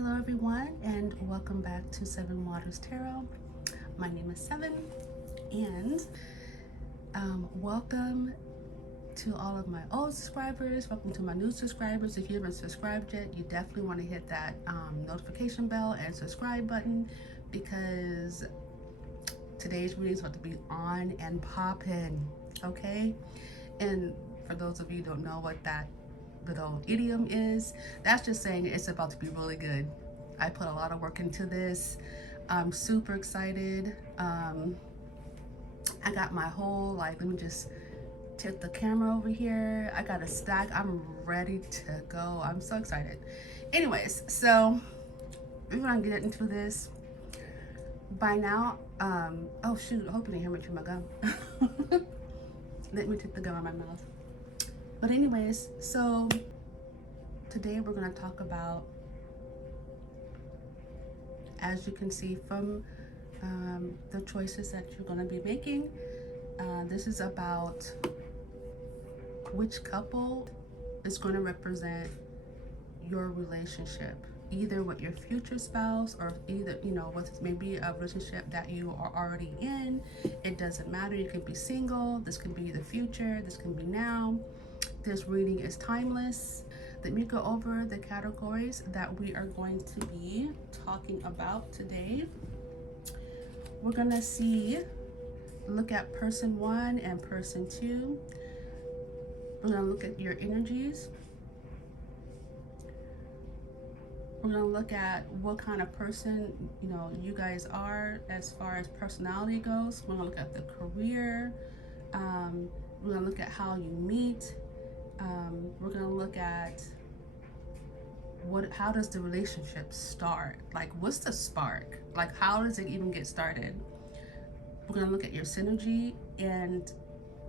Hello everyone, and welcome back to Seven Waters Tarot. My name is Seven, and welcome to all of my old subscribers. Welcome to my new subscribers. If you haven't subscribed yet, you definitely want to hit that notification bell and subscribe button, because today's reading is about to be on and popping, okay? And for those of you who don't know what that little idiom is, that's just saying it's about to be really good. I put a lot of work into this. I'm super excited. I got my whole, let me just tip the camera over here. I got a stack. I'm ready to go. I'm so excited. Anyways, so we're gonna get into this. By now, oh shoot, I hope you didn't hear me chew my gum. Let me take the gum out of my mouth. But anyways, so today we're going to talk about, as you can see from the choices that you're going to be making, this is about which couple is going to represent your relationship, either with your future spouse or either, with maybe a relationship that you are already in. It doesn't matter. You can be single. This can be the future. This can be now. This reading is timeless. Let me go over the categories that we are going to be talking about today. We're going to look at person 1 and person 2. We're going to look at your energies. We're going to look at what kind of person, you guys are as far as personality goes. We're going to look at the career. We're going to look at how you meet. We're going to look at how does the relationship start? What's the spark? How does it even get started? We're going to look at your synergy. And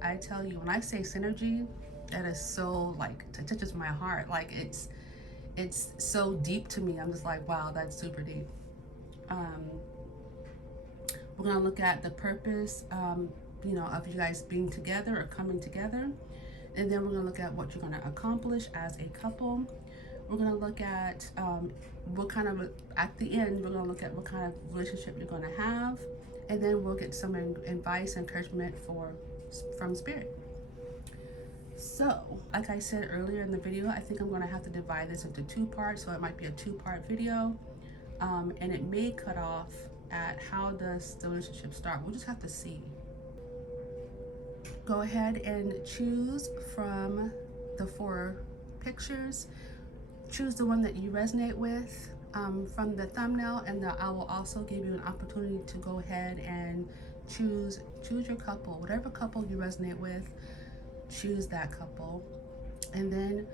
I tell you, when I say synergy, that is so it touches my heart. It's so deep to me. I'm just like, wow, that's super deep. We're going to look at the purpose, of you guys being together or coming together. And then we're going to look at what you're going to accomplish as a couple. We're going to look at at the end, we're going to look at what kind of relationship you're going to have. And then we'll get some advice, encouragement from Spirit. So, like I said earlier in the video, I think I'm going to have to divide this into 2 parts. So it might be a 2-part video. And it may cut off at how does the relationship start. We'll just have to see. Go ahead and choose from the 4 pictures. Choose the one that you resonate with from the thumbnail, and I will also give you an opportunity to go ahead and choose your couple. Whatever couple you resonate with, choose that couple. And then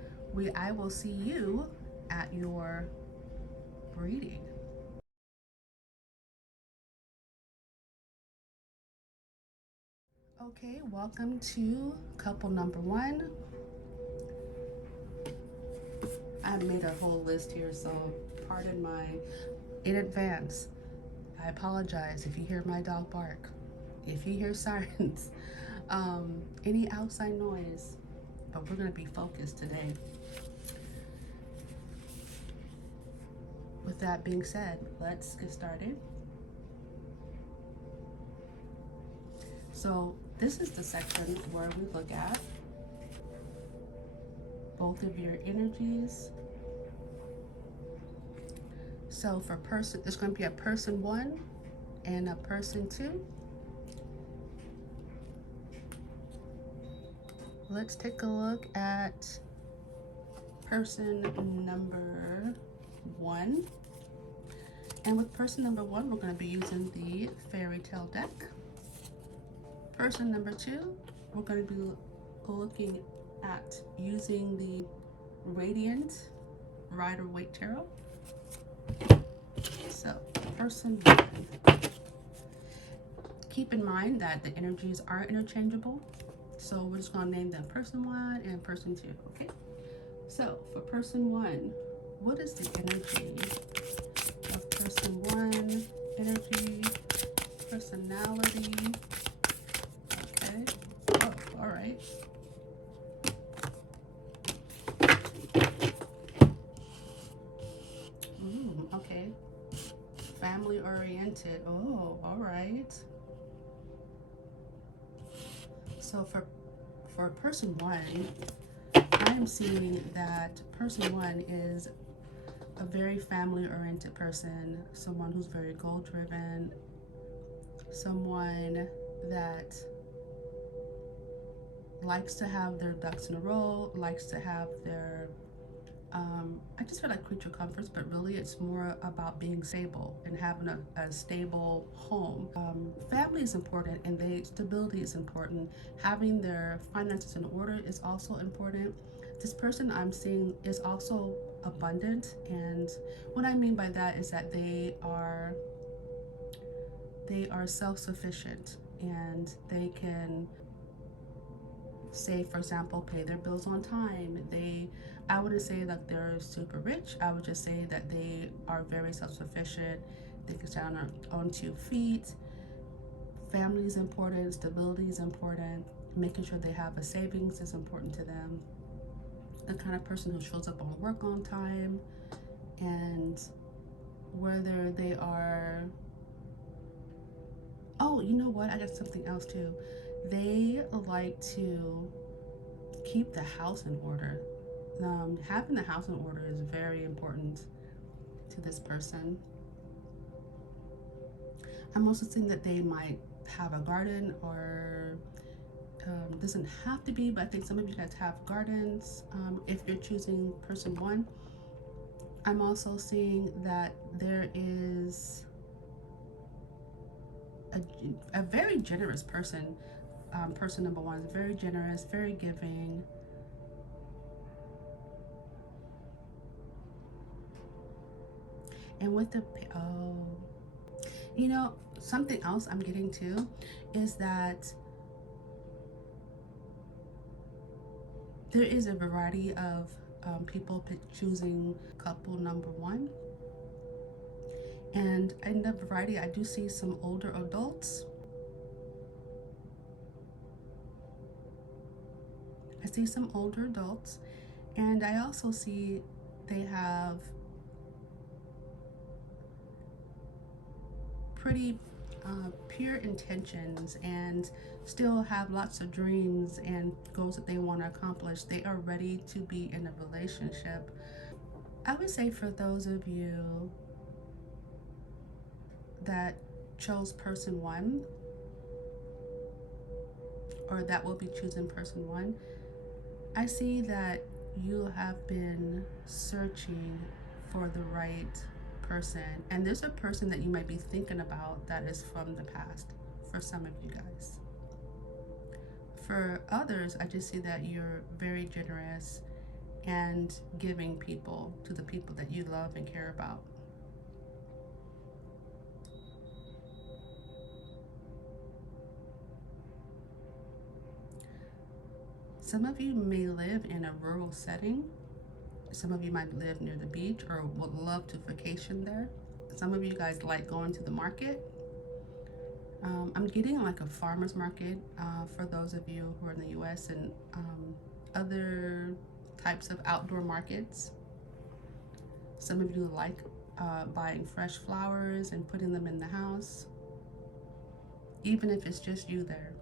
I will see you at your reading. Okay, welcome to couple number 1. I made a whole list here, so pardon in advance. I apologize if you hear my dog bark, if you hear sirens, any outside noise, but we're going to be focused today. With that being said, let's get started. So this is the section where we look at both of your energies. So for person, there's going to be a person 1 and a person 2. Let's take a look at person number 1. And with person number 1, we're going to be using the fairy tale deck. Person number 2, we're going to be looking at using the Radiant Rider-Waite Tarot. So, person 1. Keep in mind that the energies are interchangeable. So we're just going to name them person 1 and person 2, okay? So for person 1, what is the energy of person 1? Energy, personality. Okay. Oh, all right. oriented. Oh, all right. So for person one, I'm seeing that person one is a very family oriented person, someone who's very goal driven, someone that likes to have their ducks in a row, likes to have their I just feel like creature comforts, but really it's more about being stable and having a stable home. Family is important, and stability is important. Having their finances in order is also important. This person I'm seeing is also abundant, and what I mean by that is that they are self-sufficient, and they can, say for example, pay their bills on time. I wouldn't say that they're super rich. I would just say that they are very self-sufficient. They can stand on 2 feet. Family is important, stability is important, making sure they have a savings is important to them. The kind of person who shows up on work on time, and whether they are, oh, you know what, I got something else too. They like to keep the house in order. Having the house in order is very important to this person. I'm also seeing that they might have a garden, or doesn't have to be, but I think some of you guys have gardens. If you're choosing person one, I'm also seeing that there is a very generous person. Person number one is very generous, very giving. And with the, oh, something else I'm getting to is that there is a variety of people choosing couple number one. And in the variety, I do see some older adults. I see some older adults, and I also see they have pretty pure intentions, and still have lots of dreams and goals that they want to accomplish. They are ready to be in a relationship. I would say for those of you that chose person one, or that will be choosing person one, I see that you have been searching for the right person, and there's a person that you might be thinking about that is from the past for some of you guys. For others, I just see that you're very generous and giving people to the people that you love and care about. Some of you may live in a rural setting. Some of you might live near the beach or would love to vacation there. Some of you guys like going to the market. I'm getting like a farmer's market for those of you who are in the US, and other types of outdoor markets. Some of you like buying fresh flowers and putting them in the house, even if it's just you there.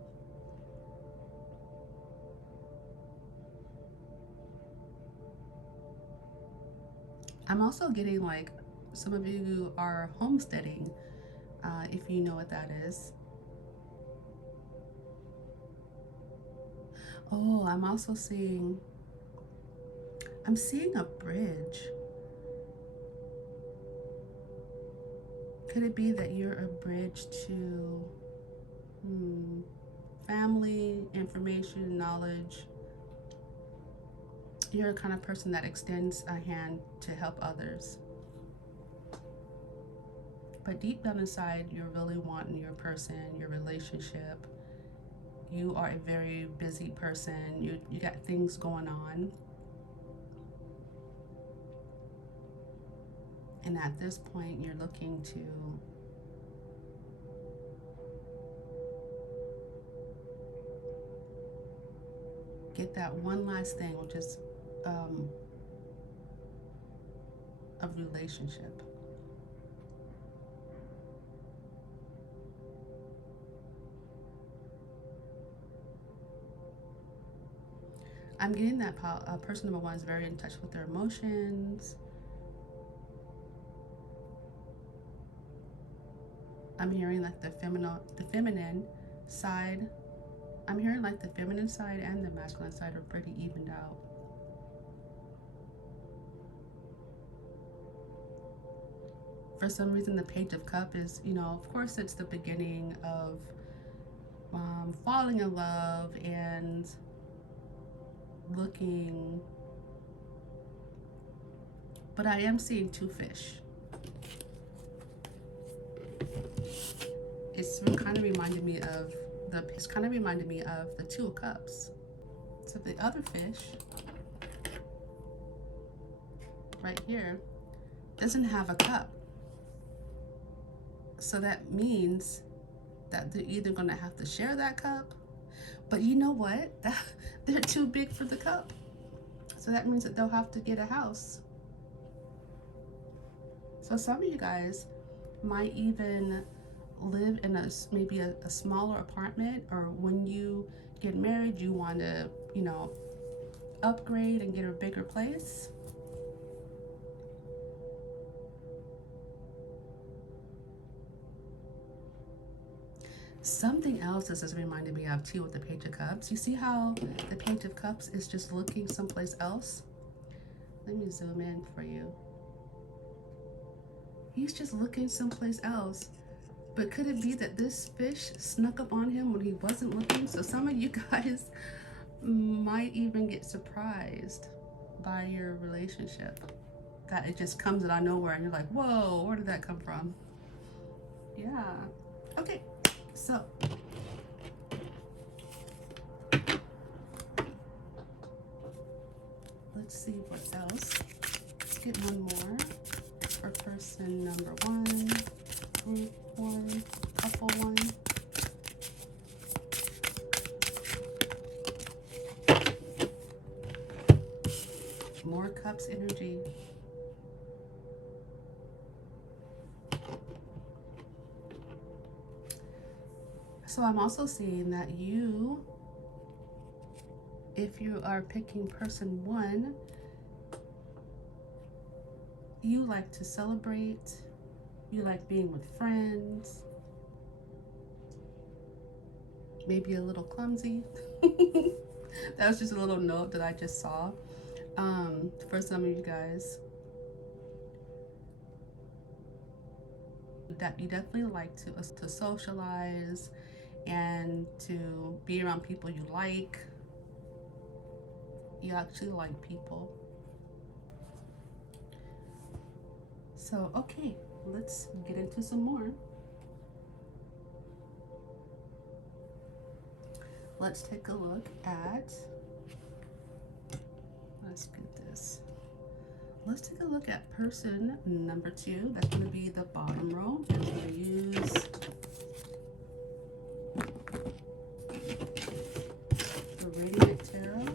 I'm also getting like some of you are homesteading, if you know what that is. Oh, I'm seeing a bridge. Could it be that you're a bridge to family, information, knowledge? You're a kind of person that extends a hand to help others. But deep down inside, you're really wanting your person, your relationship. You are a very busy person. You got things going on. And at this point, you're looking to get that one last thing, which is a relationship. I'm getting that person number one is very in touch with their emotions. I'm hearing like the feminine side. I'm hearing like the feminine side and the masculine side are pretty evened out. For some reason, the Page of Cups is, you know, of course, it's the beginning of falling in love and looking. But I am seeing two fish. It's kind of reminded me of the Two of Cups. So the other fish right here doesn't have a cup. So that means that they're either going to have to share that cup, but you know what? They're too big for the cup. So that means that they'll have to get a house. So some of you guys might even live in maybe a smaller apartment, or when you get married, you want to, you know, upgrade and get a bigger place. Something else this is reminding me of too with the Page of Cups. You see how the Page of Cups is just looking someplace else? Let me zoom in for you. He's just looking someplace else. But could it be that this fish snuck up on him when he wasn't looking? So some of you guys might even get surprised by your relationship. That it just comes out of nowhere and you're like, whoa, where did that come from? Yeah. Okay. So, let's see what else. Let's get one more for person number one, group one, couple one. More cups energy. So I'm also seeing that you, if you are picking person one, you like to celebrate, you like being with friends, maybe a little clumsy. That was just a little note that I just saw. For some of you guys, that you definitely like to socialize and to be around people you like. You actually like people. So, okay, let's get into some more. Let's take a look at, let's get this. Let's take a look at person number two. That's going to be the bottom row. I'm going to use the Radiant Tarot.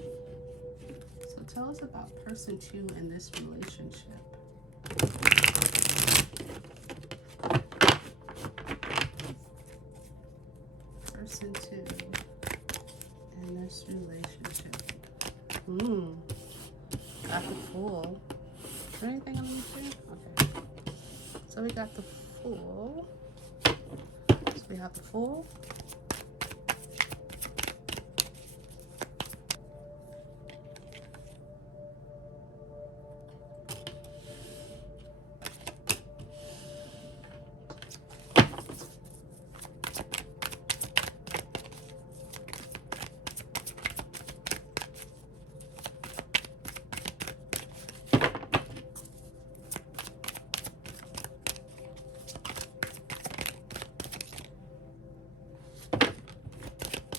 So tell us about person two in this relationship. Person two in this relationship. Got the Fool. Is there anything on YouTube? Okay. So we got the Fool. So we have the Fool.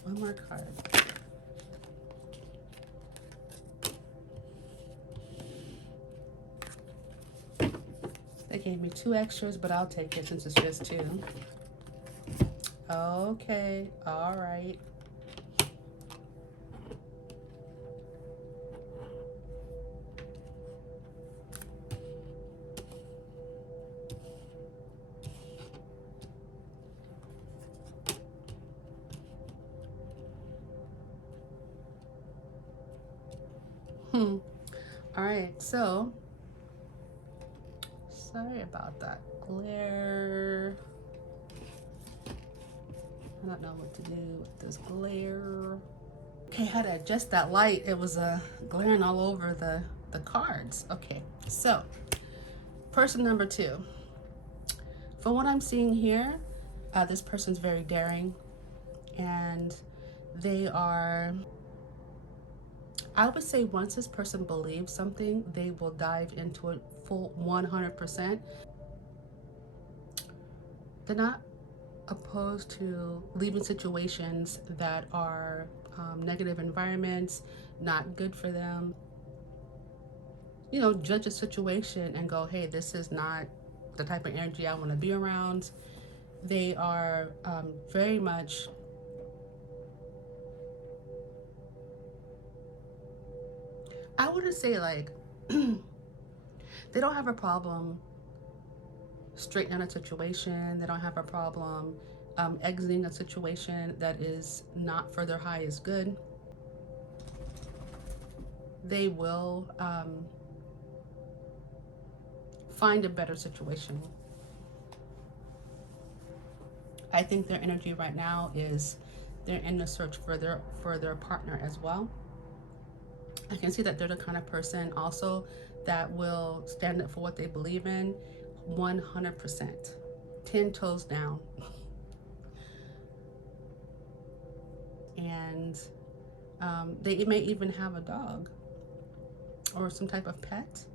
One more card. They gave me 2 extras, but I'll take it since it's just 2. Okay, all right. All right, so sorry about that glare. I don't know what to do with this glare. Okay, I had to adjust that light. It was glaring all over the cards. Okay, so person number 2. From what I'm seeing here, this person's very daring, and they are, I would say once this person believes something, they will dive into it full 100%. They're not opposed to leaving situations that are negative environments, not good for them. You know, judge a situation and go, hey, this is not the type of energy I want to be around. They are very much I wouldn't say like they don't have a problem straightening a situation. They don't have a problem exiting a situation that is not for their highest good. They will find a better situation. I think their energy right now is they're in the search for their partner as well. I can see that they're the kind of person also that will stand up for what they believe in 100%, 10 toes down. And they may even have a dog or some type of pet.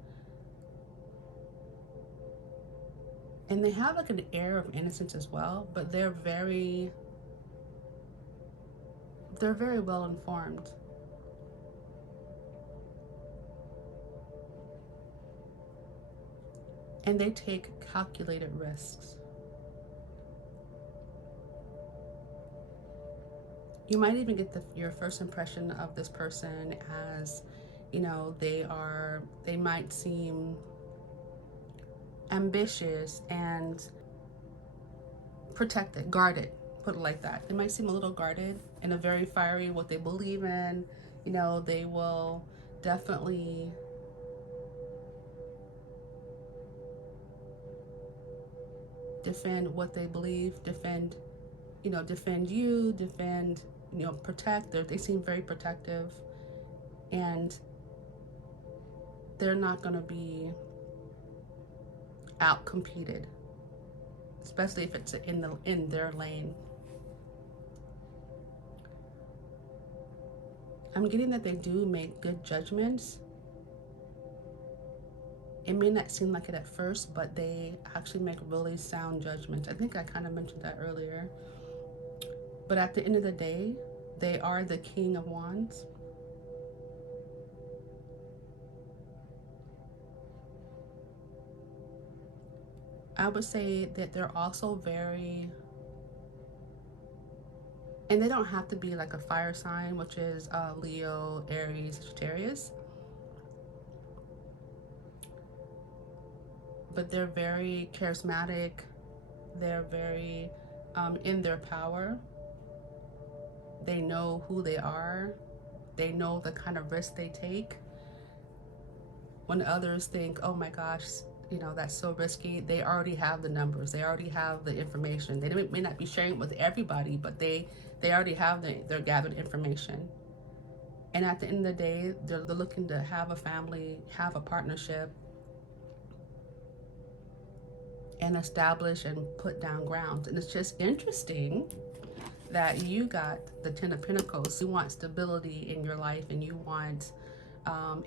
And they have like an air of innocence as well, but they're very well informed. And they take calculated risks. You might even get your first impression of this person as, you know, they might seem ambitious and protected, guarded, put it like that. They might seem a little guarded and a very fiery what they believe in. You know, they will definitely defend what they believe, defend you, defend, protect. They seem very protective, and they're not going to be out competed, especially if it's in their lane. I'm getting that they do make good judgments. It may not seem like it at first, but they actually make really sound judgments. I think I kind of mentioned that earlier. But at the end of the day, they are the King of Wands. I would say that they're also very, and they don't have to be like a fire sign, which is Leo, Aries, Sagittarius. But they're very charismatic. They're very in their power. They know who they are. They know the kind of risk they take. When others think, oh my gosh, that's so risky, they already have the numbers. They already have the information. They may not be sharing it with everybody, but they already have their gathered information. And at the end of the day, they're looking to have a family, have a partnership, and establish and put down grounds. And it's just interesting that you got the 10 of Pentacles. You want stability in your life, and you want,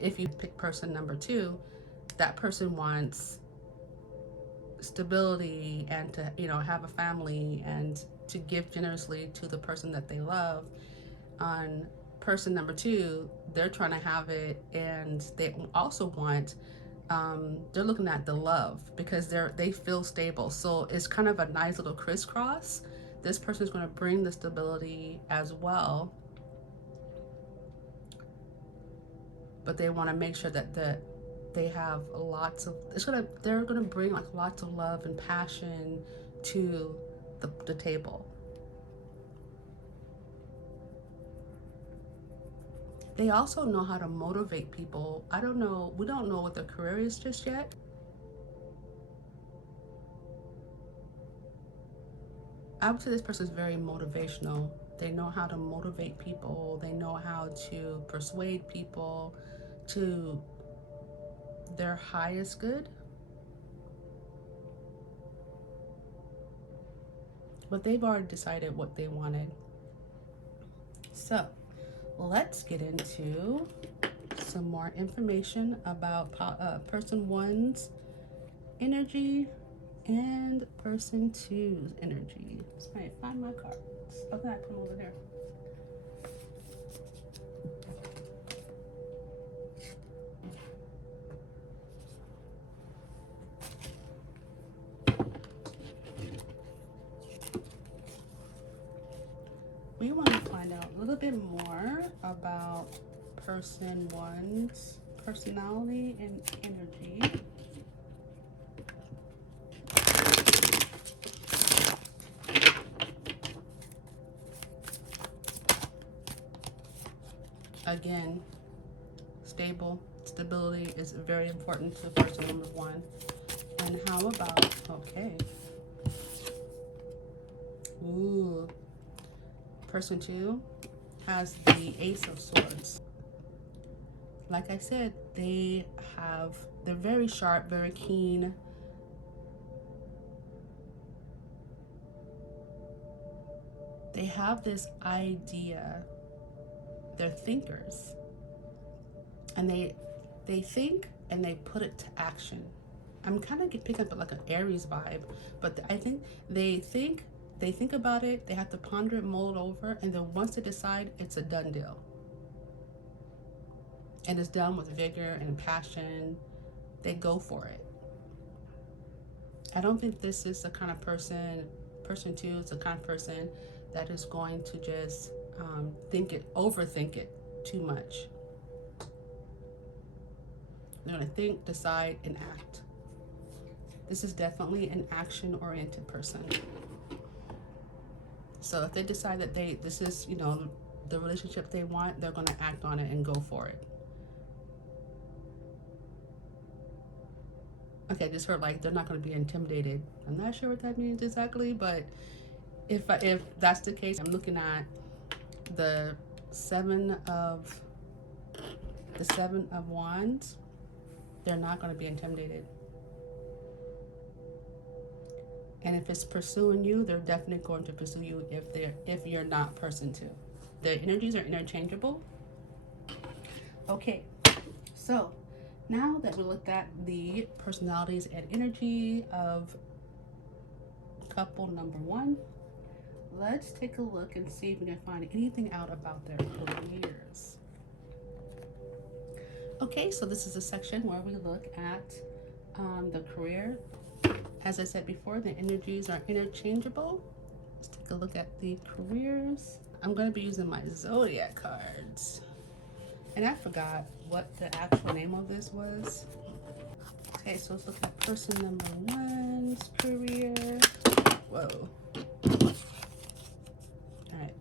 if you pick person number 2, that person wants stability and to, have a family and to give generously to the person that they love. On person number 2, they're trying to have it, and they also want, they're looking at the love because they feel stable. So it's kind of a nice little crisscross. This person is going to bring the stability as well, but they want to make sure that they have lots of, they're going to bring like lots of love and passion to the table. They also know how to motivate people. I don't know, we don't know what their career is just yet. I would say this person is very motivational. They know how to motivate people. They know how to persuade people to their highest good. But they've already decided what they wanted. So let's get into some more information about person one's energy and person two's energy. Let's find my cards. Okay, I put them over there. We want to find out a little bit more about person one's personality and energy. Again, stability is very important to person number one. And how about, okay. Ooh. Person two has the Ace of Swords. Like I said, they're very sharp, very keen. They have this idea. They're thinkers. And they think and they put it to action. I'm kind of picking up like an Aries vibe, but I think they think about it, they have to ponder it, mull it over, and then once they decide, it's a done deal. And it's done with vigor and passion. They go for it. I don't think this is the kind of person two is the kind of person that is going to just overthink it too much. They're going to think, decide, and act. This is definitely an action-oriented person. So if they decide that this is, the relationship they want, they're going to act on it and go for it. Okay, I just heard like they're not going to be intimidated. I'm not sure what that means exactly, but if that's the case, I'm looking at the seven of wands. They're not going to be intimidated. And if it's pursuing you, they're definitely going to pursue you if you're not person two. The energies are interchangeable. Okay, so now that we looked at the personalities and energy of couple number one, let's take a look and see if we can find anything out about their careers. Okay, so this is a section where we look at the career. As I said before, the energies are interchangeable. Let's take a look at the careers. I'm going to be using my zodiac cards. And I forgot what the actual name of this was. Okay, so let's look at person number one's career. Whoa. All right.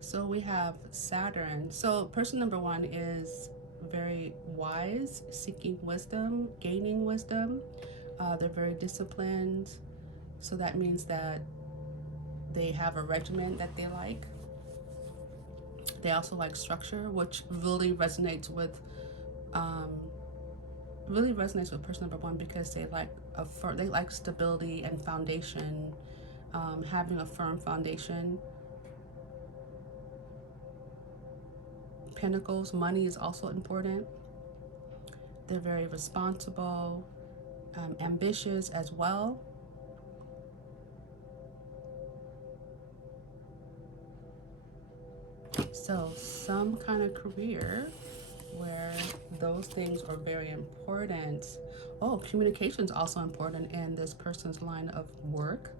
So we have Saturn. So person number one is very wise, seeking wisdom, gaining wisdom. They're very disciplined. So that means that they have a regimen that they like. They also like structure, which really resonates with person number one, because they like stability and foundation, having a firm foundation. Pentacles, money is also important. They're very responsible, ambitious as well. So some kind of career where those things are very important. Oh, communication is also important in this person's line of work.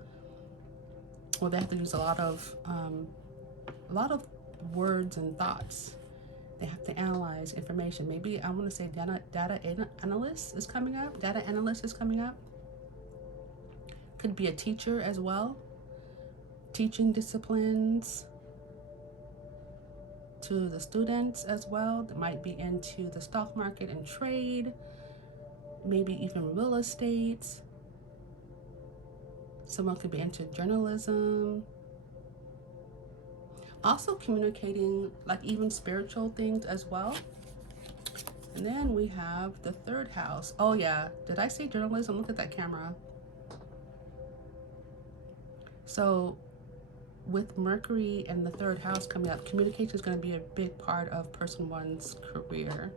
Well, they have to use a lot of words and thoughts. They have to analyze information. Maybe I want to say data analyst is coming up. Data analyst is coming up. Could be a teacher as well. Teaching disciplines to to the students as well. They might be into the stock market and trade, maybe even real estate. Someone could be into journalism. Also communicating like even spiritual things as well. And then we have the third house. Oh yeah, did I say journalism? Look at that camera. So with Mercury and the third house coming up, communication is going to be a big part of person one's career,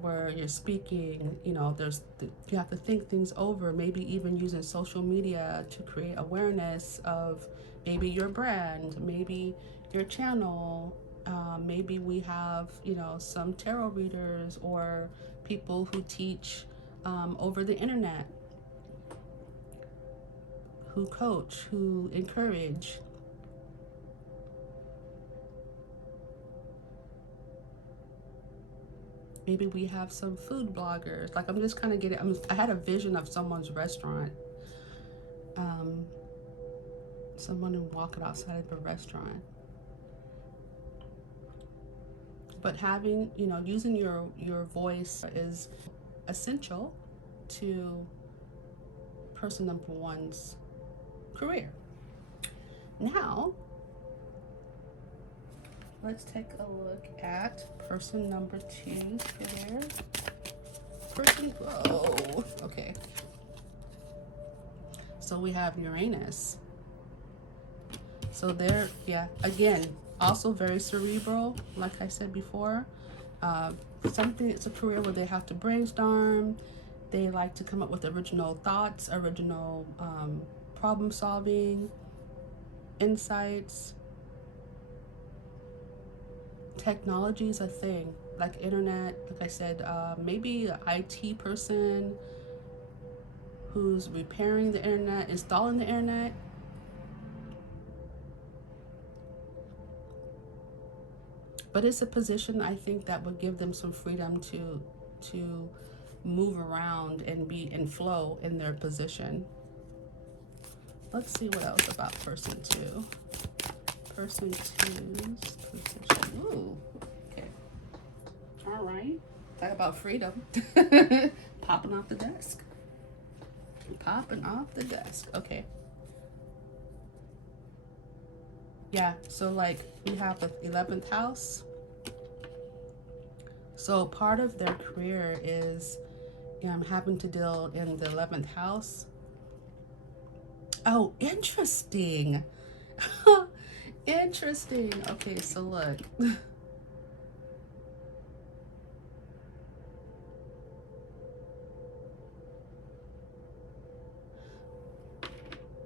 where you're speaking, you know, you have to think things over, maybe even using social media to create awareness of maybe your brand, maybe your channel. Maybe we have, you know, some tarot readers or people who teach over the internet, who coach, who encourage. Maybe we have some food bloggers. Like I'm just kind of getting, I had a vision of someone's restaurant. Someone walking outside of a restaurant. But having, you know, using your voice is essential to person number one's career. Now, let's take a look at person number two's career. Okay. So we have Uranus. So there, yeah, again, also very cerebral, like I said before. It's a career where they have to brainstorm. They like to come up with original thoughts, original problem solving, insights. Technology is a thing, like internet, like I said, maybe an IT person who's repairing the internet, installing the internet. But it's a position, I think, that would give them some freedom to move around and be in flow in their position. Let's see what else about person two. Person two's position. Ooh, okay. All right. Talk about freedom. Popping off the desk. Popping off the desk. Okay. Yeah, so like we have the 11th house. So part of their career is having to deal in the 11th house. Oh, interesting. Interesting. Okay, so look.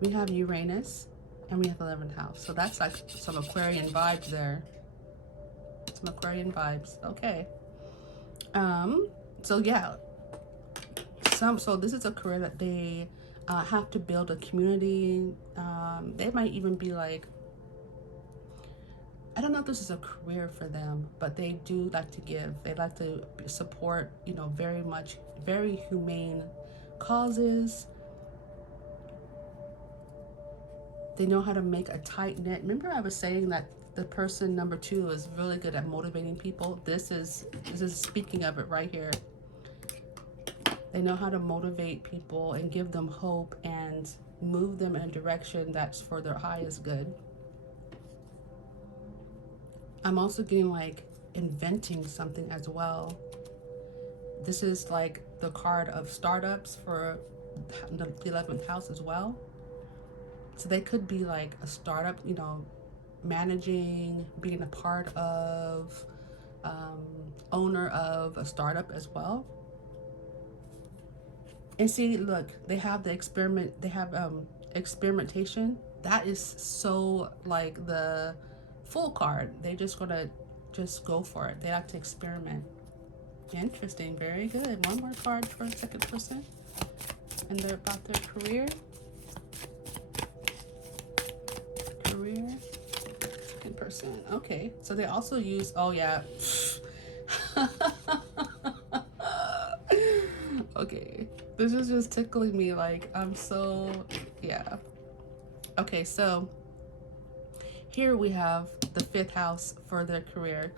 We have Uranus and we have 11th house. So that's like some Aquarian vibes there. Some Aquarian vibes. Okay. So yeah. So this is a career that they have to build a community. They might even be like, I don't know if this is a career for them, but they do like to give. They like to support, you know, very humane causes. They know how to make a tight knit. Remember I was saying that the person number two is really good at motivating people. This is speaking of it right here. They know how to motivate people and give them hope and move them in a direction that's for their highest good. I'm also getting like inventing something as well. This is like the card of startups for the 11th house as well. So they could be like a startup, you know, managing, being a part of, owner of a startup as well. And see, look, they have the experiment, they have experimentation. That is so like the full card. They just gonna go for it. They like to experiment. Interesting, very good. One more card for the second person. And they're about their career. Second person. Okay. So they also use, oh yeah. Okay. This is just tickling me, like I'm so, yeah. Okay, so here we have the fifth house for their career.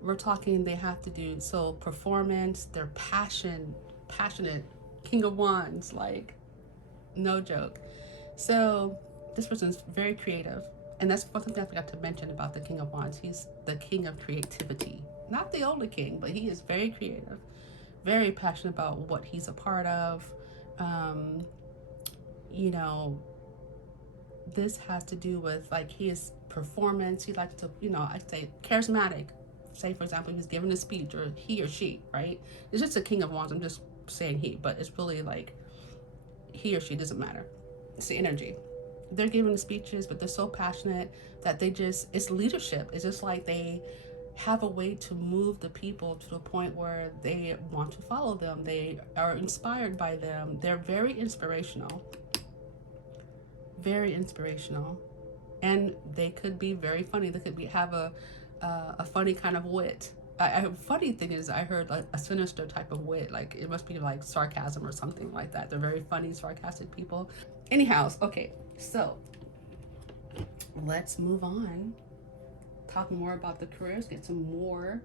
We're talking they have to do so performance, their passionate, King of Wands, like no joke. So this person's very creative. And that's something I forgot to mention about the King of Wands. He's the king of creativity. Not the only king, but he is very creative, very passionate about what he's a part of. Um, you know, this has to do with like his performance. He likes to, I'd say charismatic. Say, for example, he's giving a speech, or he or she, right? It's just a King of Wands. I'm just saying he, but it's really like he or she, doesn't matter. It's the energy. They're giving the speeches, but they're so passionate that it's leadership. It's just like they have a way to move the people to the point where they want to follow them. They are inspired by them. They're very inspirational. Very inspirational. And they could be very funny. They could have a funny kind of wit. Funny thing is, I heard a sinister type of wit. Like it must be like sarcasm or something like that. They're very funny, sarcastic people. Anyhow, okay, so let's move on. Talk more about the careers. Get some more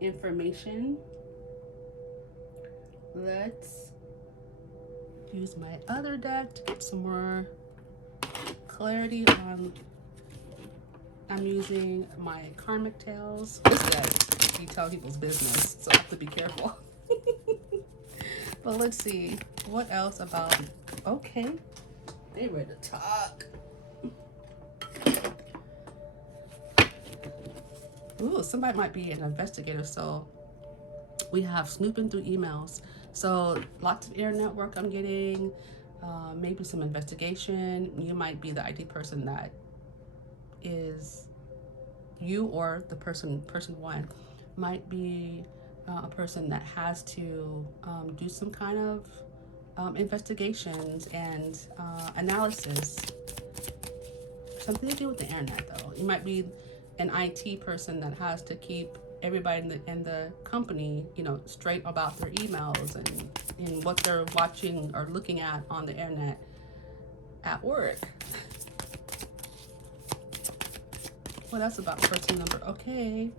information. Let's use my other deck to get some more clarity on. I'm using my Karmic Tales. This deck, you tell people's business, so I have to be careful. But let's see, what else about, okay, they ready to talk. Ooh, somebody might be an investigator, so we have snooping through emails. So lots of internet work I'm getting, maybe some investigation. You might be the ID person that is you, or the person one might be a person that has to do some kind of investigations and analysis. Something to do with the internet, though. You might be an IT person that has to keep everybody in the company, straight about their emails and what they're watching or looking at on the internet at work. What else about person number? Okay,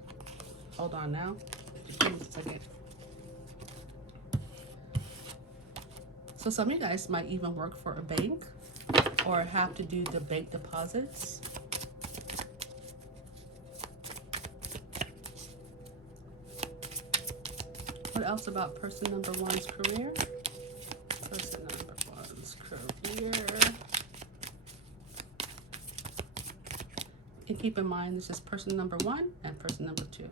hold on now. Just give me a second. So some of you guys might even work for a bank or have to do the bank deposits. What else about person number one's career? Person number one's career. And keep in mind, this is person number one and person number two.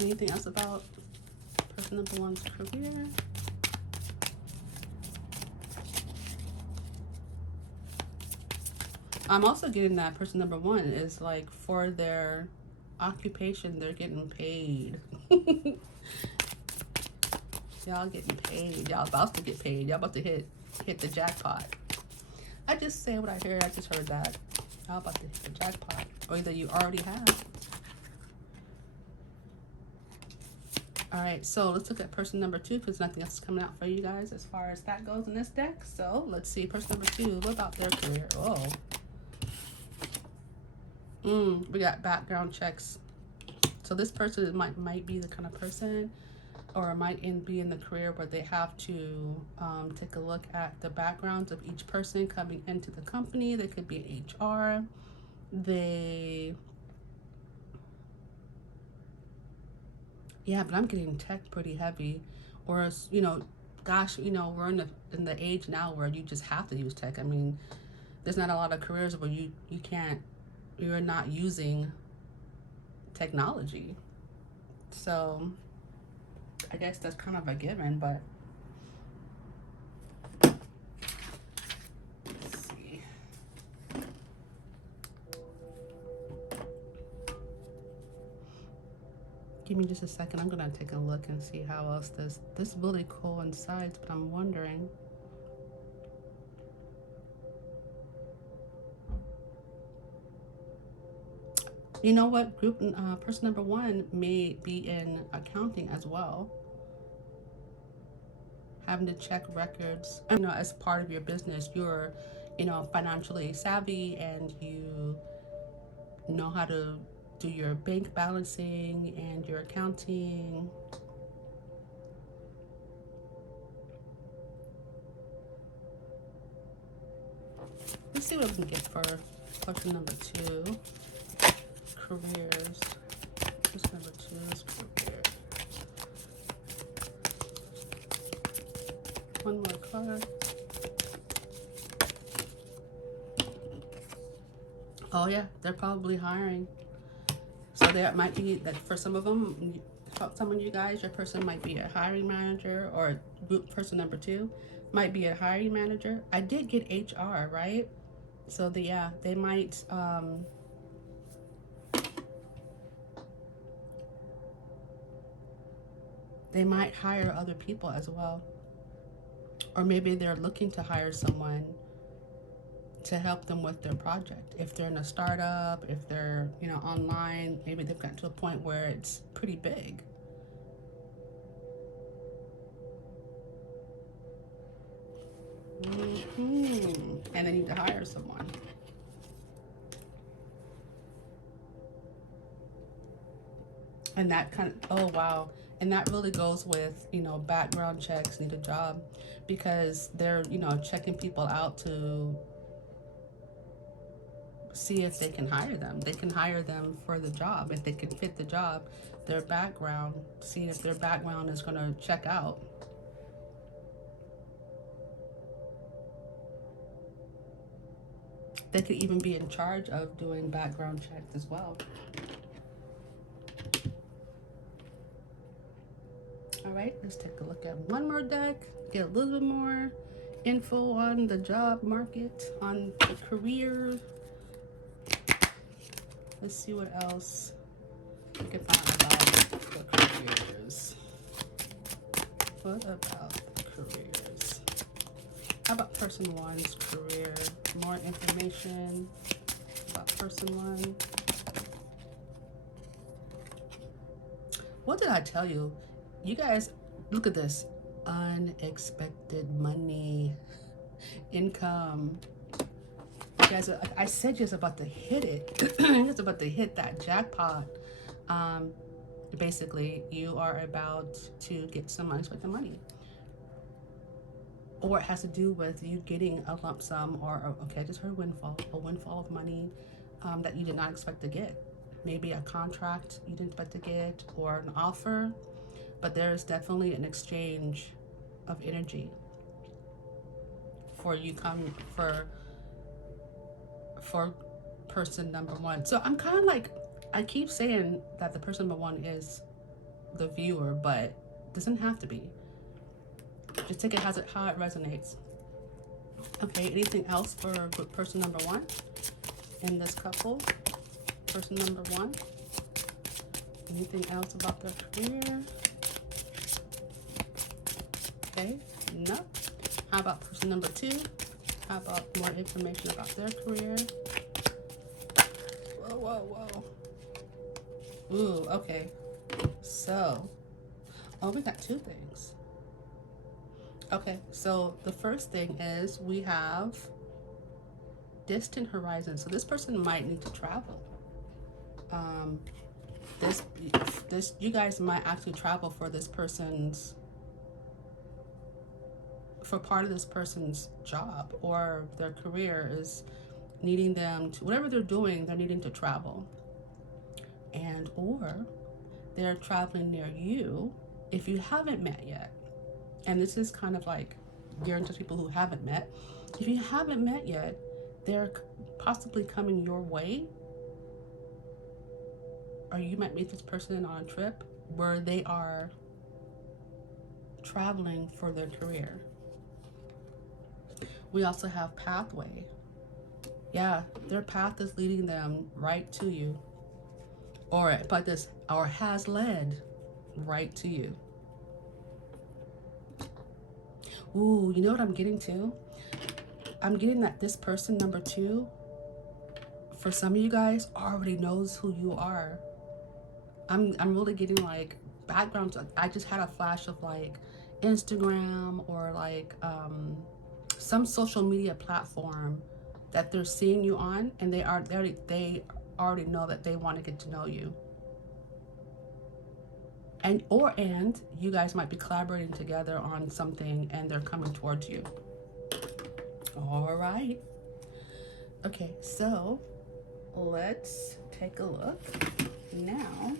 Anything else about person number one's career? I'm also getting that person number one is like for their occupation, they're getting paid. Y'all getting paid. Y'all about to get paid. Y'all about to hit the jackpot. I just say what I hear. I just heard that. Y'all about to hit the jackpot. Or either you already have. Alright, so let's look at person number two, because nothing else is coming out for you guys as far as that goes in this deck. So let's see, person number two, what about their career? Oh. We got background checks. So this person might be the kind of person, or might be in the career where they have to take a look at the backgrounds of each person coming into the company. They could be HR. Yeah, but I'm getting tech pretty heavy. Or, gosh, we're in the age now where you just have to use tech. I mean, there's not a lot of careers where you're not using technology. So I guess that's kind of a given, but let's see. Give me just a second. I'm gonna take a look and see how else this really coincides, but I'm wondering. You know what? Person number one may be in accounting as well. Having to check records. As part of your business, you're financially savvy and you know how to do your bank balancing and your accounting. Let's see what we can get for question number 2. Careers. Question number 2 is career. One more card. Oh yeah, they're probably hiring. So there might be that for some of them, some of you guys, your person might be a hiring manager, or group person number 2 might be a hiring manager. I did get HR, right? So they might hire other people as well. Or maybe they're looking to hire someone to help them with their project. If they're in a startup, if they're, online, maybe they've gotten to a point where it's pretty big. And they need to hire someone. And that oh wow. And that really goes with, background checks, need a job, because they're, checking people out to see if they can hire them. They can hire them for the job, if they can fit the job, their background, see if their background is going to check out. They could even be in charge of doing background checks as well. All right, let's take a look at one more deck, get a little bit more info on the job market, on the career. Let's see what else we can find about the careers. What about the careers? How about person 1's career? More information about person 1. What did I tell you? You guys, look at this. Unexpected money, income. You guys, I said you're about to hit it. You're about to hit that jackpot. Basically, you are about to get some unexpected money. Or it has to do with you getting a lump sum, or, okay, I just heard a windfall of money that you did not expect to get. Maybe a contract you didn't expect to get, or an offer. But there's definitely an exchange of energy for you for person number 1. So I'm kind of like, I keep saying that the person number 1 is the viewer, but it doesn't have to be. Just take it how it resonates. Okay, anything else for person number 1 in this couple? Person number 1. Anything else about their career? Okay, no. How about person number 2? How about more information about their career? Whoa. Ooh, okay. So, we got 2 things. Okay, so the first thing is we have distant horizon. So this person might need to travel. You guys might actually travel for part of this person's job, or their career is needing them to, whatever they're doing, they're needing to travel. And or they're traveling near you if you haven't met yet. And this is kind of like geared to people who haven't met. If you haven't met yet, they're possibly coming your way, or you might meet this person on a trip where they are traveling for their career. We also have pathway. Yeah, their path is leading them right to you. Or like this, or has led right to you. Ooh, you know what I'm getting to? I'm getting that this person number 2, for some of you guys, already knows who you are. I'm really getting like backgrounds. I just had a flash of like Instagram or like some social media platform that they're seeing you on, and they already know that they want to get to know you. And you guys might be collaborating together on something, and they're coming towards you. All right. Okay, so let's take a look now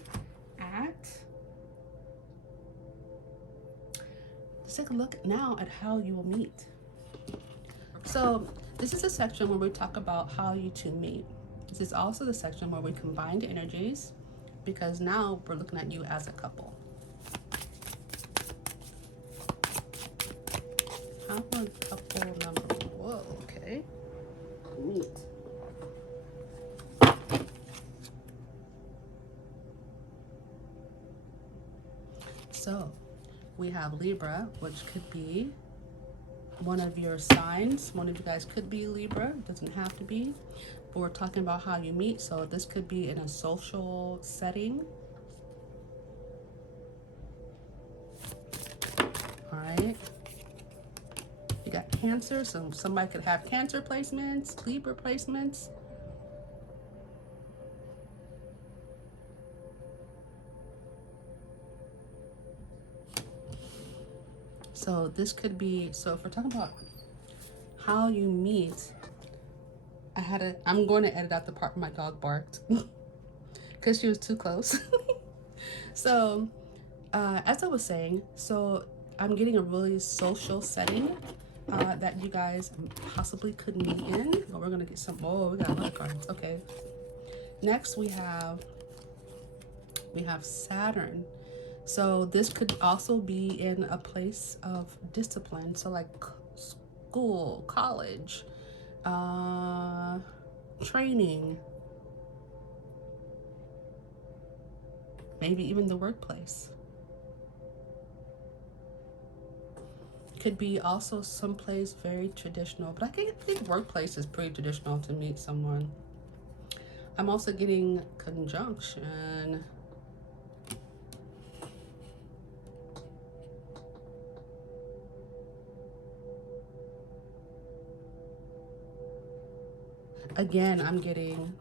at how you will meet. So this is a section where we talk about how you two meet. This is also the section where we combine the energies, because now we're looking at you as a couple. How about couple number, whoa, okay. Meet. So we have Libra, which could be one of your signs. One of you guys could be Libra, doesn't have to be. But we're talking about how you meet, so this could be in a social setting. All right. You got Cancer, so somebody could have Cancer placements, Libra placements. So this could be, so if we're talking about how you meet, I'm going to edit out the part where my dog barked because she was too close. So as I was saying, so I'm getting a really social setting that you guys possibly could meet in. But we're gonna get some, oh, we got a lot of cards. Okay. Next we have Saturn. So this could also be in a place of discipline. So like school, college, training, maybe even the workplace. Could be also someplace very traditional, but I think workplace is pretty traditional to meet someone. I'm also getting conjunction. Again, I'm getting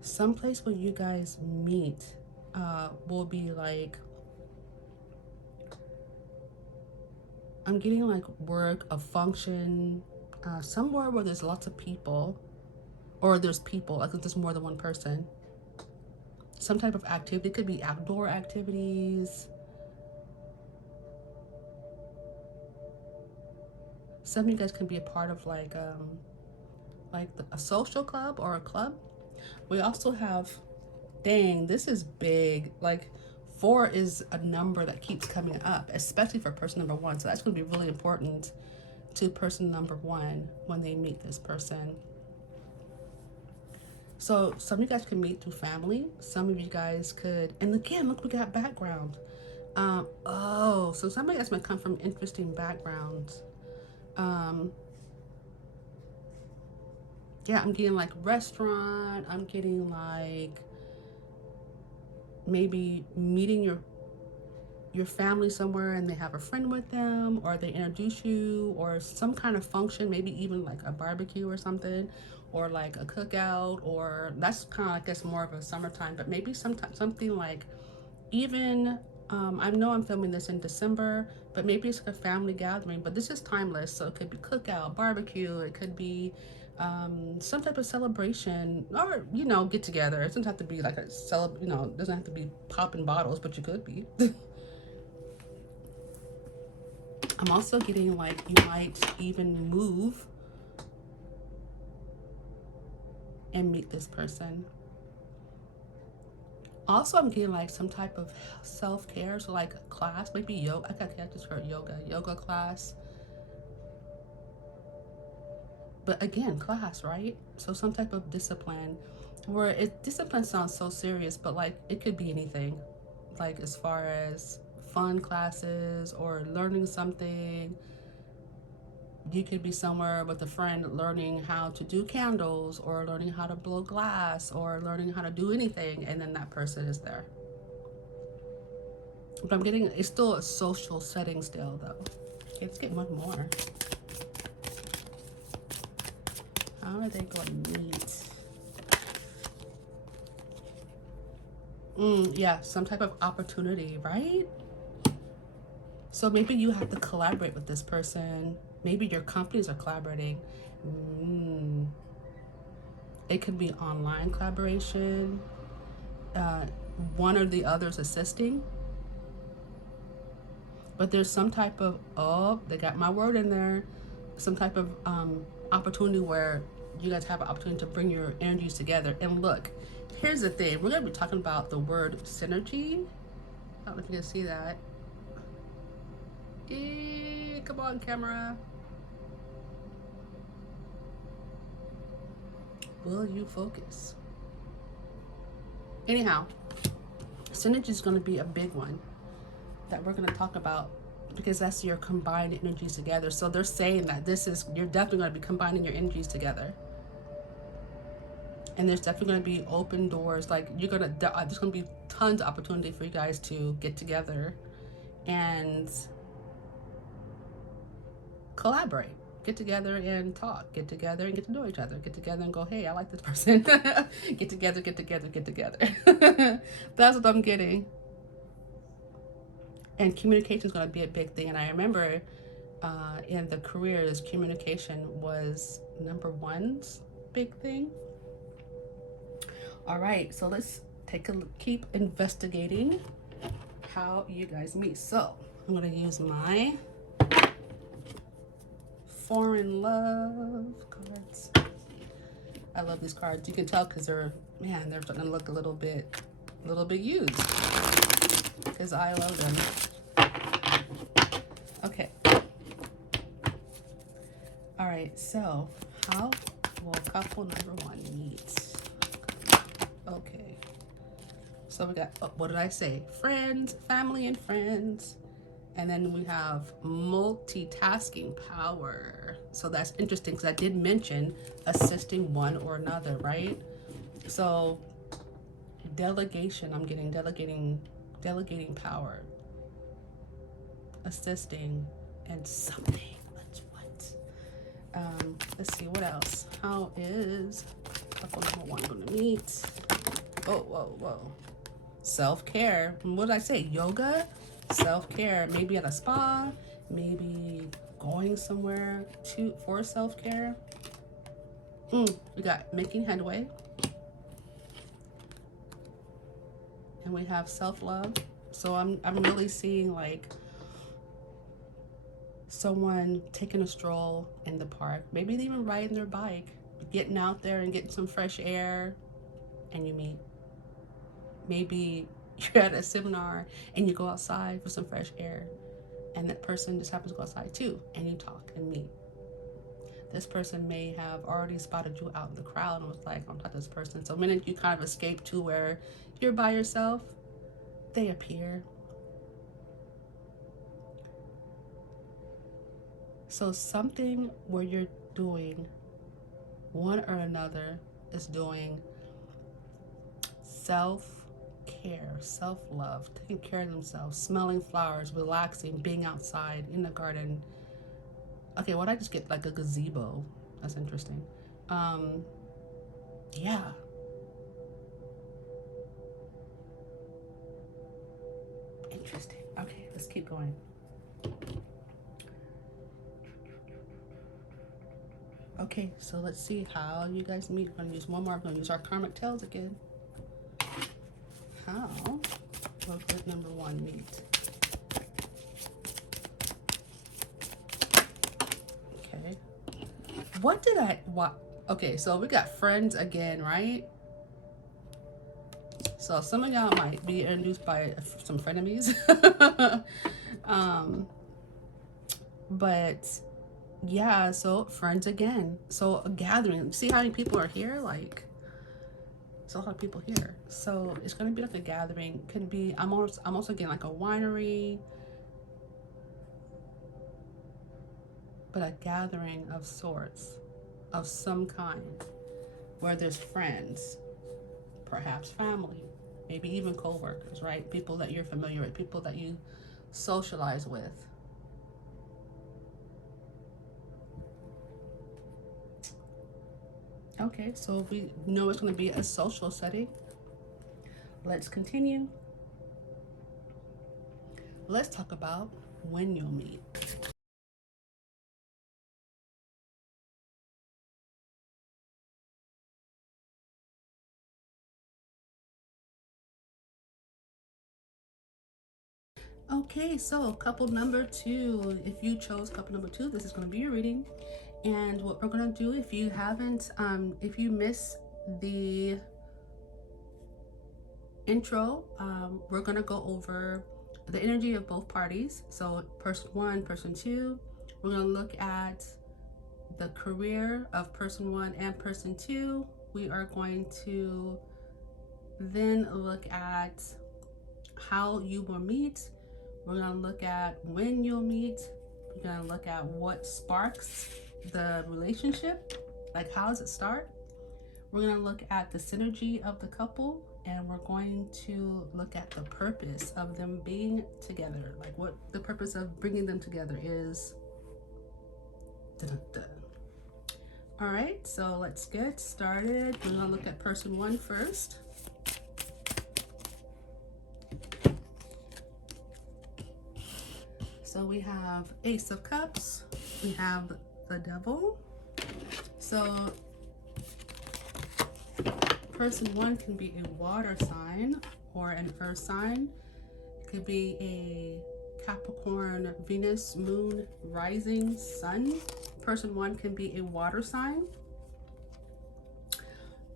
someplace where you guys meet will be like, I'm getting like work, a function, somewhere where there's lots of people, or there's people, like there's more than one person. Some type of activity, it could be outdoor activities. Some of you guys can be a part of like a social club or a club. We also have, dang, this is big. Like 4 is a number that keeps coming up, especially for person number 1. So that's going to be really important to person number 1 when they meet this person. So some of you guys can meet through family. Some of you guys could, and again, look, we got background. Oh, so some of you guys might come from interesting backgrounds. Yeah, I'm getting like restaurant. I'm getting like maybe meeting your family somewhere and they have a friend with them, or they introduce you, or some kind of function, maybe even like a barbecue or something, or like a cookout, or that's kind of, I guess, more of a summertime, but maybe something like even, I know I'm filming this in December, but maybe it's like a family gathering, but this is timeless. So it could be cookout, barbecue, it could be some type of celebration, or, you know, get together. It doesn't have to be like a you know, it doesn't have to be popping bottles, but you could be. I'm also getting like you might even move and meet this person. Also, I'm getting like some type of self-care, so like a class, maybe yoga. I just heard yoga class. But again, class, right? So some type of discipline, where discipline sounds so serious, but like it could be anything, like as far as fun classes or learning something. You could be somewhere with a friend learning how to do candles, or learning how to blow glass, or learning how to do anything, and then that person is there. But I'm getting, it's still a social setting still though. Okay, let's get one more. How are they going to meet? Yeah, some type of opportunity, right? So maybe you have to collaborate with this person. Maybe your companies are collaborating. It could be online collaboration. One or the other's assisting. But there's some type of, oh, they got my word in there, some type of opportunity where you guys have an opportunity to bring your energies together. And look, here's the thing. We're going to be talking about the word synergy. I don't know if you can see that. Come on, camera. Will you focus? Anyhow, synergy is going to be a big one that we're going to talk about, because that's your combined energies together. So they're saying that you're definitely going to be combining your energies together. And there's definitely going to be open doors. Like there's going to be tons of opportunity for you guys to get together and collaborate. Get together and talk. Get together and get to know each other. Get together and go, hey, I like this person. Get together, get together, get together. That's what I'm getting. And communication is going to be a big thing. And I remember in the careers, communication was number one's big thing. All right, so let's keep investigating how you guys meet. So I'm going to use my foreign love cards. I love these cards. You can tell because they're starting to look a little bit used, because I love them. Okay. All right, so how will couple number one meet? Okay. So we got, what did I say? Friends, family and friends. And then we have multitasking power. So that's interesting, because I did mention assisting one or another, right? So delegation, I'm getting delegating power, assisting, and something. Let's see, what else? How is couple number one going to meet? Whoa. Self-care. What did I say? Yoga? Self-care. Maybe at a spa. Maybe going somewhere for self-care. We got making headway. And we have self-love. So I'm really seeing like someone taking a stroll in the park, maybe even riding their bike, getting out there and getting some fresh air, and you meet. Maybe you're at a seminar and you go outside for some fresh air, and that person just happens to go outside too, and you talk and meet. This person may have already spotted you out in the crowd and was like, I'm not this person. So the minute you kind of escape to where you're by yourself, they appear. So something where you're doing, one or another is doing self-care, self-love, taking care of themselves, smelling flowers, relaxing, being outside in the garden. Okay, what I just get like a gazebo. That's interesting. Yeah. Interesting. Okay, let's keep going. Okay, so let's see how you guys meet. I'm gonna use one more. I'm gonna use our karmic tails again. How will group number one meet? Okay. What? Okay, so we got friends again, right? So some of y'all might be introduced by some frenemies. But yeah, so friends again. So a gathering. See how many people are here? Like, it's a lot of people here. So it's gonna be like a gathering. Could be, I'm also getting like a winery, but a gathering of sorts, of some kind, where there's friends, perhaps family, maybe even co-workers, right? People that you're familiar with, people that you socialize with. Okay, so we know it's going to be a social setting. Let's continue. Let's talk about when you'll meet. Okay, so couple number two. If you chose couple number two, this is going to be your reading. And what we're going to do, if you haven't, if you miss the intro, we're going to go over the energy of both parties. So person one, person two, we're going to look at the career of person one and person two. We are going to then look at how you will meet. We're going to look at when you'll meet. We're going to look at what sparks the relationship, like how does it start. We're going to look at the synergy of the couple, and we're going to look at the purpose of them being together, like what the purpose of bringing them together is. Dun-dun-dun. All right, so let's get started. We're going to look at person one first. So we have Ace of Cups, we have the Devil. So person one can be a water sign or an earth sign. It could be a Capricorn, Venus, Moon, Rising, Sun. Person one can be a water sign.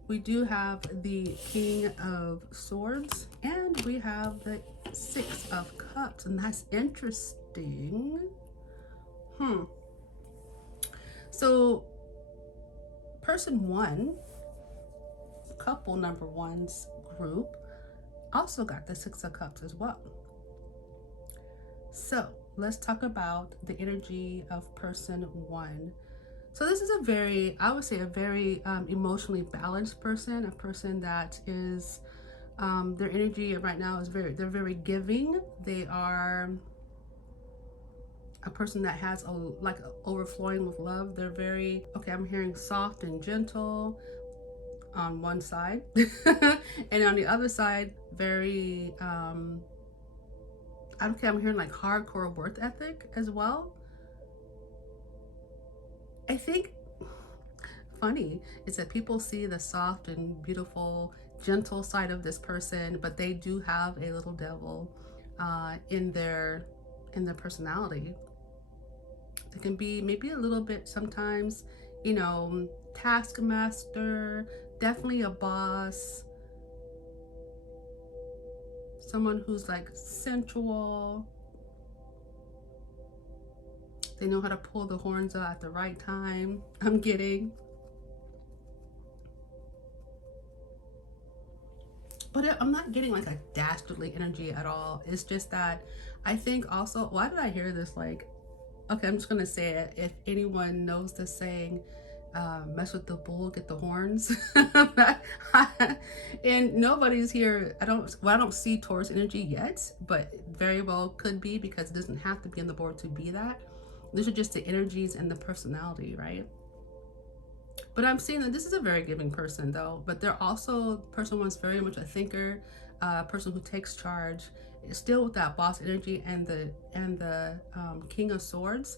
We do have the King of Swords, and we have the Six of Cups, and that's interesting. So person one, couple number one's group, also got the Six of Cups as well. So let's talk about the energy of person one. So this is a very, I would say, a very emotionally balanced person, a person that is, their energy right now is they're very giving. They are a person that has overflowing with love. They're very, okay, I'm hearing soft and gentle on one side. And on the other side, very, I'm hearing like hardcore work ethic as well. I think funny is that people see the soft and beautiful, gentle side of this person, but they do have a little devil in their personality. They can be maybe a little bit sometimes, you know, taskmaster, definitely a boss, someone who's like sensual. They know how to pull the horns out at the right time. I'm getting. But I'm not getting like a dastardly energy at all. It's just that I think also, why did I hear this? Like, okay, I'm just going to say it. If anyone knows the saying, mess with the bull, get the horns. And nobody's here. I don't see Taurus energy yet, but very well could be, because it doesn't have to be on the board to be that. These are just the energies and the personality, right? But I'm seeing that this is a very giving person though, but they're also, person one's very much a thinker, person who takes charge, still with that boss energy, and the King of Swords.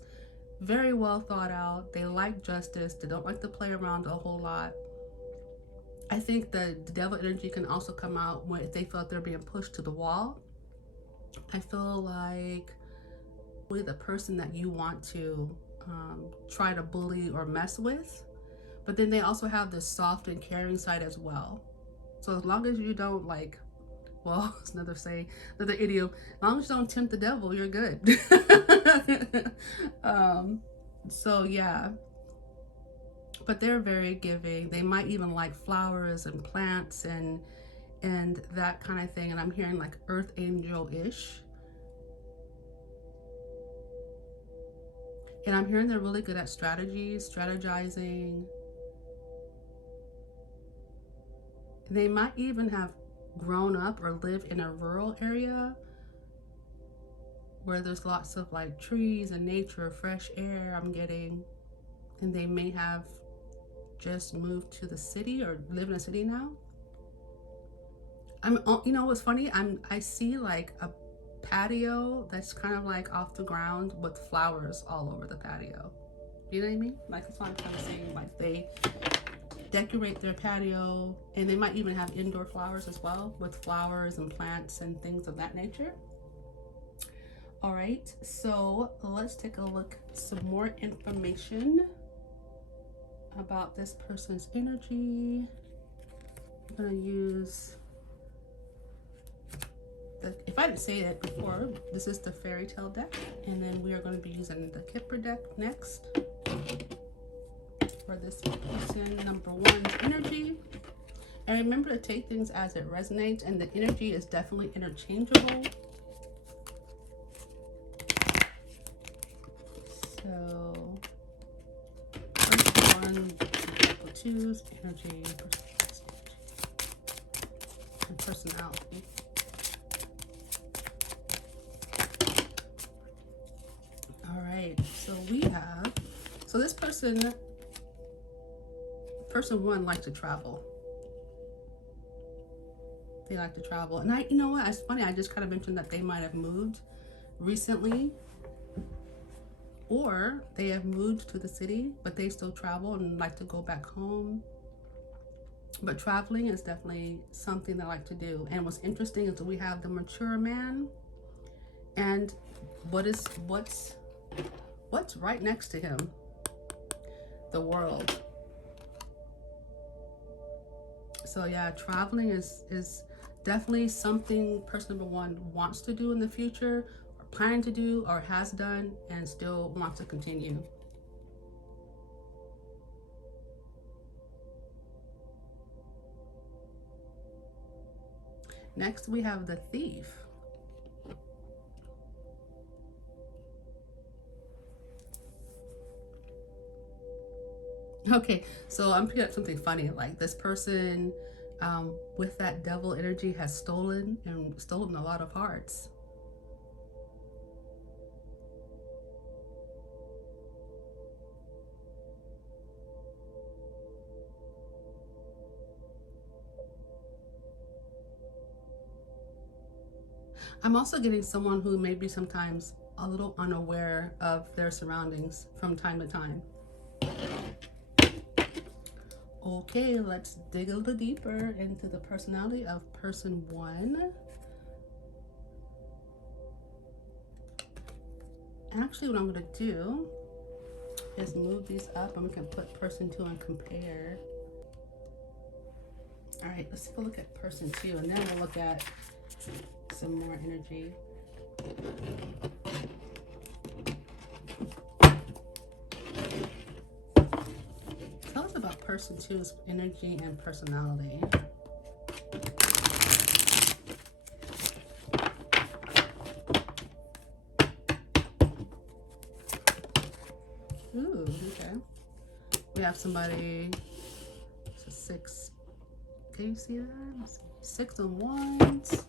Very well thought out. They like justice. They don't like to play around a whole lot. I think the devil energy can also come out when if they feel like they're being pushed to the wall. I feel like the person that you want to try to bully or mess with. But then they also have this soft and caring side as well. So as long as you don't like, well, it's another idiom, as long as you don't tempt the devil, you're good. So yeah, but they're very giving. They might even like flowers and plants and that kind of thing. And I'm hearing like earth angel-ish. And I'm hearing they're really good at strategizing. They might even have grown up or live in a rural area where there's lots of like trees and nature, fresh air, I'm getting. And they may have just moved to the city or live in a city now. You know what's funny? I see like a patio that's kind of like off the ground with flowers all over the patio. You know what I mean? Like that's what I'm kind of saying. Like they decorate their patio, and they might even have indoor flowers as well, with flowers and plants and things of that nature. All right, so let's take a look at some more information about this person's energy. I'm gonna use if I didn't say it before, this is the fairy tale deck, and then we are going to be using the Kipper deck next for this person number one's energy. And remember to take things as it resonates, and the energy is definitely interchangeable. So first one, couple twos, energy, and personality. All right, so we have, so this person one likes to travel. They like to travel. And you know what, it's funny, I just kind of mentioned that they might have moved recently, or they have moved to the city, but they still travel and like to go back home. But traveling is definitely something they like to do. And what's interesting is that we have the mature man, and what's right next to him? The world. So yeah, traveling is definitely something person number one wants to do in the future, or planning to do, or has done, and still wants to continue. Next, we have the thief. Okay, so I'm picking up something funny, like this person with that devil energy has stolen a lot of hearts. I'm also getting someone who may be sometimes a little unaware of their surroundings from time to time. Okay, let's dig a little deeper into the personality of person one. Actually, what I'm going to do is move these up, and we can put person two and compare. All right, let's take a look at person two, and then we'll look at some more energy. Tell us about person two's energy and personality. Ooh, okay. We have somebody, it's a 6. Can you see that? 6 of Wands.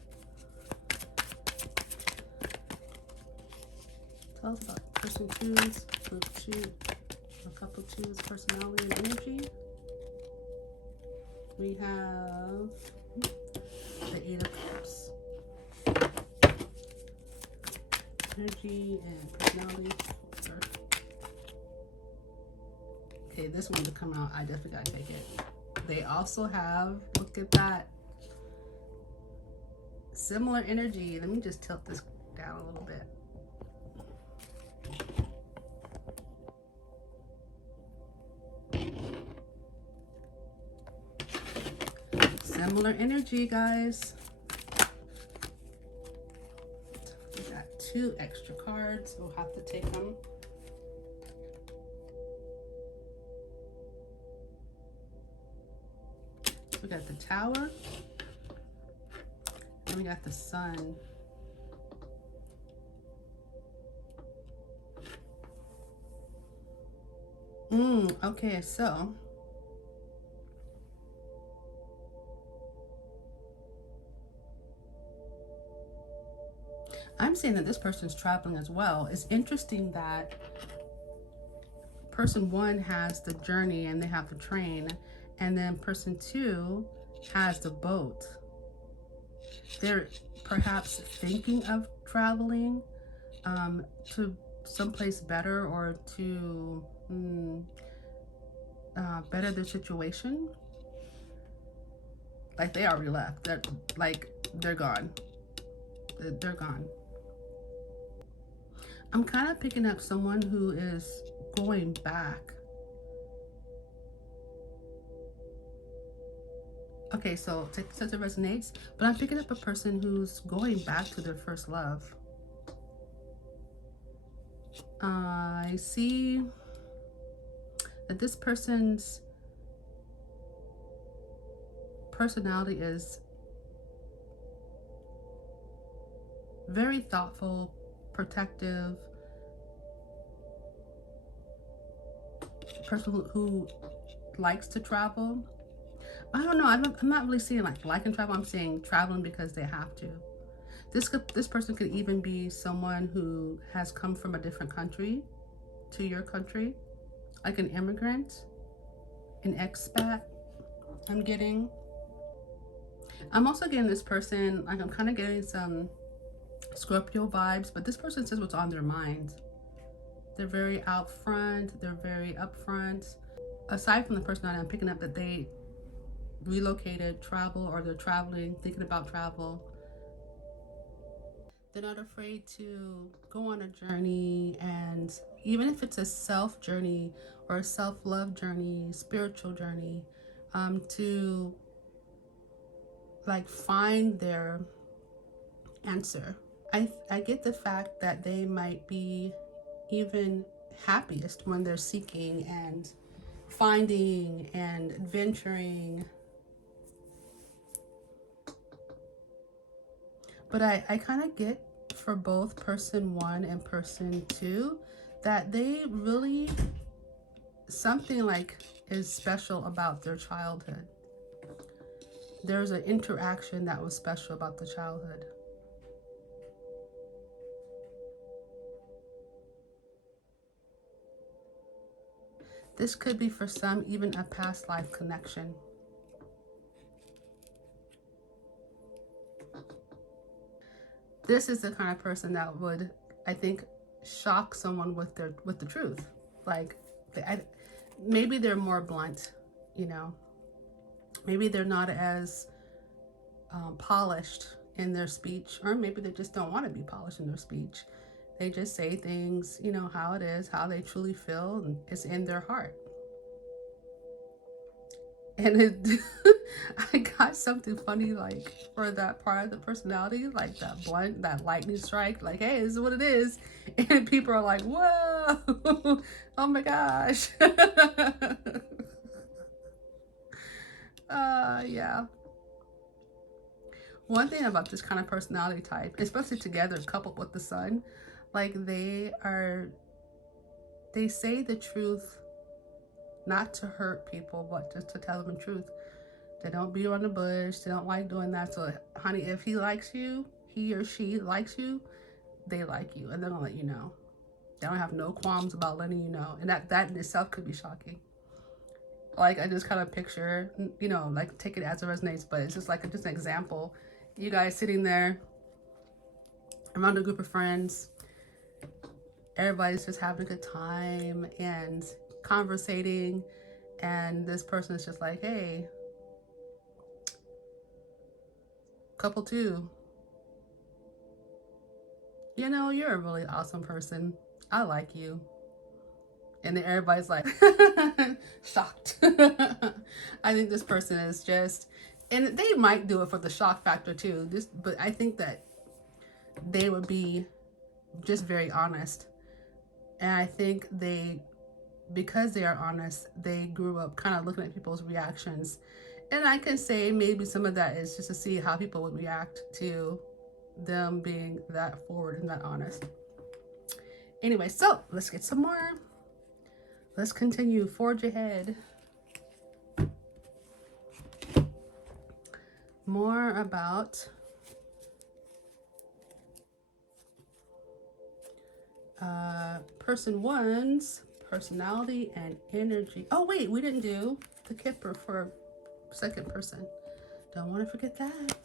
Tell us about person two's, a couple two's personality and energy. We have the 8 of Cups. Energy and personality. Okay, this one to come out, I definitely gotta take it. They also have, look at that, similar energy. Let me just tilt this down a little bit. Similar energy, guys. We got 2 extra cards. We'll have to take them. We got the Tower, and we got the Sun. Okay, so I'm saying that this person's traveling as well. It's interesting that person one has the journey and they have the train, and then person two has the boat. They're perhaps thinking of traveling to someplace better, or to better their situation. Like they already left. They're gone. They're gone. I'm kind of picking up someone who is going back. Okay, so take this as it resonates, but I'm picking up a person who's going back to their first love. I see that this person's personality is very thoughtful, protective, person who likes to travel. I don't know, I'm not really seeing like liking travel. I'm saying traveling because they have to. This person could even be someone who has come from a different country to your country, like an immigrant, an expat. I'm also getting this person, like I'm kind of getting some Scorpio vibes, but this person says what's on their mind. They're very out front, they're very upfront. Aside from the personality, I'm picking up that they relocated, travel, or they're traveling, thinking about travel. They're not afraid to go on a journey, and even if it's a self journey or a self-love journey, spiritual journey, to like find their answer. I get the fact that they might be even happiest when they're seeking and finding and adventuring. But I kind of get for both person one and person two that they really, something like is special about their childhood. There's an interaction that was special about the childhood. This could be for some even a past life connection. This is the kind of person that would, I think, shock someone with the truth. Like, maybe they're more blunt, you know. Maybe they're not as polished in their speech, or maybe they just don't want to be polished in their speech. They just say things, you know, how it is, how they truly feel, and it's in their heart. And I got something funny, like for that part of the personality, like that blunt, that lightning strike, like, hey, this is what it is. And people are like, whoa, oh my gosh. Yeah. One thing about this kind of personality type, especially together, coupled with the sun, like they say the truth, not to hurt people, but just to tell them the truth. They don't beat around the bush. They don't like doing that. So, honey, if he likes you, he or she likes you, they like you, and they're gonna let you know. They don't have no qualms about letting you know, and that in itself could be shocking. Like, I just kind of picture, you know, like take it as it resonates, but it's just like just an example. You guys sitting there around a group of friends, everybody's just having a good time and conversating, and this person is just like, hey, couple two, you know, you're a really awesome person. I like you. And then everybody's like shocked. I think this person is just, and they might do it for the shock factor too. But I think that they would be just very honest. And I think because they are honest, they grew up kind of looking at people's reactions. And I can say maybe some of that is just to see how people would react to them being that forward and that honest. Anyway, so let's get some more. Let's continue. Forge ahead. More about person one's personality and energy. Oh wait, we didn't do the Kipper for second person. Don't want to forget that.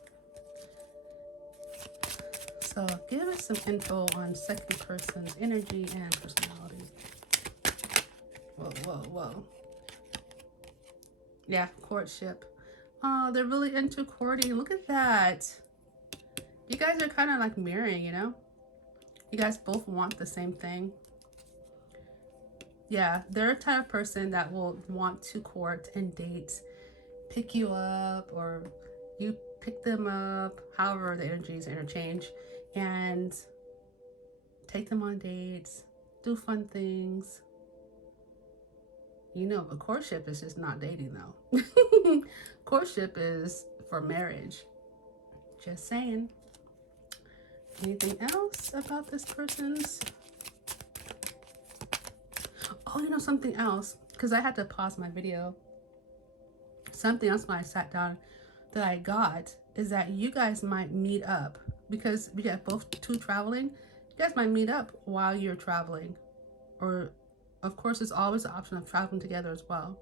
So give us some info on second person's energy and personality. Whoa, whoa, whoa. Yeah, courtship. Oh, they're really into courting. Look at that. You guys are kind of like mirroring, you know? You guys both want the same thing. Yeah, they're a type of person that will want to court and date, pick you up, or you pick them up, however the energies interchange, and take them on dates, do fun things. You know, a courtship is just not dating though. Courtship is for marriage. Just saying. Anything else about this person's? Oh, you know something else, because I had to pause my video. Something else when I sat down that I got is that you guys might meet up, because we got both two traveling. You guys might meet up while you're traveling, or of course there's always the option of traveling together as well,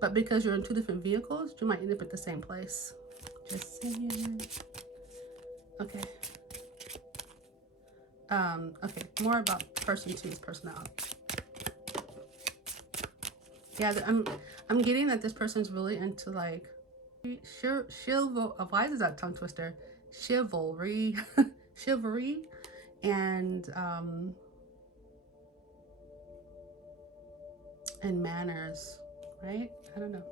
but because you're in two different vehicles, you might end up at the same place. Just saying. Okay. Okay, more about person two's personality. Yeah, I'm getting that this person's really into like why is that tongue twister? Chivalry, chivalry, and manners, right? I don't know.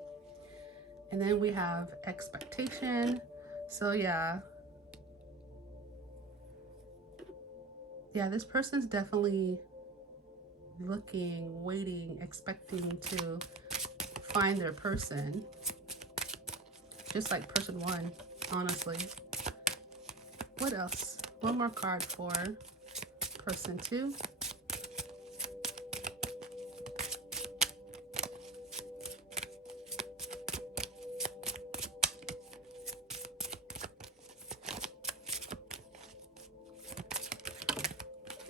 And then we have expectation. So yeah, this person's definitely looking, waiting, expecting to find their person, just like person one, honestly. What else? One more card for person two.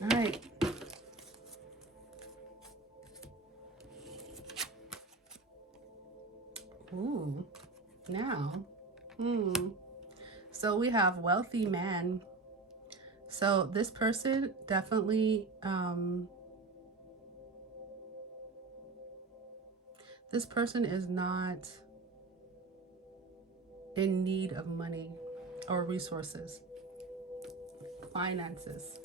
All right. Ooh, now, so we have wealthy man. So this person definitely, this person is not in need of money or resources, finances.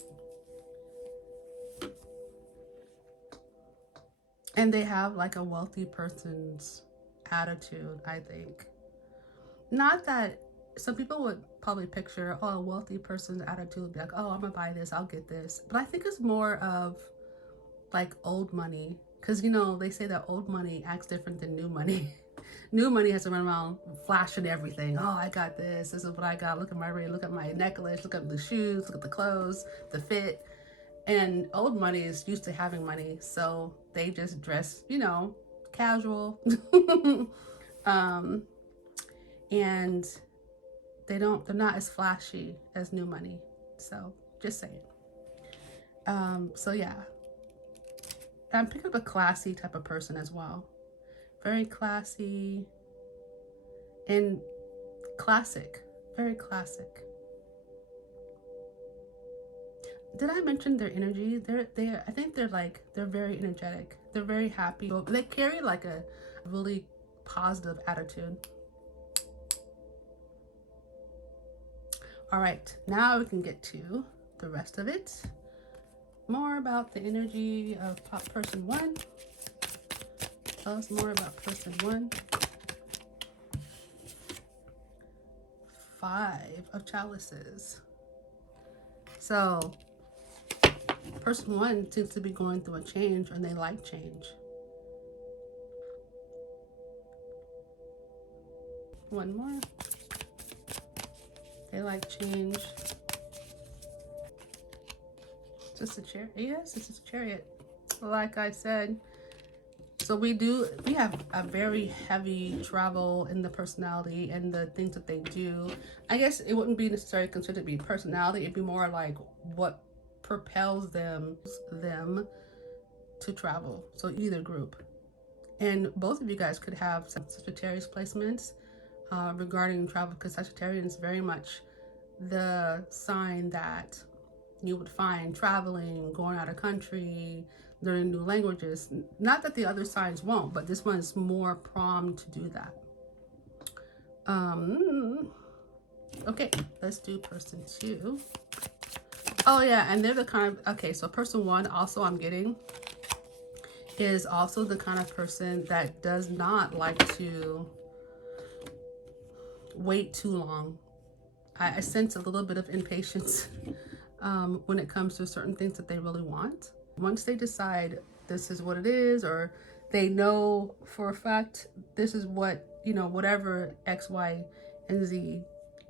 And they have like a wealthy person's attitude, I think. Not that some people would probably picture, oh, a wealthy person's attitude would be like, oh, I'm gonna buy this, I'll get this. But I think it's more of like old money, because you know they say that old money acts different than new money. New money has to run around flashing everything. Oh, I got this, this is what I got, look at my ring, look at my necklace, look at the shoes, look at the clothes, the fit. And old money is used to having money, so they just dress, you know, casual. And they're not as flashy as new money. So just saying. So yeah, I'm picking up a classy type of person as well. Very classy and classic, very classic. Did I mention their energy? I think they're very energetic. They're very happy. They carry like a really positive attitude. All right, now we can get to the rest of it. More about the energy of person one. Tell us more about person one. 5 of chalices. So person one seems to be going through a change, and they like change. One more. They like change. Just a chariot. Yes, this is a chariot. Like I said, so we have a very heavy travel in the personality and the things that they do. I guess it wouldn't be necessarily considered to be personality. It'd be more like what propels them to travel. So either group. And both of you guys could have some Sagittarius placements regarding travel, because Sagittarius is very much the sign that you would find traveling, going out of country, learning new languages. Not that the other signs won't, but this one's more prone to do that. Okay, let's do person 2. Oh yeah, and they're the kind of, okay, so person 1 also I'm getting is also the kind of person that does not like to wait too long. I sense a little bit of impatience when it comes to certain things that they really want. Once they decide this is what it is, or they know for a fact this is what, you know, whatever X, Y, and Z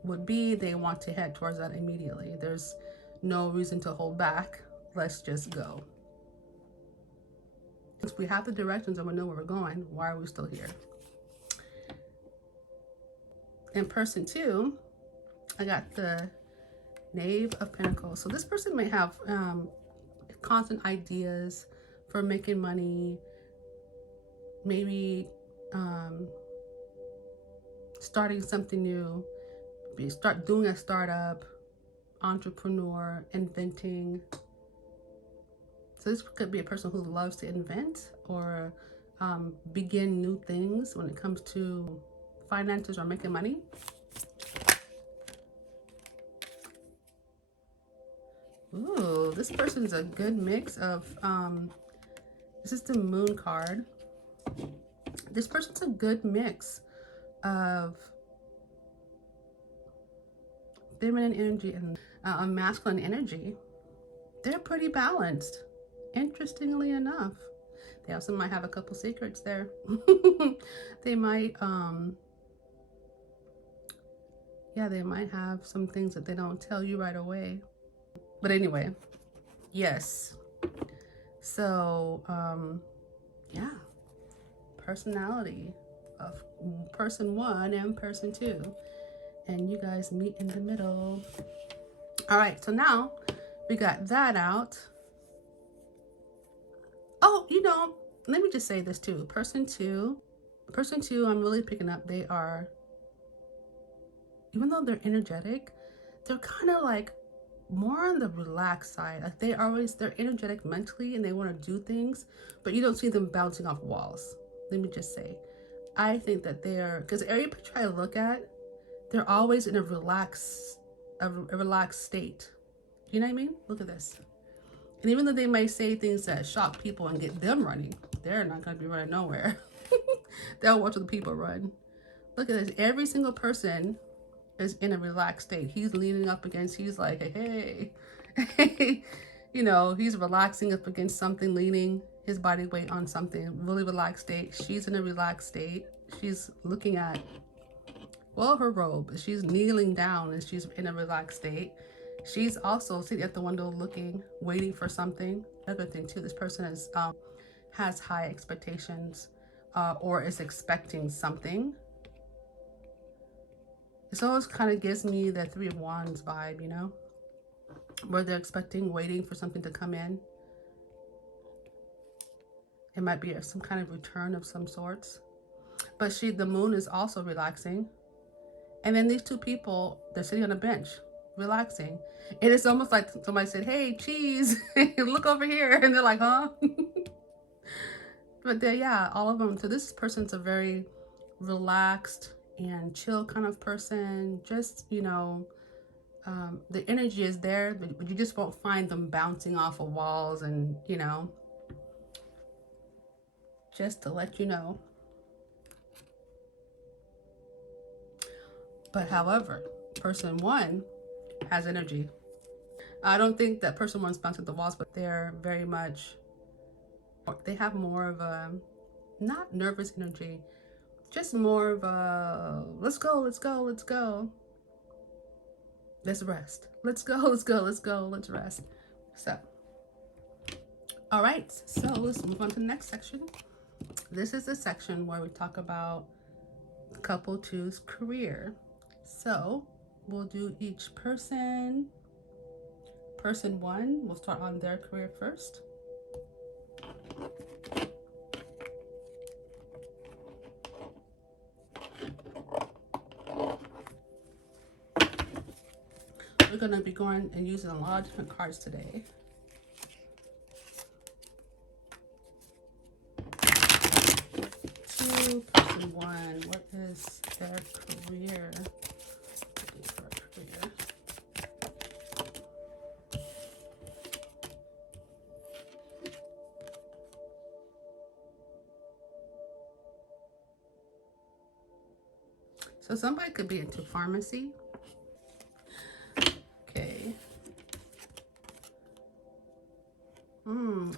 would be, they want to head towards that immediately. There's no reason to hold back. Let's just go. Since we have the directions and we know where we're going, why are we still here? In person 2, I got the Knave of Pentacles. So this person may have constant ideas for making money, maybe starting something new, start doing a startup, entrepreneur, inventing. So this could be a person who loves to invent or begin new things when it comes to finances or making money. Ooh, this person's a good mix of, this is the Moon card. This person's a good mix of feminine energy and a masculine energy. They're pretty balanced, interestingly enough. They also might have a couple secrets there. They might, yeah, they might have some things that they don't tell you right away. But anyway, yes. So, yeah, personality of person 1 and person 2. And you guys meet in the middle. All right, so now we got that out. Oh, you know, let me just say this too. Person 2, I'm really picking up, they are, even though they're energetic, they're kind of like more on the relaxed side. Like they're energetic mentally and they want to do things, but you don't see them bouncing off walls. Let me just say, I think that they're, because every picture I look at, they're always in a relaxed state. You know what I mean? Look at this. And even though they may say things that shock people and get them running, they're not going to be running nowhere. They'll watch the people run. Look at this. Every single person is in a relaxed state. He's leaning up against, he's like, hey, hey. You know, he's relaxing up against something, leaning his body weight on something, really relaxed state. She's in a relaxed state. She's looking at, well, her robe. She's kneeling down and she's in a relaxed state. She's also sitting at the window looking, waiting for something. Another thing too, this person is has high expectations or is expecting something. This always kind of gives me the 3 of Wands vibe, you know, where they're expecting, waiting for something to come in. It might be some kind of return of some sorts. But the moon is also relaxing. And then these 2 people, they're sitting on a bench, relaxing. And it's almost like somebody said, hey, cheese, look over here. And they're like, huh? But yeah, all of them. So this person's a very relaxed and chill kind of person. Just, you know, the energy is there, but you just won't find them bouncing off of walls and, you know, just to let you know. But however, person 1 has energy. I don't think that person 1's bouncing the walls, but they're very much, they have more of a, not nervous energy, just more of a, let's go, let's go, let's go. Let's rest. Let's go, let's go, let's go, let's rest. So, all right, so let's move on to the next section. This is the section where we talk about couple 2's career. So we'll do each person. Person 1, we'll start on their career first. We're going to be going and using a lot of different cards today. Two, person one, what is their career? Looking for a career. So somebody could be into pharmacy. Okay.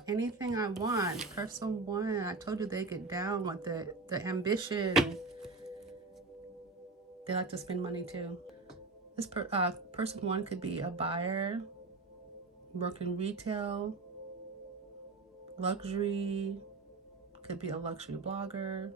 Anything I want. Person one, I told you they get down with the ambition. They like to spend money too. This person one could be a buyer, work in retail, luxury, could be a luxury blogger.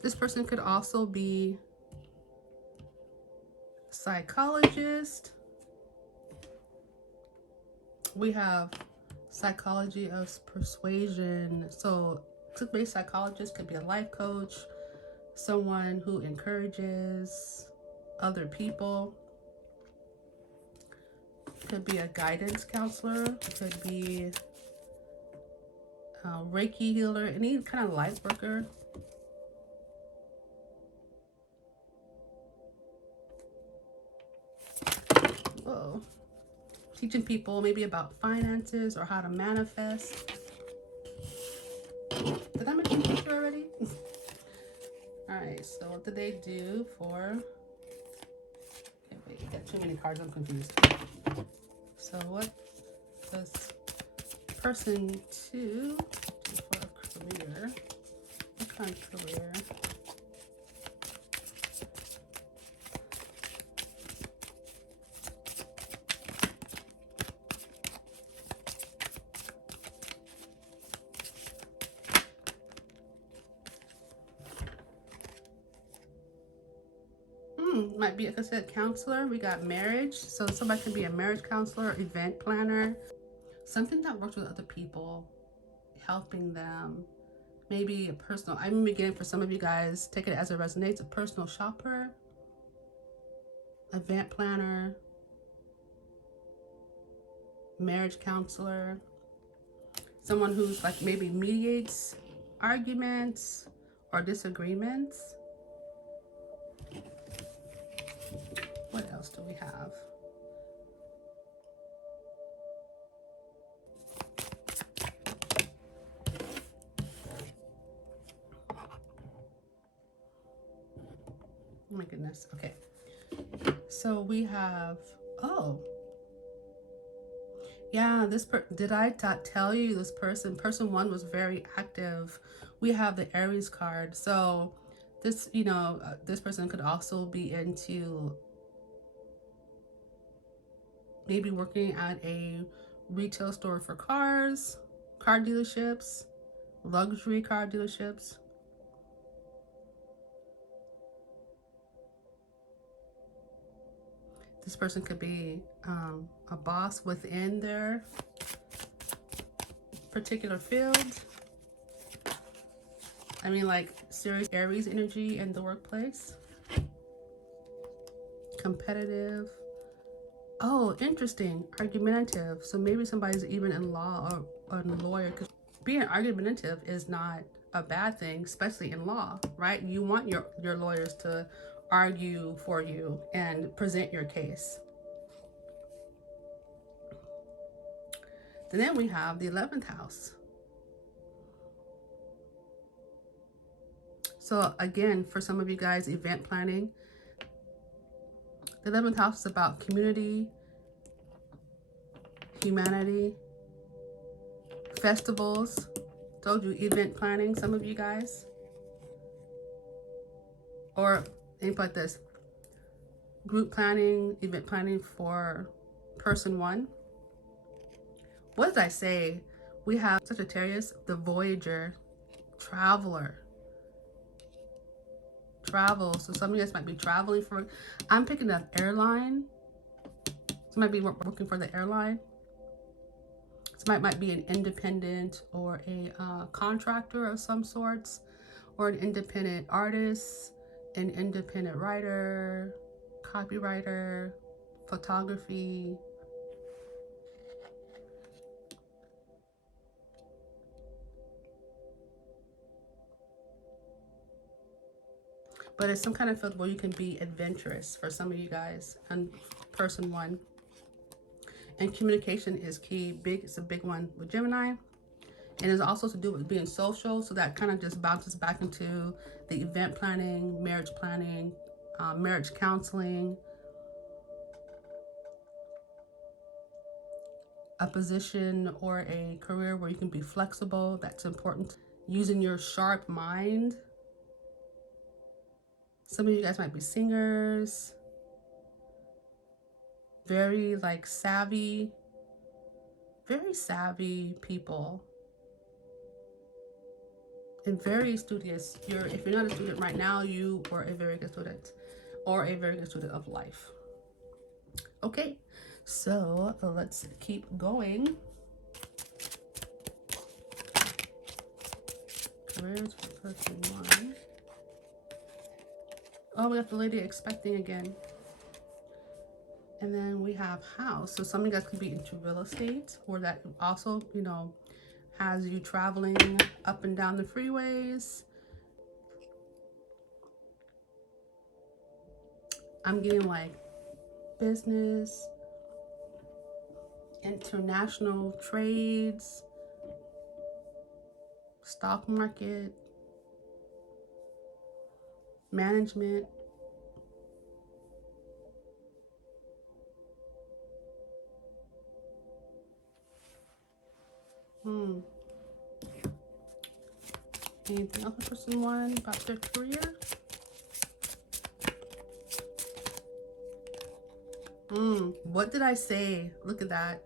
This person could also be psychologist. We have psychology of persuasion. So could be a psychologist, could be a life coach, someone who encourages other people. Could be a guidance counselor, could be a Reiki healer, any kind of light worker. Whoa. Teaching people maybe about finances or how to manifest. Did I mention teacher already? All right, so what did they do for... Okay, wait, you got too many cards, I'm confused. So what does person two do for a career? What kind of career? Might be, like I said, counselor. We got marriage. So somebody could be a marriage counselor, event planner, something that works with other people, helping them. Maybe a personal, I'm beginning for some of you guys, take it as it resonates, a personal shopper, event planner, marriage counselor, someone who's like maybe mediates arguments or disagreements. What else do we have? Oh my goodness. Okay. So we have, oh. Yeah, did I tell you this person one was very active. We have the Aries card. So this, this person could also be into maybe working at a retail store for cars, car dealerships, luxury car dealerships. This person could be a boss within their particular field. I mean, like serious Aries energy in the workplace. Competitive. Oh, interesting. Argumentative. So maybe somebody's even in law or a lawyer. Because being argumentative is not a bad thing, especially in law, right? You want your lawyers to argue for you and present your case. And then we have the 11th house. So again, for some of you guys, event planning. The 11th house is about community, humanity, festivals. Told you, event planning, some of you guys. Or anything like this. Group planning, event planning for person one. What did I say We have Sagittarius, the Voyager, traveler. Travel. So some of you guys might be traveling for, I'm picking up airline. Some might be working for the airline. Some might be an independent or a contractor of some sorts, or an independent artist, an independent writer, copywriter, photography. But it's some kind of field where you can be adventurous for some of you guys. And person one. And communication is key. It's a big one with Gemini. And it's also to do with being social. So that kind of just bounces back into the event planning, marriage counseling, a position or a career where you can be flexible. That's important. Using your sharp mind. Some of you guys might be singers, very like savvy, very savvy people, and very studious. If you're not a student right now, you are a very good student, or a very good student of life. Okay, so let's keep going. Careers for person one. Oh, we have the lady expecting again. And then we have house. So some of you guys could be into real estate, or that also, you know, has you traveling up and down the freeways. I'm getting like business, international trades, stock market, management. Anything else a person wants about their career? What did I say? Look at that.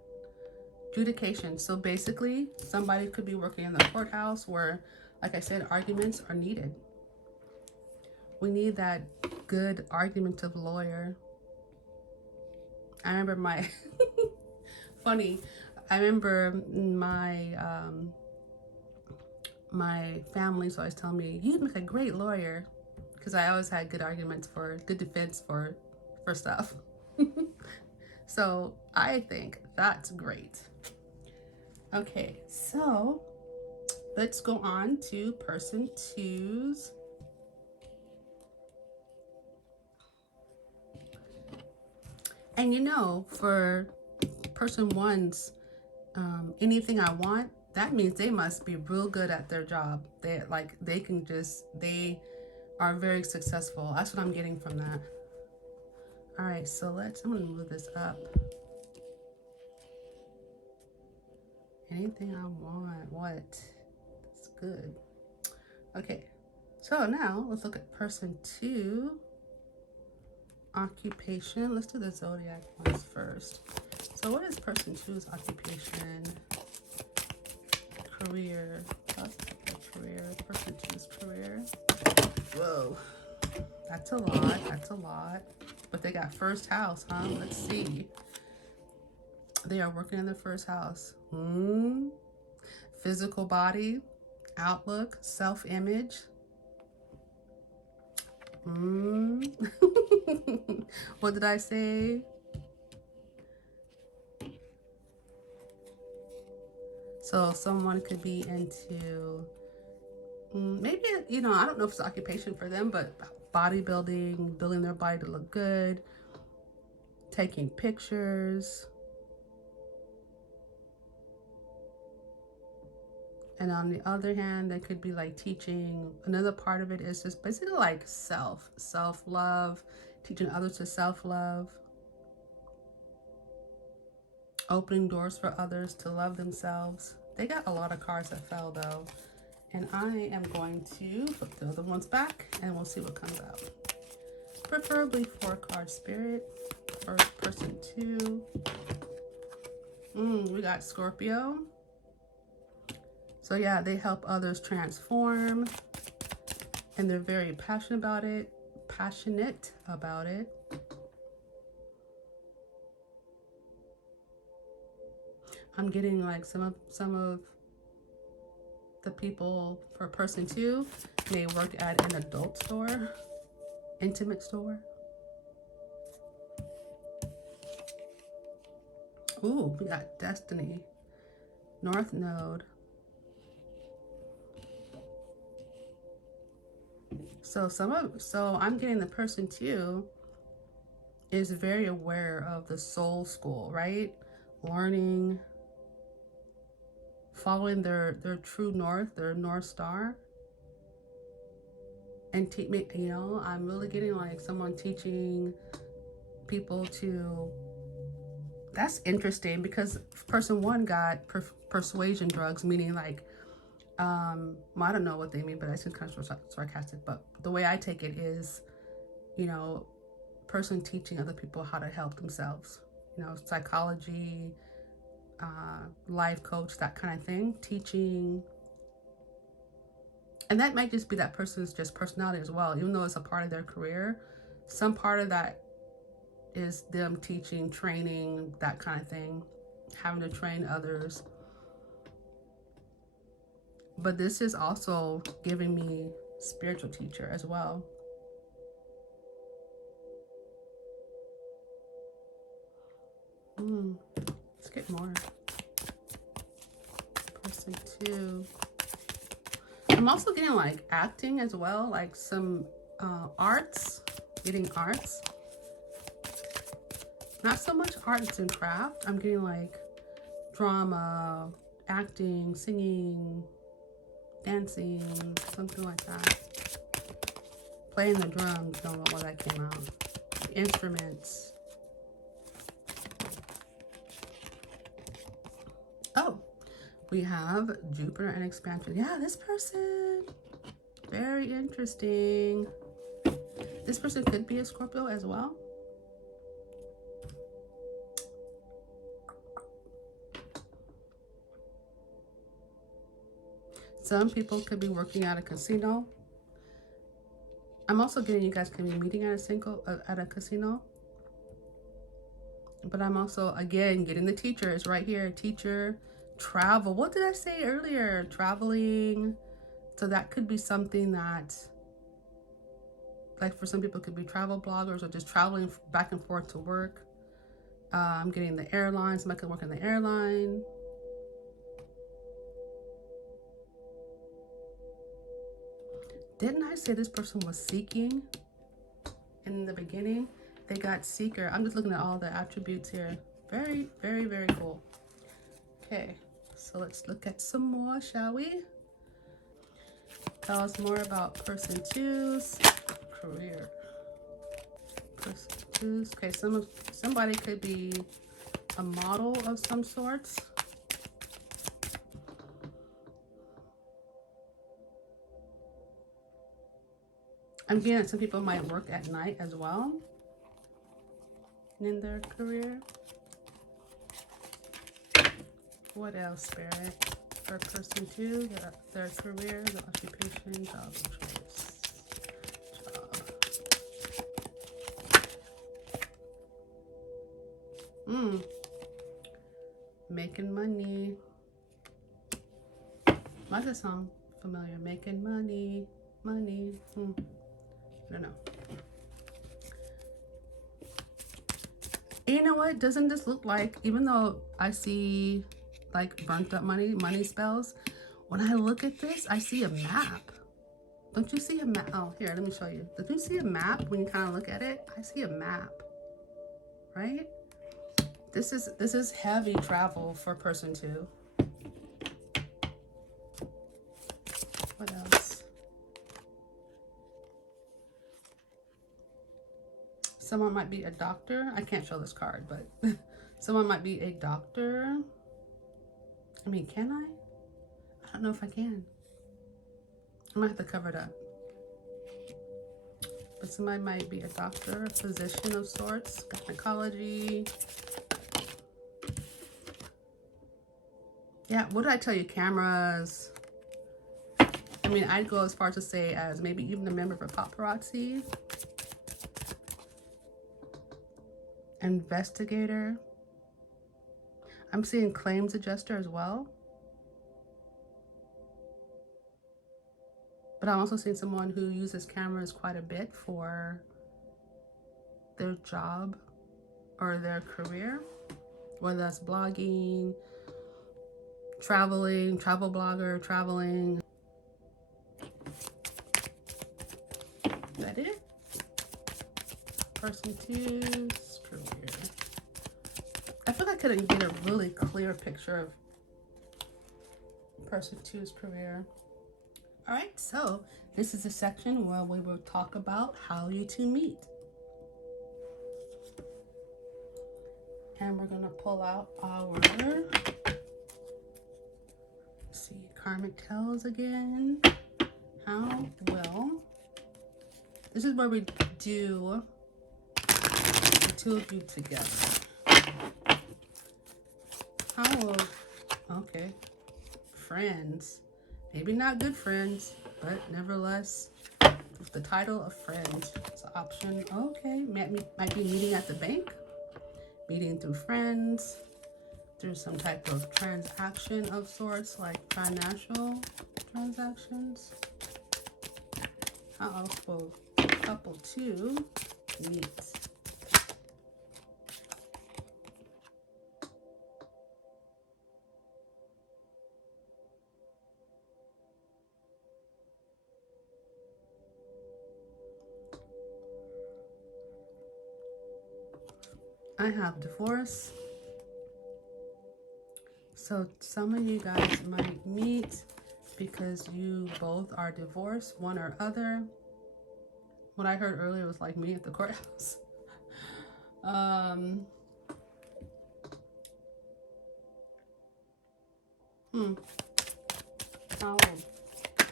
Adjudication. So basically, somebody could be working in the courthouse where, like I said, arguments are needed. We need that good argumentative lawyer. I remember my funny. I remember my family's always telling me, "You make a great lawyer," because I always had good arguments good defense for stuff. So I think that's great. Okay, so let's go on to person twos. And you know, for person ones, anything I want, that means they must be real good at their job. They are very successful. That's what I'm getting from that. All right, so I'm gonna move this up. Anything I want, what? That's good. Okay, so now let's look at person two. Occupation. Let's do the zodiac ones first. So what is person two's occupation? Career. Let's look at career. Person two's career. Whoa, that's a lot. That's a lot. But they got first house, huh? Let's see. They are working in the first house. Physical body, outlook, self-image. What did I say? So someone could be into maybe, you know, I don't know if it's an occupation for them, but bodybuilding, building their body to look good, taking pictures. And on the other hand, they could be like teaching. Another part of it is just basically like self-love, teaching others to self-love, opening doors for others to love themselves. They got a lot of cards that fell though. And I am going to flip the other ones back and we'll see what comes out. Preferably 4-card spirit for person two. We got Scorpio, So yeah, they help others transform, and they're very passionate about it. I'm getting like some of the people for person 2 may work at an adult store, intimate store. Ooh, we got Destiny, North Node. So I'm getting the person 2 is very aware of the soul school, right? Learning, following their true north, their North Star. And you know, I'm really getting like someone teaching people to, that's interesting, because person 1 got persuasion drugs, meaning like, I don't know what they mean, but I seem kind of sarcastic, but the way I take it is, you know, person teaching other people how to help themselves, you know, psychology, life coach, that kind of thing, teaching. And that might just be that person's just personality as well, even though it's a part of their career. Some part of that is them teaching, training, that kind of thing, having to train others. But this is also giving me spiritual teacher as well. Let's get more. Person 2. I'm also getting like acting as well, like some arts, getting arts. Not so much arts and craft. I'm getting like drama, acting, singing, dancing, something like that. Playing the drums, don't know why that came out. Instruments. Oh, we have Jupiter and expansion. Yeah, this person, very interesting. This person could be a Scorpio as well. Some people could be working at a casino. I'm also getting you guys can be meeting at a casino. But I'm also, again, getting the teacher. It's right here. Teacher, travel. What did I say earlier? Traveling. So that could be something that, like for some people, it could be travel bloggers or just traveling back and forth to work. I'm getting the airline. Somebody could work in the airline. Didn't I say this person was seeking in the beginning? They got seeker. I'm just looking at all the attributes here. Very, very, very cool. Okay, so let's look at some more, shall we? Tell us more about person 2's career. Person 2's, okay, somebody could be a model of some sorts. I'm getting some people might work at night as well in their career. What else, Spirit? For person 2, their career, the occupation, job, choice. Job. Making money. Why does that sound familiar? Making money. Money. I don't know. And you know what? Doesn't this look like, even though I see like burnt up money spells, when I look at this, I see a map. Don't you see a map? Oh, here, let me show you. Don't you see a map when you kind of look at it? I see a map, right? This is heavy travel for person 2. What else? Someone might be a doctor. I can't show this card, but someone might be a doctor. I mean, can I? I don't know if I can. I might have to cover it up. But somebody might be a doctor, a physician of sorts, gynecology. Yeah, what did I tell you? Cameras, mean, I'd go as far as to say as maybe even a member of a paparazzi, investigator. I'm seeing claims adjuster as well. But I'm also seeing someone who uses cameras quite a bit for their job or their career, whether that's blogging, traveling, travel blogger, traveling. Is that it? Person two's career. I feel like I couldn't get a really clear picture of person two's career. All right, so this is a section where we will talk about how you two meet. And we're gonna pull out our, let's see, karmic tells again. How will, this is where we do the two of you together. How will, okay, friends. Maybe not good friends, but nevertheless, the title of friend. It's an option. Okay, might be meeting at the bank, meeting through friends, through some type of transaction of sorts, like financial transactions. How else will couple two meet? I have divorce. So some of you guys might meet because you both are divorced, one or other. What I heard earlier was like me at the courthouse. How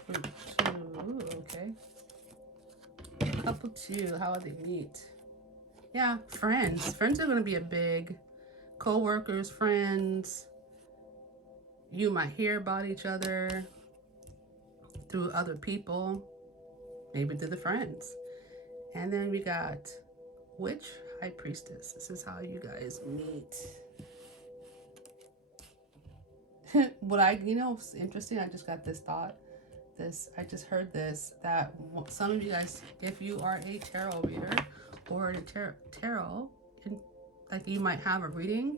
group two, okay. Couple two, how would they meet? Yeah, friends. Friends are gonna be a big, co-workers, friends. You might hear about each other through other people, maybe through the friends. And then we got witch, high priestess. This is how you guys meet. You know, it's interesting. I just got this thought. I just heard this, that some of you guys, if you are a tarot reader or a tarot, like you might have a reading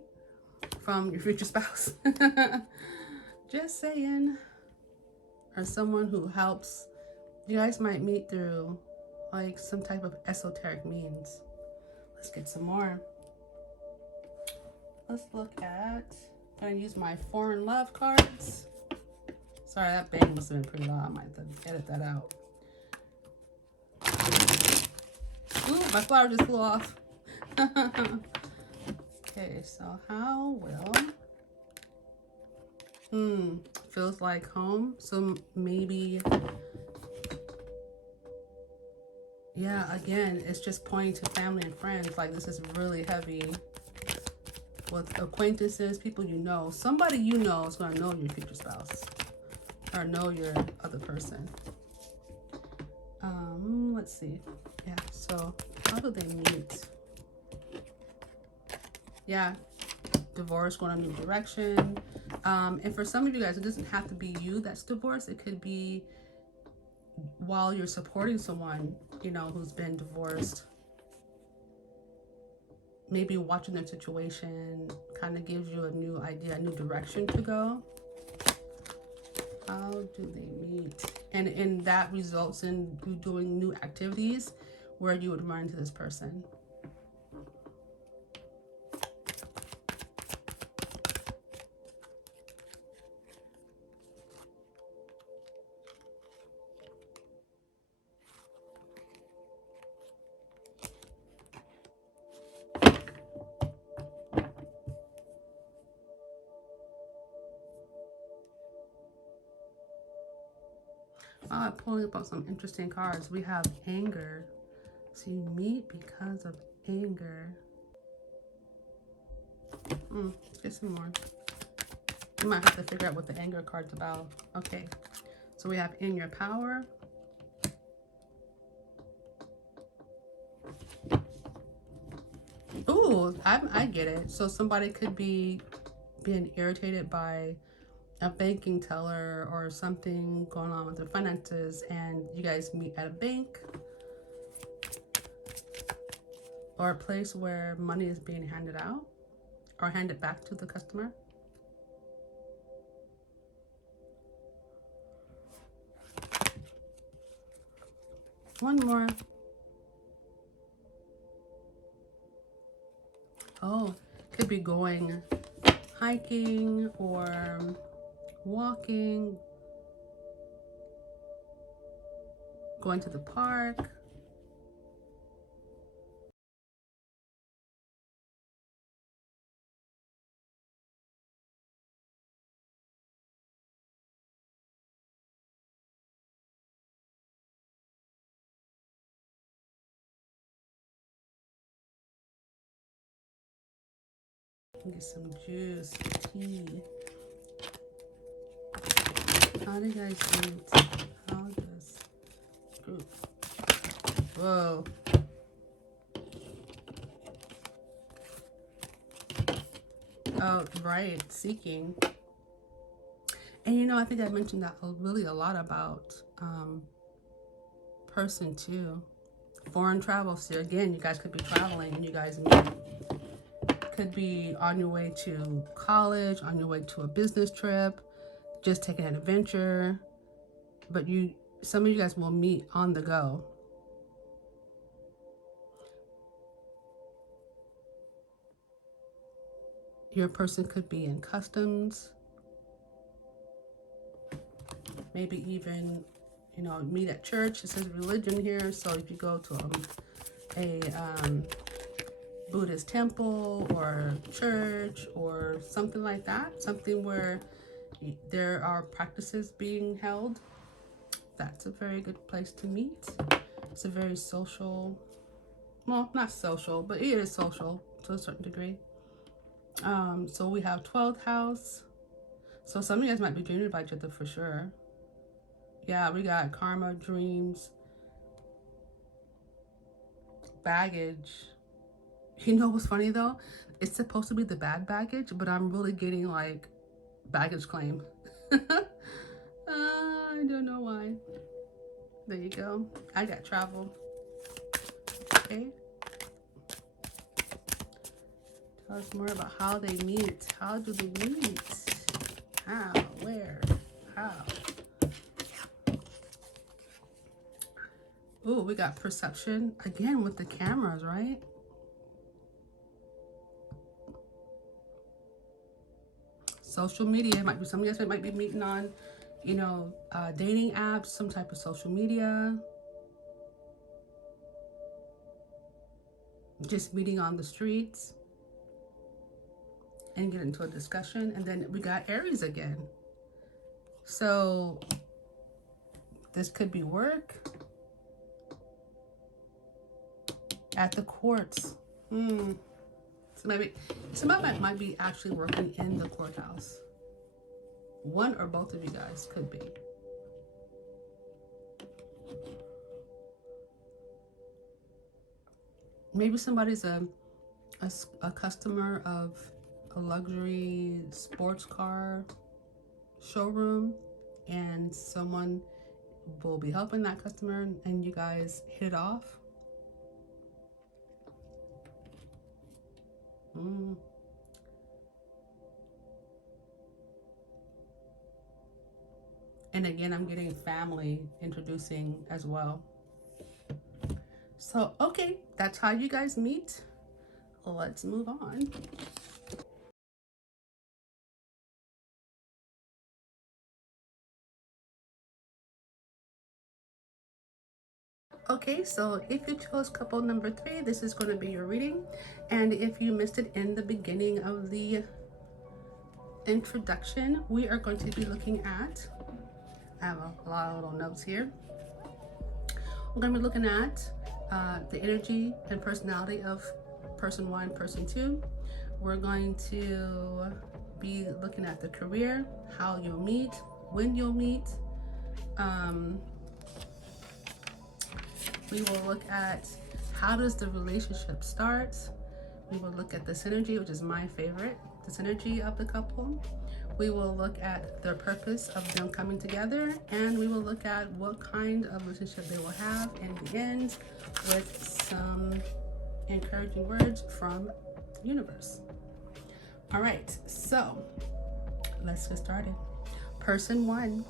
from your future spouse. Just saying. Or someone who helps. You guys might meet through like some type of esoteric means. Let's get some more. Let's look at, I'm gonna use my foreign love cards. Sorry, that bang must have been pretty loud. I might have to edit that out. Ooh, my flower just flew off. Okay, so how will, feels like home. So maybe, yeah, again, it's just pointing to family and friends. Like this is really heavy with acquaintances, people you know. Somebody you know is gonna know your future spouse or know your other person. Let's see. Yeah, so how do they meet? Yeah, divorce, going a new direction. And for some of you guys, it doesn't have to be you that's divorced. It could be while you're supporting someone, you know, who's been divorced. Maybe watching their situation kind of gives you a new idea, a new direction to go. How do they meet? And that results in you doing new activities where you would run into this person. I'm pulling up some interesting cards. We have anger. So you meet because of anger. Let's get some more. You might have to figure out what the anger card's about. Okay. So we have in your power. Ooh, I get it. So somebody could be being irritated by a banking teller or something going on with their finances, and you guys meet at a bank or a place where money is being handed out or handed back to the customer. One more. Oh, could be going hiking or walking, going to the park. Get some juice, tea. How do you guys eat? How does group? Whoa. Oh, right. Seeking. And you know, I think I mentioned that really a lot about person two. Foreign travel. So again, you guys could be traveling and you guys meet. Could be on your way to college, on your way to a business trip, just taking an adventure. But some of you guys will meet on the go. Your person could be in customs, maybe even, you know, meet at church. It says religion here, so if you go to a Buddhist temple or church or something like that, something where there are practices being held, that's a very good place to meet. It's a very social, well, not social, but it is social to a certain degree. So we have 12th house. So some of you guys might be dreaming about each other for sure. Yeah, we got karma, dreams, baggage. You know what's funny though? It's supposed to be the bad baggage, but I'm really getting like baggage claim. I don't know why. There you go. I got travel. Okay. Tell us more about how they meet. How do they meet? How? Where? How? Ooh, we got perception again with the cameras, right? Social media might be, some of you guys might be meeting on, you know, dating apps, some type of social media. Just meeting on the streets and get into a discussion. And then we got Aries again. So this could be work at the courts. So maybe somebody might be actually working in the courthouse. One or both of you guys could be. Maybe somebody's a customer of a luxury sports car showroom, and someone will be helping that customer and you guys hit it off. And again, I'm getting family introducing as well. So, okay, that's how you guys meet. Let's move on. Okay, so if you chose couple number 3, this is going to be your reading. And if you missed it in the beginning of the introduction, we are going to be looking at, I have a lot of little notes here. We're going to be looking at the energy and personality of person 1, person 2. We're going to be looking at the career, how you'll meet, when you'll meet, We will look at how does the relationship start. We will look at the synergy, which is my favorite, the synergy of the couple. We will look at the purpose of them coming together, and we will look at what kind of relationship they will have in the end with some encouraging words from the universe. All right, so let's get started. Person one.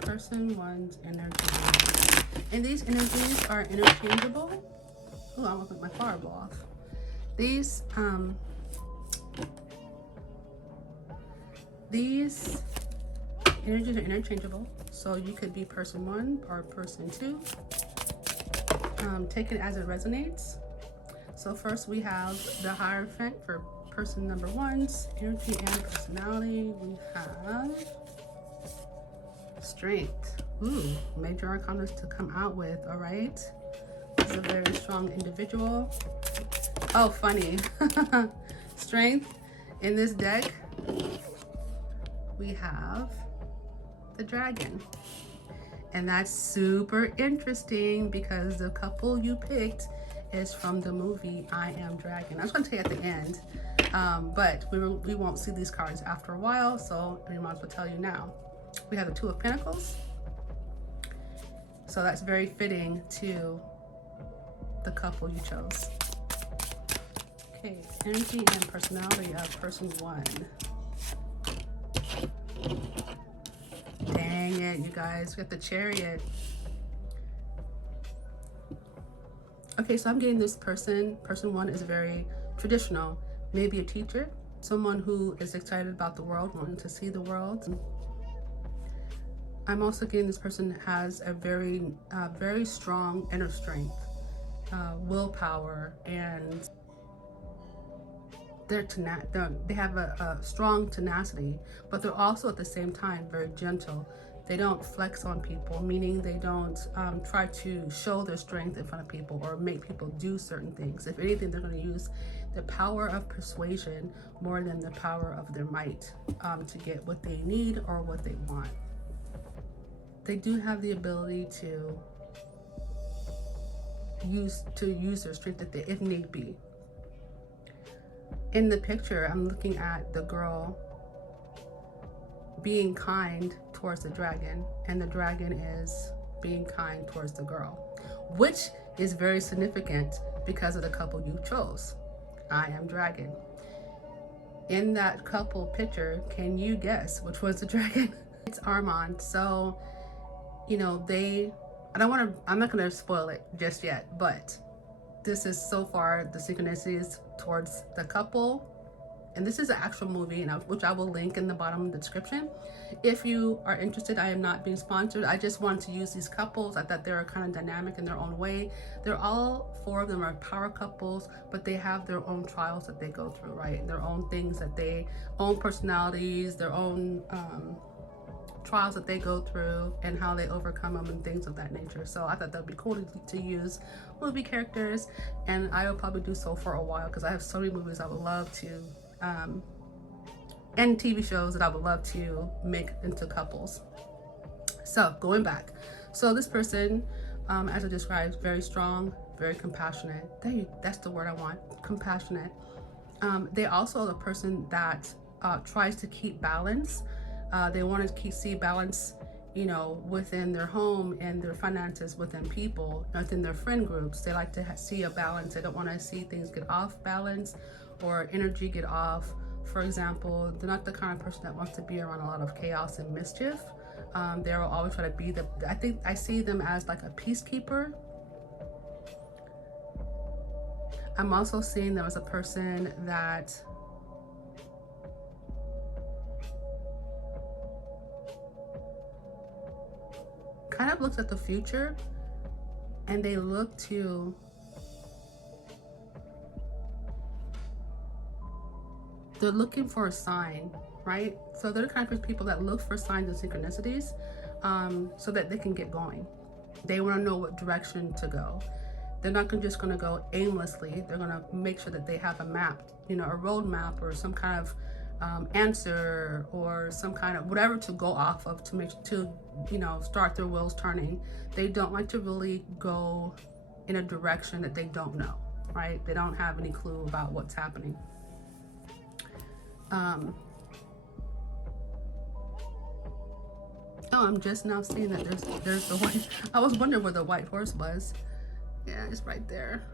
Person one's energy. And these energies are interchangeable. Oh, I almost put my fireball off. These energies are interchangeable. So you could be person one or person two. Take it as it resonates. So first we have the Hierophant for person number one's energy and personality. We have Strength. Ooh, major arcanas to come out with. All right, this is a very strong individual. Oh, funny. Strength. In this deck we have the Dragon, and that's super interesting because the couple you picked is from the movie I Am Dragon. I was going to tell you at the end, but we won't see these cards after a while, so we might as well tell you now. We have the Two of Pentacles, so that's very fitting to the couple you chose. Okay, energy and personality of person one. Dang it, you guys, we got the Chariot. Okay, so I'm getting this person one is very traditional, maybe a teacher, someone who is excited about the world, wanting to see the world. I'm also getting this person has a very strong inner strength, willpower, and they have a strong tenacity, but they're also at the same time very gentle. They don't flex on people, meaning they don't try to show their strength in front of people or make people do certain things. If anything, they're going to use the power of persuasion more than the power of their might to get what they need or what they want. They do have the ability to use their strength if need be. In the picture, I'm looking at the girl being kind towards the dragon, and the dragon is being kind towards the girl, which is very significant because of the couple you chose. I Am Dragon. In that couple picture, can you guess which was the dragon? It's Armand. So, you know, I'm not going to spoil it just yet, but this is so far the synchronicities towards the couple. And this is an actual movie, which I will link in the bottom of the description. If you are interested, I am not being sponsored. I just wanted to use these couples. I thought they were kind of dynamic in their own way. They're all four of them are power couples, but they have their own trials that they go through, right? Their own things own personalities, their own trials that they go through and how they overcome them and things of that nature. So I thought that would be cool to use movie characters, and I will probably do so for a while because I have so many movies I would love to and TV shows that I would love to make into couples. So going back, so this person, as I described, very strong, very compassionate. That's the word I want, compassionate. They also are the person that tries to keep balance. They want to see balance, you know, within their home and their finances, within people, within their friend groups. They like to see a balance. They don't want to see things get off balance or energy get off. For example, they're not the kind of person that wants to be around a lot of chaos and mischief. They will always try to be I think I see them as like a peacekeeper. I'm also seeing them as a person that kind of looks at the future, and they look to they're looking for a sign, right? So they're the kind of people that look for signs and synchronicities, so that they can get going. They want to know what direction to go. They're not just going to go aimlessly. They're going to make sure that they have a map, a road map or some kind of answer or some kind of whatever to go off of to start their wheels turning. They don't like to really go in a direction that they don't know, right? They don't have any clue about what's happening. Oh, I'm just now seeing that there's the white. I was wondering where the white horse was. Yeah, it's right there.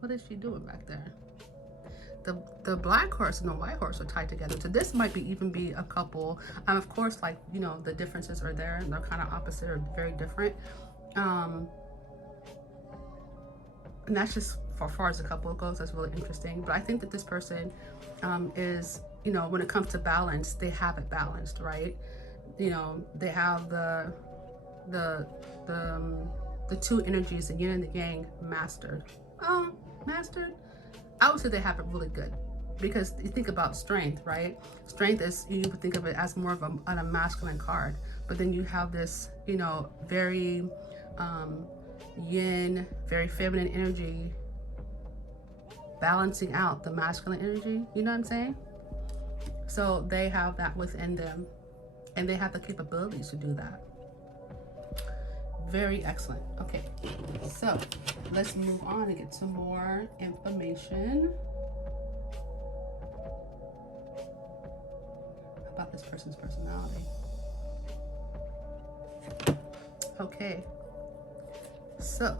What is she doing back there? The black horse and the white horse are tied together. So this might even be a couple. And of course, like, the differences are there and they're kind of opposite or very different. And that's just for far as the couple goes. That's really interesting. But I think that this person is, when it comes to balance, they have it balanced, right? They have the two energies, the yin and the yang, mastered. Mastered? I would say they have it really good, because you think about strength, right? Strength is, you would think of it as more of a masculine card, but then you have this, very yin, very feminine energy balancing out the masculine energy. You know what I'm saying? So they have that within them, and they have the capabilities to do that. Very excellent. Okay, so let's move on and get some more information about this person's personality. Okay, so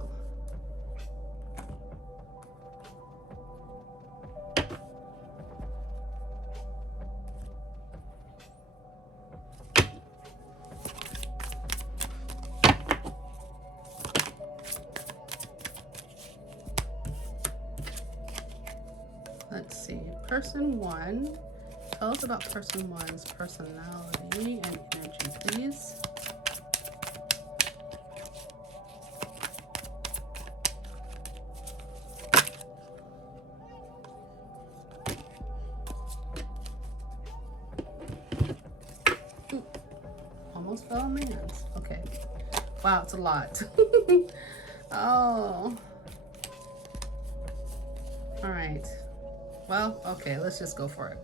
let's see, person one. Tell us about person one's personality and energy, please. Ooh, almost fell on my hands. Okay. Wow, it's a lot. Oh. All right. Well, okay, let's just go for it.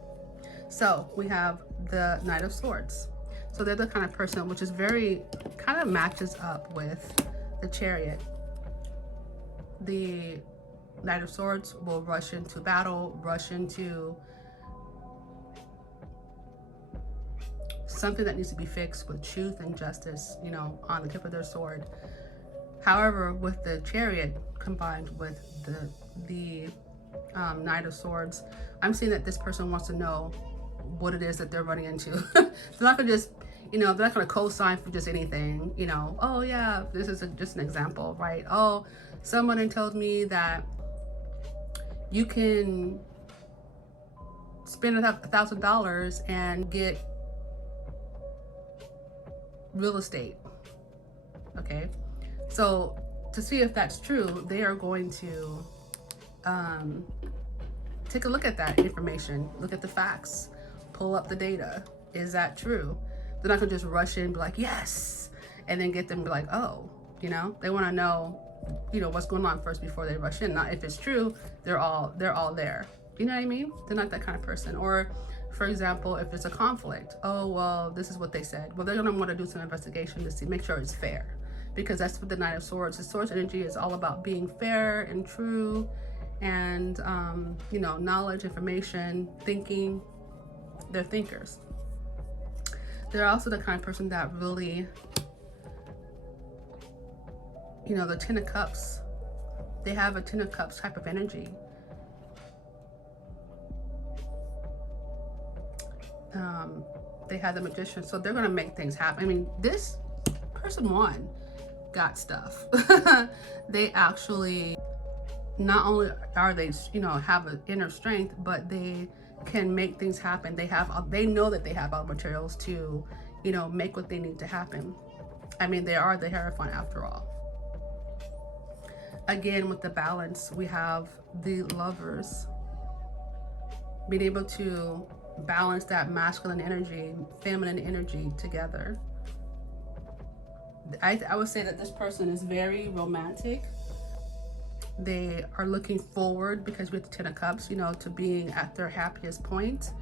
So we have the Knight of Swords. So they're the kind of person which is kind of matches up with the Chariot. The Knight of Swords will rush into battle, rush into something that needs to be fixed with truth and justice, on the tip of their sword. However, with the Chariot combined with the Knight of Swords, I'm seeing that this person wants to know what it is that they're running into. They're not gonna just, they're not gonna co-sign for just anything, oh yeah, this is just an example, right? Oh, someone tells me you can spend $1,000 and get real estate. Okay, so to see if that's true, they are going to take a look at that information, look at the facts, pull up the data. Is that true? They're not gonna just rush in and be like, yes, and then get them to be like, oh, they want to know, what's going on first before they rush in. Not if it's true, they're all there. You know what I mean? They're not that kind of person. Or for example, if there's a conflict, oh, well, this is what they said. Well, they're gonna want to do some investigation to make sure it's fair, because that's what the Knight of Swords, the Swords energy is all about being fair and true, and knowledge, information, thinking. They're thinkers. They're also the kind of person that really, the Ten of Cups, they have a Ten of Cups type of energy. They have the Magician, so they're going to make things happen. I mean, this person one got stuff. They actually, not only are they, have an inner strength, but they can make things happen. They know that they have all the materials to, make what they need to happen. I mean, they are the Hierophant after all. Again, with the balance, we have the Lovers being able to balance that masculine energy, feminine energy together. I would say that this person is very romantic. They are looking forward, because with the Ten of Cups, you know, to being at their happiest point.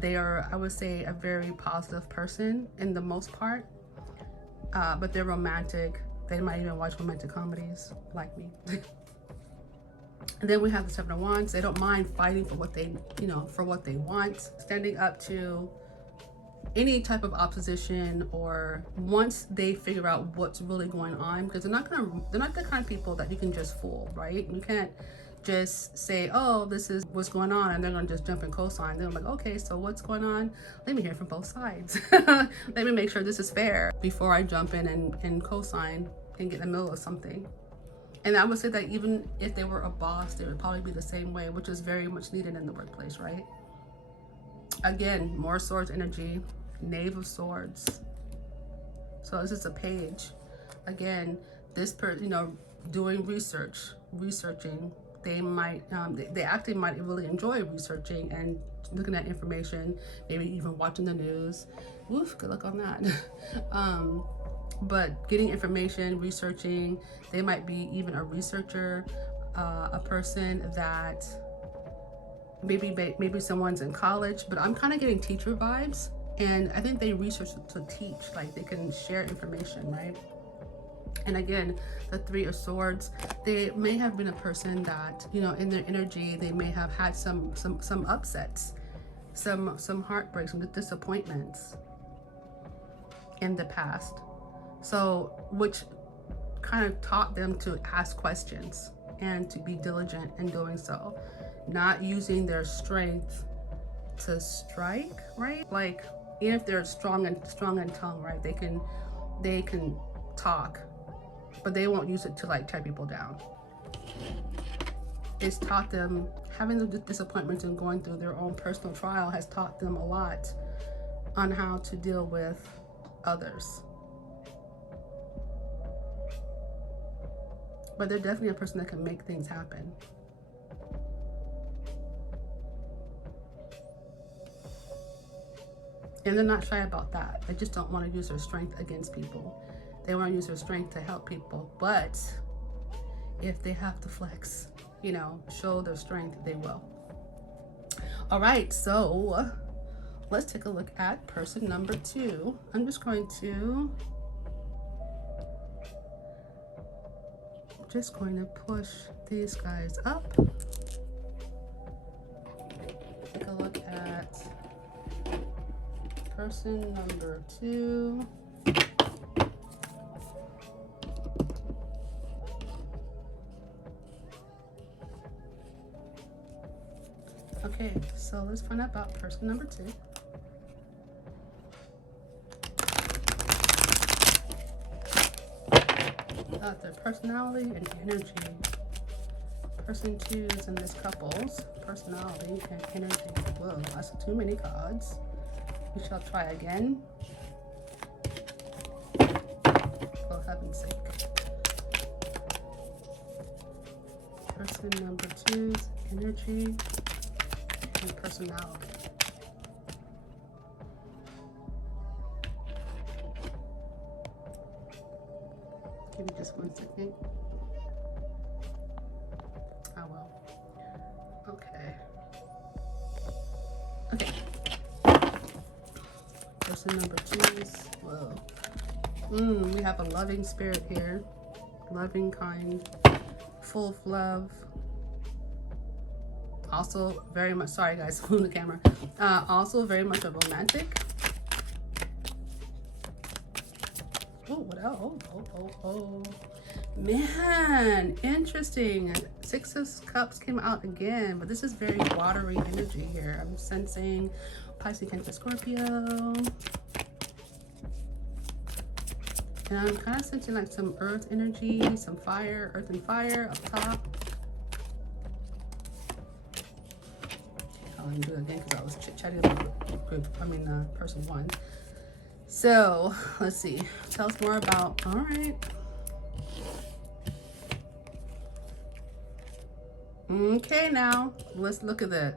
They are, I would say, a very positive person in the most part, but they're romantic. They might even watch romantic comedies like me. And then we have the Seven of Wands. They don't mind fighting for what they, you know, for what they want, standing up to any type of opposition, or once they figure out what's really going on, because they're not the kind of people that you can just fool, right? You can't just say, oh, this is what's going on, and they're gonna just jump and co-sign. They're like, okay, so what's going on? Let me hear from both sides. Let me make sure this is fair before I jump in and co-sign and get in the middle of something. And I would say that even if they were a boss, they would probably be the same way, which is very much needed in the workplace, right? Again, more swords energy, Knave of Swords. So this is a page. Again, this person, you know, doing researching. They might, they actually might really enjoy researching and looking at information, maybe even watching the news. Woof, good luck on that. But getting information, researching, they might be even a researcher, a person that maybe someone's in college, but I'm kind of getting teacher vibes. And I think they research to teach, like they can share information, right? And again, the Three of Swords, they may have been a person that, you know, in their energy, they may have had some upsets, some heartbreaks, some disappointments in the past. So, which kind of taught them to ask questions and to be diligent in doing so, not using their strength to strike, right? Like, even if they're strong in tongue, right? They can talk, but they won't use it to like tear people down. It's taught them, having the disappointments and going through their own personal trial has taught them a lot on how to deal with others. But they're definitely a person that can make things happen. And they're not shy about that. They just don't want to use their strength against people. They want to use their strength to help people. But if they have to flex, you know, show their strength, they will. All right, so let's take a look at person number 2. I'm just going to push these guys up. Take a look at person number 2. Okay, so let's find out about person number 2. Their personality and energy. Person 2 is in this couple's personality and energy. Whoa, that's too many cards. We shall try again. For heaven's sake. Person number 2's energy and personality. Give me just 1 second. I will. Okay. Person number 2 is, whoa. We have a loving spirit here. Loving, kind, full of love. Also very much, sorry guys, moving the camera. Also very much a romantic. Oh, what else? Oh. Man, interesting. 6 of Cups came out again, but this is very watery energy here. I'm sensing Pisces, Cancer, Scorpio. And I'm kind of sensing like some earth energy, some fire, earth and fire up top. I'll do it again because I was chit-chatting about group, person 1. So let's see. Tell us more about, all right. Okay, now let's look at the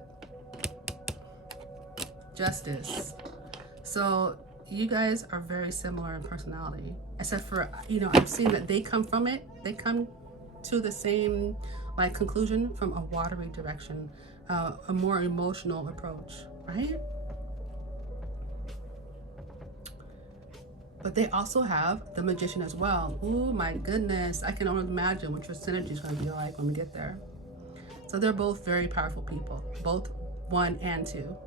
Justice. So you guys are very similar in personality, except for, you know, I'm seeing that they come from it. They come to the same like conclusion from a watery direction, a more emotional approach, right? But they also have the Magician as well. Oh my goodness, I can only imagine what your synergy is going to be like when we get there. So they're both very powerful people, both 1 and 2.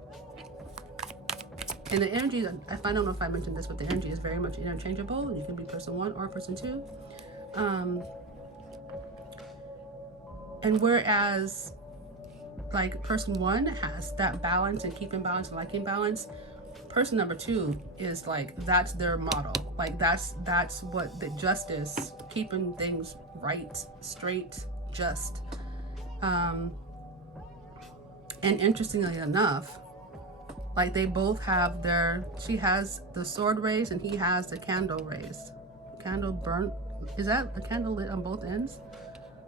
And the energy, I don't know if I mentioned this, but the energy is very much interchangeable. You can be person 1 or person 2. And whereas like person 1 has that balance and keeping balance and liking balance, person number 2 is like, that's their model. Like that's what the Justice, keeping things right, straight, just. And interestingly enough, like they both have she has the sword rays and he has the candle rays. Candle burnt, is that a candle lit on both ends?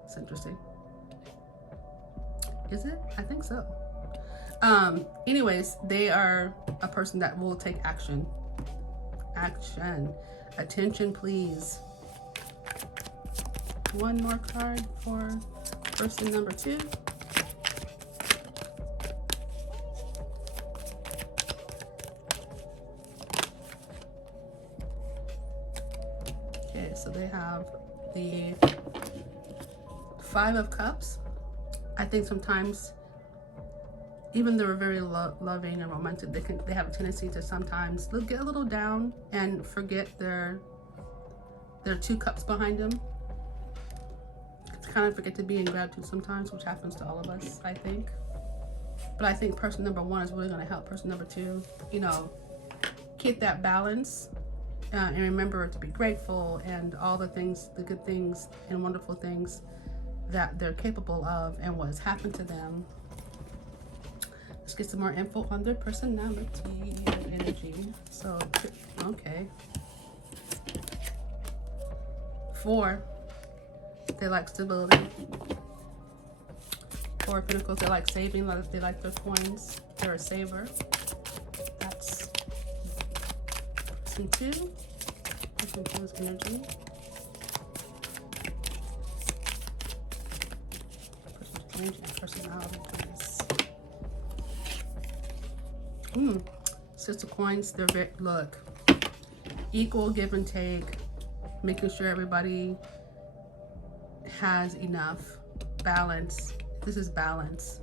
It's interesting. Is it? I think so. Anyways, they are a person that will take action. Action. Attention, please. One more card for person number 2. Okay, so they have the 5 of Cups. I think sometimes, even though they're very loving and romantic, they have a tendency to sometimes get a little down and forget their 2 cups behind them. Kind of forget to be in gratitude sometimes, which happens to all of us, I think. But I think person number 1 is really going to help person number 2, you know, keep that balance and remember to be grateful and all the things, the good things and wonderful things that they're capable of and what has happened to them. Let's get some more info on their personality and energy. So, okay. 4, they like stability. 4 of Pentacles, they like saving, they like their coins. They're a saver. That's person 2. Person 2 is energy. Energy and personality, please. 6 of Coins, they're very, look, equal give and take, making sure everybody has enough balance. This is balance.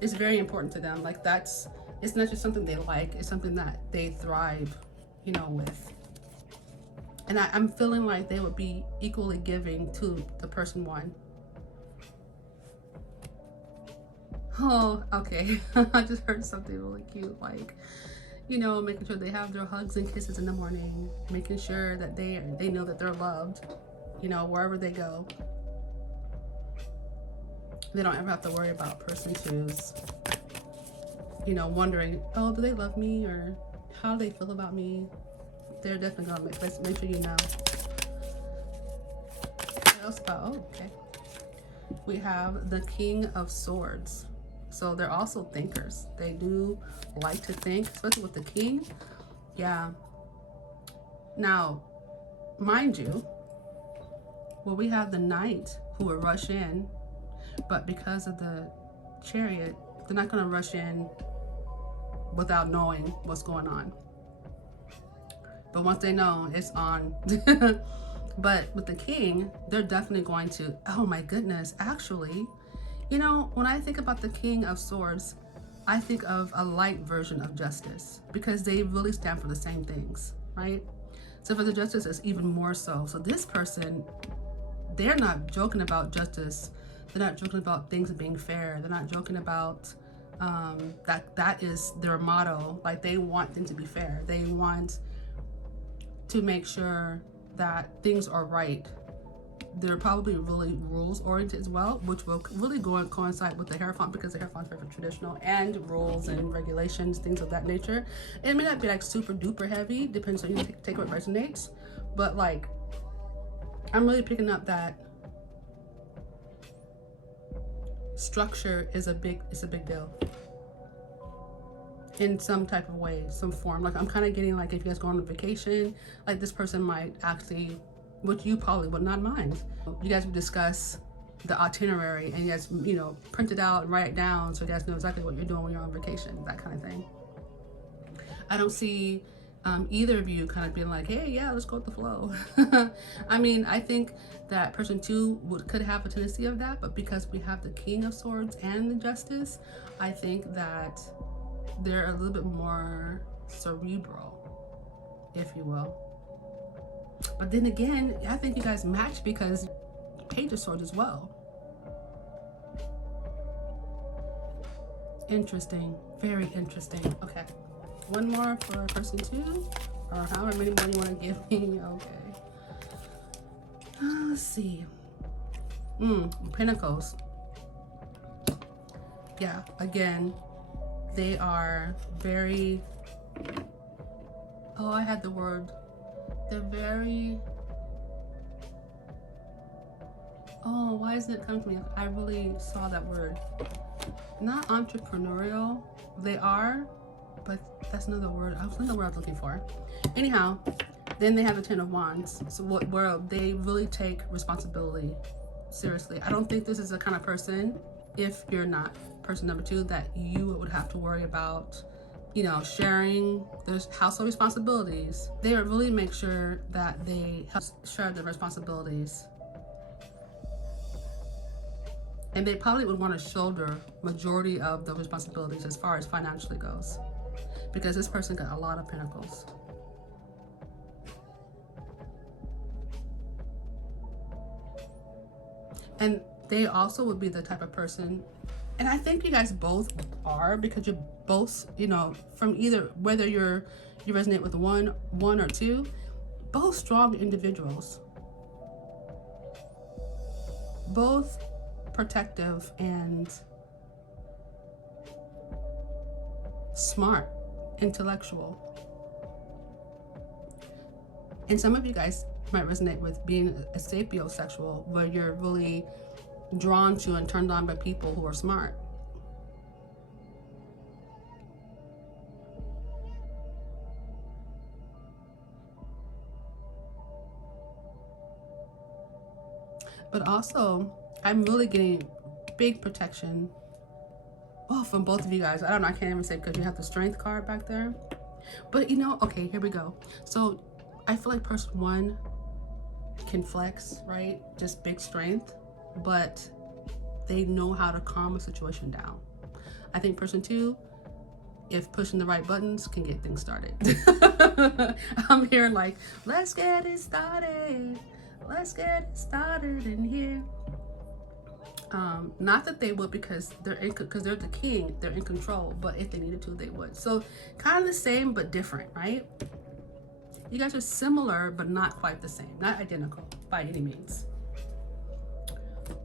It's very important to them. Like it's not just something they like, it's something that they thrive, you know, with. And I'm feeling like they would be equally giving to the person 1. Oh, okay. I just heard something really cute, like, you know, making sure they have their hugs and kisses in the morning, making sure that they know that they're loved, you know, wherever they go. They don't ever have to worry about person 2's, you know, wondering, oh, do they love me or how do they feel about me? They're definitely gonna make sure you know. What else about? Oh, okay. We have the King of Swords. So they're also thinkers. They do like to think, especially with the King. Yeah. Now, mind you, well, we have the Knight who will rush in, but because of the Chariot, they're not going to rush in without knowing what's going on. But once they know, it's on. But with the King, they're definitely going to, oh my goodness, actually, you know, when I think about the King of Swords, I think of a light version of Justice because they really stand for the same things, right? So for the Justice, it's even more so. So this person, they're not joking about justice. They're not joking about things being fair. They're not joking about that is their motto. Like they want things to be fair. They want to make sure that things are right. They're probably really rules oriented as well, which will really go and coincide with the Hierophant because the Hierophant is very traditional and rules and regulations, things of that nature. It may not be like super duper heavy, depends on you take what resonates, but like I'm really picking up that structure is a big deal in some type of way, some form. Like I'm kind of getting like if you guys go on a vacation, like this person might actually, which you probably would not mind. You guys would discuss the itinerary and you guys, you know, print it out and write it down so you guys know exactly what you're doing when you're on vacation, that kind of thing. I don't see either of you kind of being like, hey, yeah, let's go with the flow. I mean, I think that person 2 could have a tendency of that, but because we have the King of Swords and the Justice, I think that they're a little bit more cerebral, if you will. But then again, I think you guys match because Page of Swords as well. Interesting, very interesting. Okay, one more for person 2, or however many more you want to give me. Okay, let's see. Pentacles. Yeah, again, they are very, oh, I had the word, they're very, oh, why isn't it coming to me? I really saw that word. Not entrepreneurial, they are, but that's another word. That's another word I was looking for. Anyhow, then they have the 10 of Wands. So where they really take responsibility seriously. I don't think this is the kind of person, if you're not person number 2, that you would have to worry about, you know, sharing their household responsibilities. They really make sure that they help share their responsibilities. And they probably would want to shoulder majority of the responsibilities as far as financially goes, because this person got a lot of pentacles. And they also would be the type of person, and I think you guys both are, because you're both, you know, from either, whether you resonate with one or 2, both strong individuals, both protective and smart, intellectual. And some of you guys might resonate with being a sapiosexual, where you're really drawn to and turned on by people who are smart. But also, I'm really getting big protection, well, from both of you guys. I don't know, I can't even say, because you have the Strength card back there. But you know, okay, here we go. So I feel like person 1 can flex, right? Just big strength, but they know how to calm a situation down. I think person 2, if pushing the right buttons, can get things started. I'm hearing like, let's get it started. Let's get it started in here. Not that they would, because they're the king, they're in control, but if they needed to, they would. So kind of the same, but different, right? You guys are similar, but not quite the same, not identical by any means.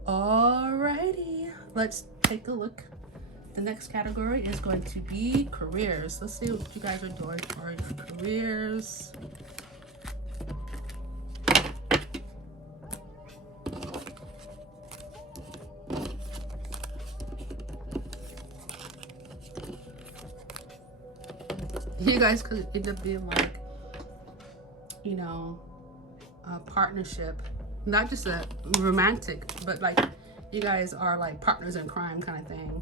Alrighty, let's take a look. The next category is going to be careers. Let's see what you guys are doing for your careers. You guys could end up being like, you know, a partnership, not just a romantic, but like you guys are like partners in crime kind of thing.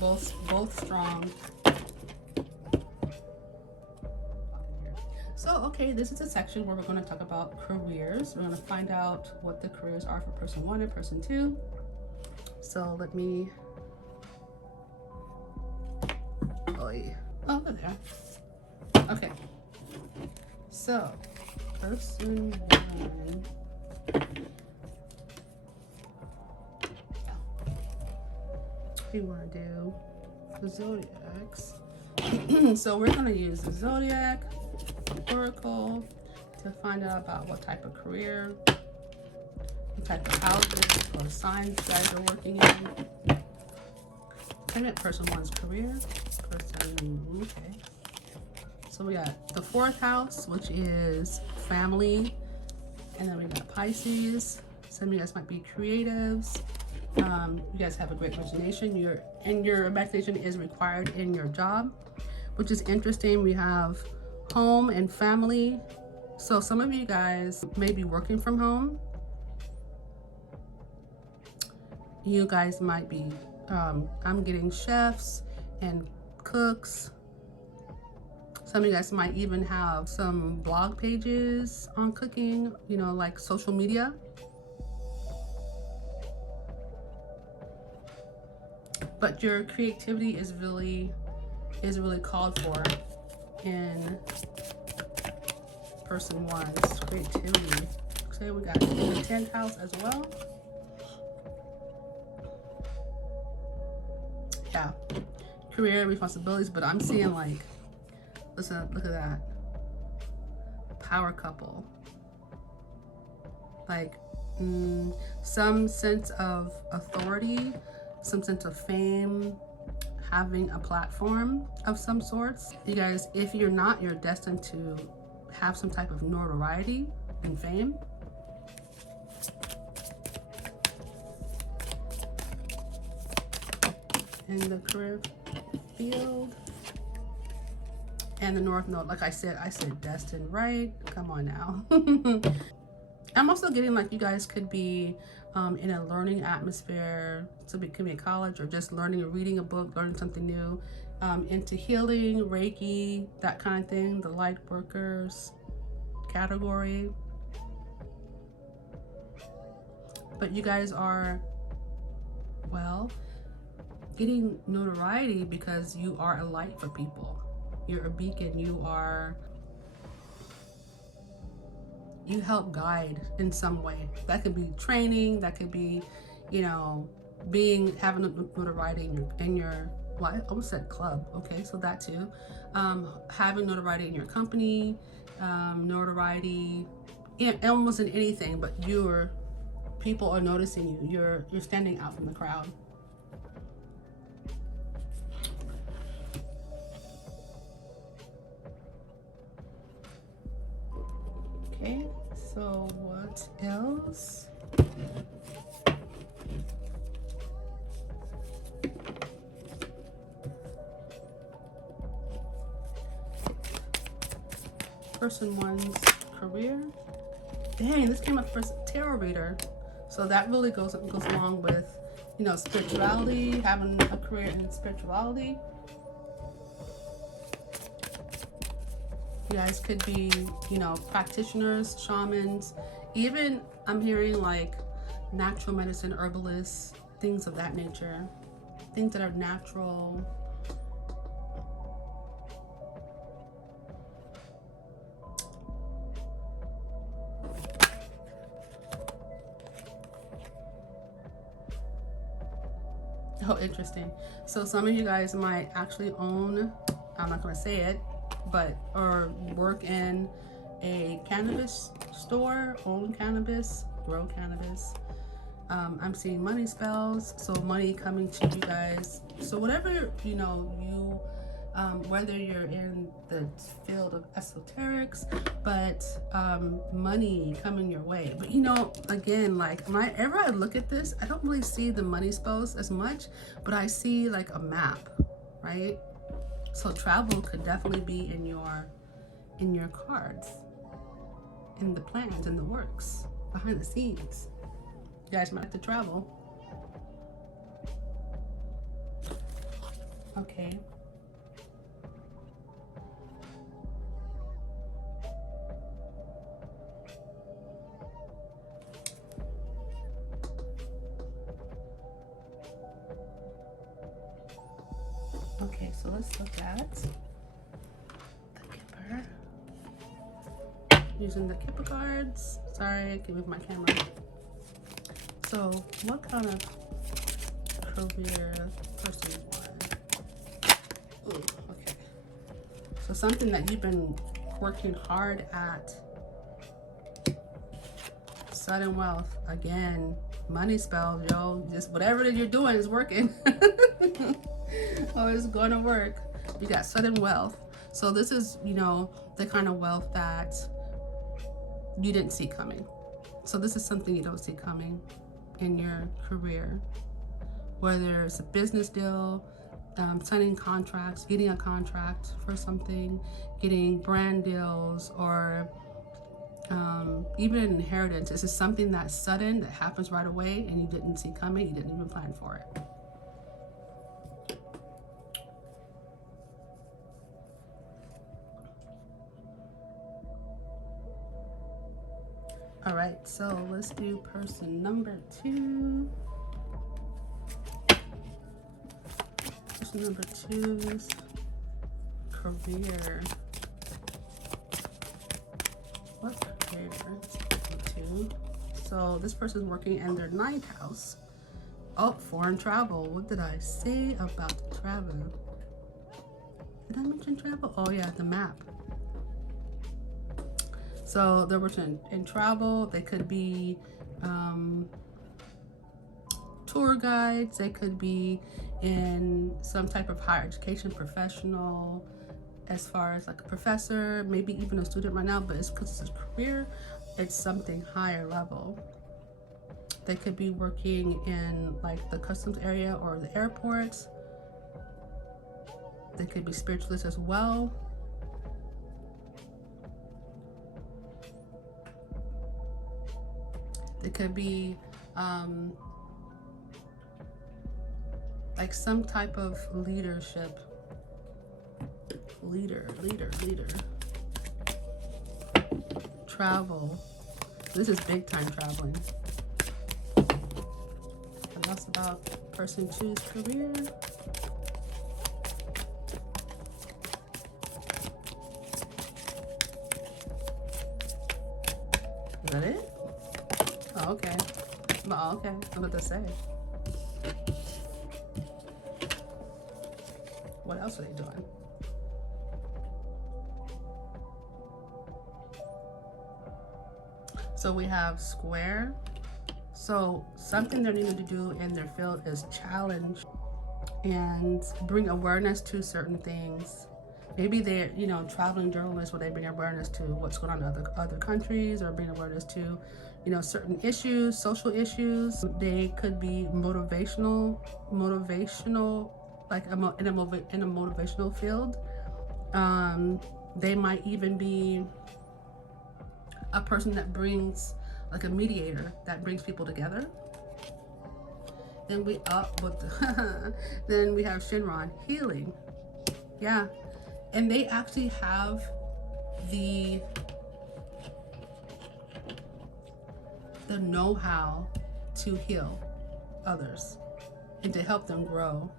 Both strong. So, okay, this is a section where we're going to talk about careers. We're going to find out what the careers are for person 1 and person 2. So let me, oh, they're there. Okay, so person 1, we want to do the zodiacs. So we're going to use the zodiac oracle to find out about what type of career, what type of houses or signs you guys are working in. I meant person 1's career. Okay. So we got the 4th house, which is family. And then we got Pisces. Some of you guys might be creatives. You guys have a great imagination. Your imagination is required in your job, which is interesting. We have home and family. So some of you guys may be working from home. You guys might be, I'm getting chefs and cooks. Some of you guys might even have some blog pages on cooking, you know, like social media. But your creativity is really called for in person 1's creativity. So we got the 10th house as well. Yeah, career responsibilities, but I'm seeing like, listen, look at that. Power couple. Like some sense of authority, some sense of fame, having a platform of some sorts. You guys, if you're not, you're destined to have some type of notoriety and fame. In the career field. And the North Node, like I said destined, right? Come on now. I'm also getting like you guys could be in a learning atmosphere. So it could be a college or just learning or reading a book, learning something new, into healing, Reiki, that kind of thing, the light workers category. But you guys are, well, getting notoriety because you are a light for people. You're a beacon. You help guide in some way. That could be training, that could be, you know, having a notoriety in your well, I almost said club, okay, so that too. Having notoriety in your company, notoriety almost in anything, but people are noticing you. You're standing out from the crowd. Okay, so what else? Person 1's career. Dang, this came up for tarot reader. So that really goes along with, you know, spirituality, having a career in spirituality. You guys could be, you know, practitioners, shamans, even I'm hearing like natural medicine, herbalists, things of that nature, things that are natural. Oh, interesting. So some of you guys might actually own, I'm not going to say it, but or work in a cannabis store, own cannabis, grow cannabis. I'm seeing money spells, so money coming to you guys. So whatever, you know, whether you're in the field of esoterics, but money coming your way. But you know, again, like whenever I look at this, I don't really see the money spells as much, but I see like a map, right? So travel could definitely be in your cards, in the plans, in the works, behind the scenes. You guys might have to travel. Okay. Okay, so let's look at the Kipper. Using the Pickacard. Sorry, I can move my camera. So, what kind of career person you want? Ooh, okay. So something that you've been working hard at. Sudden wealth. Again, money spells, yo. Just whatever that you're doing is working. Oh, it's going to work. You got sudden wealth. So this is, you know, the kind of wealth that you didn't see coming. So this is something you don't see coming in your career, whether it's a business deal, signing contracts, getting a contract for something, getting brand deals, or even an inheritance. This is something that's sudden, that happens right away, and you didn't see coming, you didn't even plan for it. All right, so let's do person number 2. Person number 2's career. What career? Two. So this person's working in their 9th house. Oh, foreign travel. What did I say about travel? Did I mention travel? Oh yeah, the map. So they're working in travel. They could be tour guides. They could be in some type of higher education professional, as far as like a professor, maybe even a student right now, but it's because it's a career, it's something higher level. They could be working in like the customs area or the airports. They could be spiritualists as well. They could be like some type of leadership. Leader. Travel. This is big time traveling. And that's about person 2's career. Is that it? Oh, okay. Oh, okay. I'm about to say. What else are they doing? So we have square. So something they're needing to do in their field is challenge and bring awareness to certain things. Maybe they're, you know, traveling journalists where they bring awareness to what's going on in other countries, or bring awareness to, you know, certain issues, social issues. They could be motivational, like in a motivational field. They might even be a person that brings, like a mediator that brings people together. Then we then we have Shinron, healing. Yeah, and they actually have the know-how to heal others and to help them grow.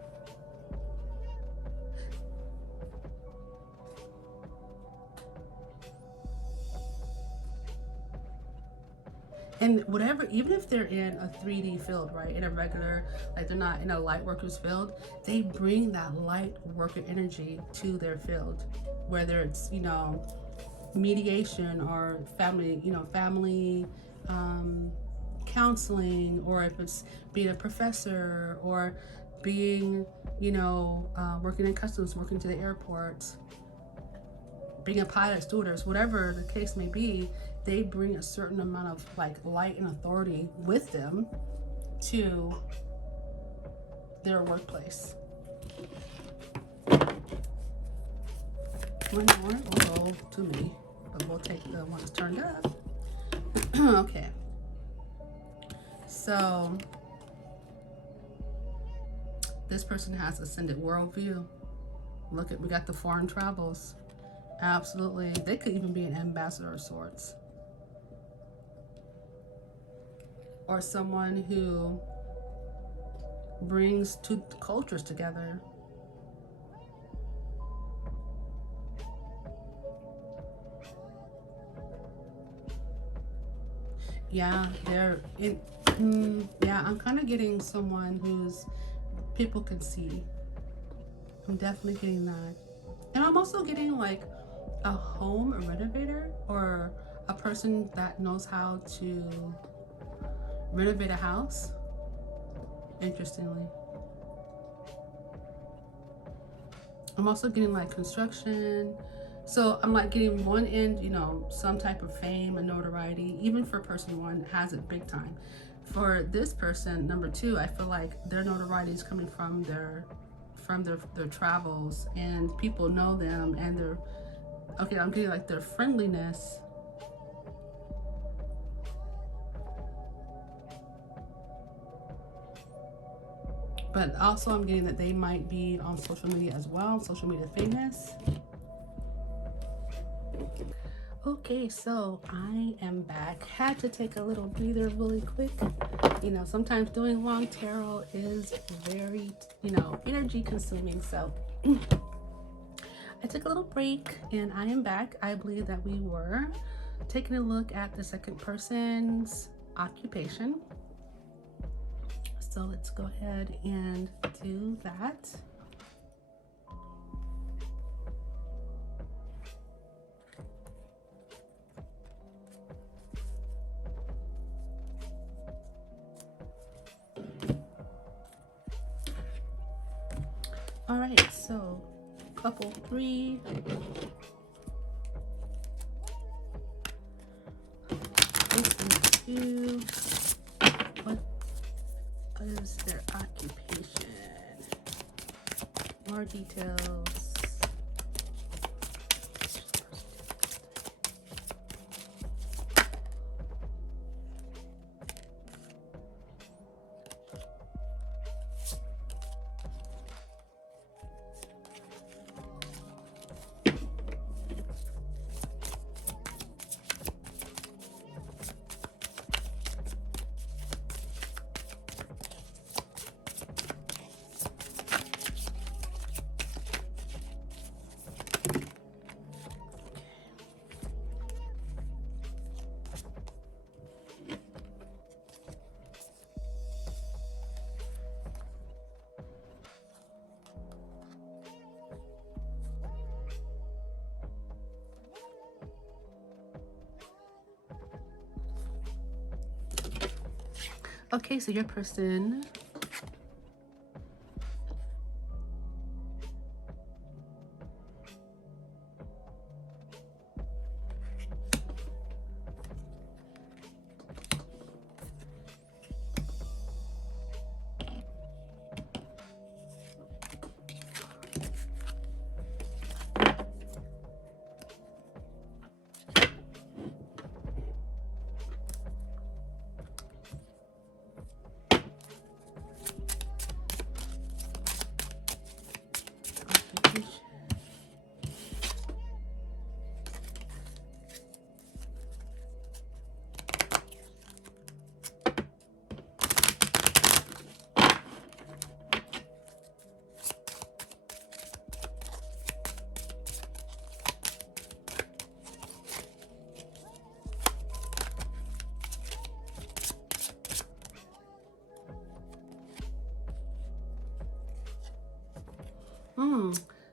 And whatever, even if they're in a 3D field, right, in a regular, like they're not in a light workers field, they bring that light worker energy to their field, whether it's, you know, mediation or family, you know, family counseling, or if it's being a professor, or being, you know, working in customs, working to the airports, being a pilot, stewardess, whatever the case may be. They bring a certain amount of like light and authority with them to their workplace. One more will go to me, but we'll take the one that's turned up. Okay. So this person has ascended worldview. Look at, we got the foreign travels. Absolutely. They could even be an ambassador of sorts. Or someone who brings two cultures together. Yeah, they're in, yeah, I'm kind of getting someone who's people can see. I'm definitely getting that. And I'm also getting like a home, a renovator, or a person that knows how to renovate a house, interestingly. I'm also getting like construction. So I'm like getting one end, you know, some type of fame and notoriety. Even for person one, has it big time. For this person, number two, I feel like their notoriety is coming from their travels, and people know them, and they're okay. I'm getting like their friendliness. But also I'm getting that they might be on social media as well, social media famous. Okay, so I am back. Had to take a little breather really quick. You know, sometimes doing long tarot is very, you know, energy consuming. So I took a little break and I am back. I believe that we were taking a look at the second person's occupation. So let's go ahead and do that. All right, so couple three. Two. What is their occupation? More details. Okay, so your person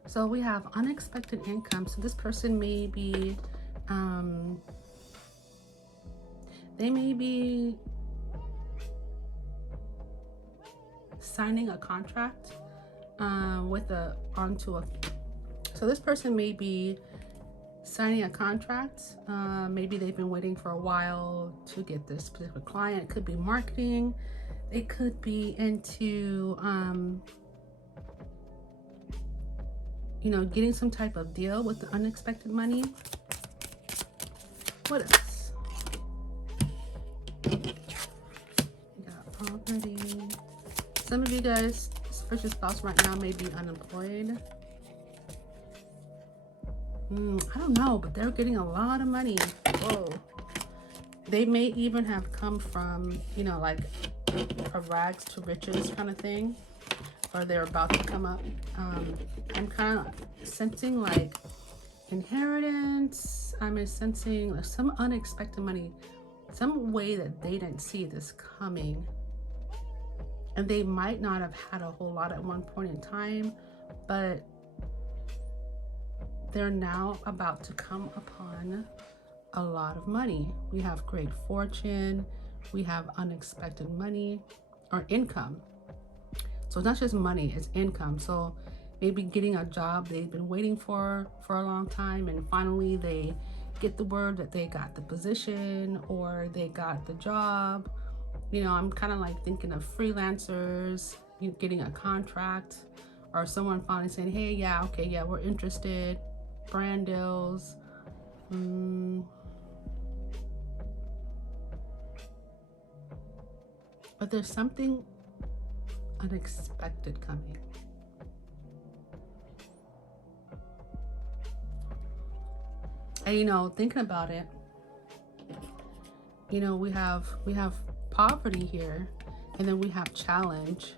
so we have unexpected income. So this person may be, they may be signing a contract so this person may be signing a contract. Maybe they've been waiting for a while to get this particular client. It could be marketing. It could be into you know, getting some type of deal with the unexpected money. What else? We got already. Some of you guys, first spouse right now may be unemployed. I don't know, but they're getting a lot of money. Whoa. They may even have come from, you know, like a rags to riches kind of thing. Or they're about to come up. I'm kind of sensing like inheritance. I'm sensing like some unexpected money, some way that they didn't see this coming. And they might not have had a whole lot at one point in time, but they're now about to come upon a lot of money. We have great fortune. We have unexpected money or income. So it's not just money, it's income. So maybe getting a job they've been waiting for a long time, and finally they get the word that they got the position or they got the job. You know, I'm kind of like thinking of freelancers, getting a contract, or someone finally saying, hey, yeah, okay, yeah, we're interested, brand deals. But there's something unexpected coming. And you know, thinking about it, you know, we have poverty here, and then we have challenge.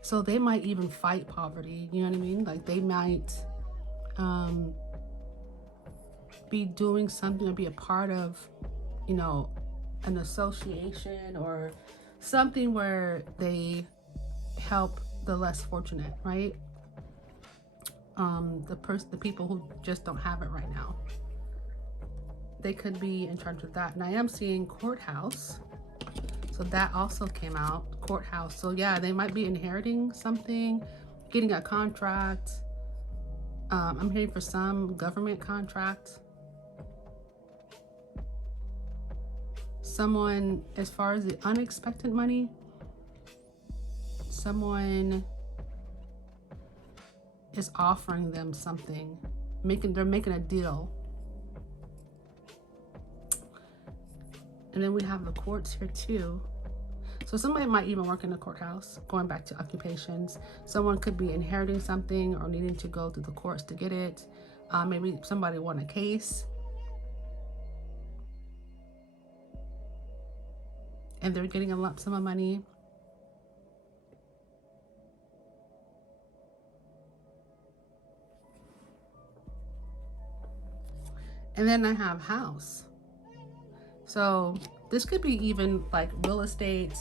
So they might even fight poverty, you know what I mean? Like they might be doing something or be a part of, you know, an association or something where they help the less fortunate, right? The people who just don't have it right now. They could be in charge of that. And I am seeing courthouse. So that also came out, courthouse. So yeah, they might be inheriting something, getting a contract. I'm hearing for some government contract. Someone, as far as the unexpected money, someone is offering them something, they're making a deal. And then we have the courts here too. So somebody might even work in the courthouse, going back to occupations. Someone could be inheriting something or needing to go to the courts to get it. Maybe somebody won a case and they're getting a lump sum of money. And then I have house. So this could be even like real estate,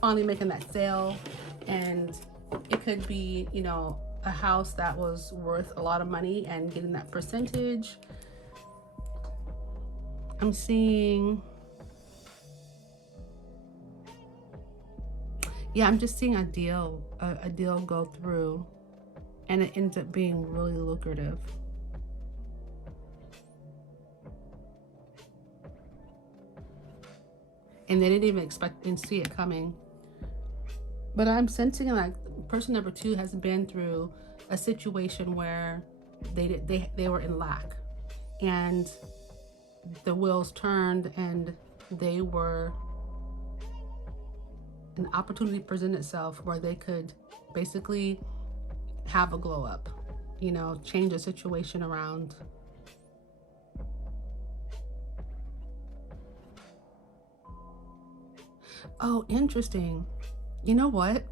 finally making that sale. And it could be, you know, a house that was worth a lot of money and getting that percentage. I'm seeing, yeah, I'm just seeing a deal go through and it ends up being really lucrative. And they didn't even expect and see it coming. But I'm sensing like person number 2 has been through a situation where they were in lack, and the wheels turned, and an opportunity presented itself where they could basically have a glow up, you know, change the situation around. Oh, interesting. You know what?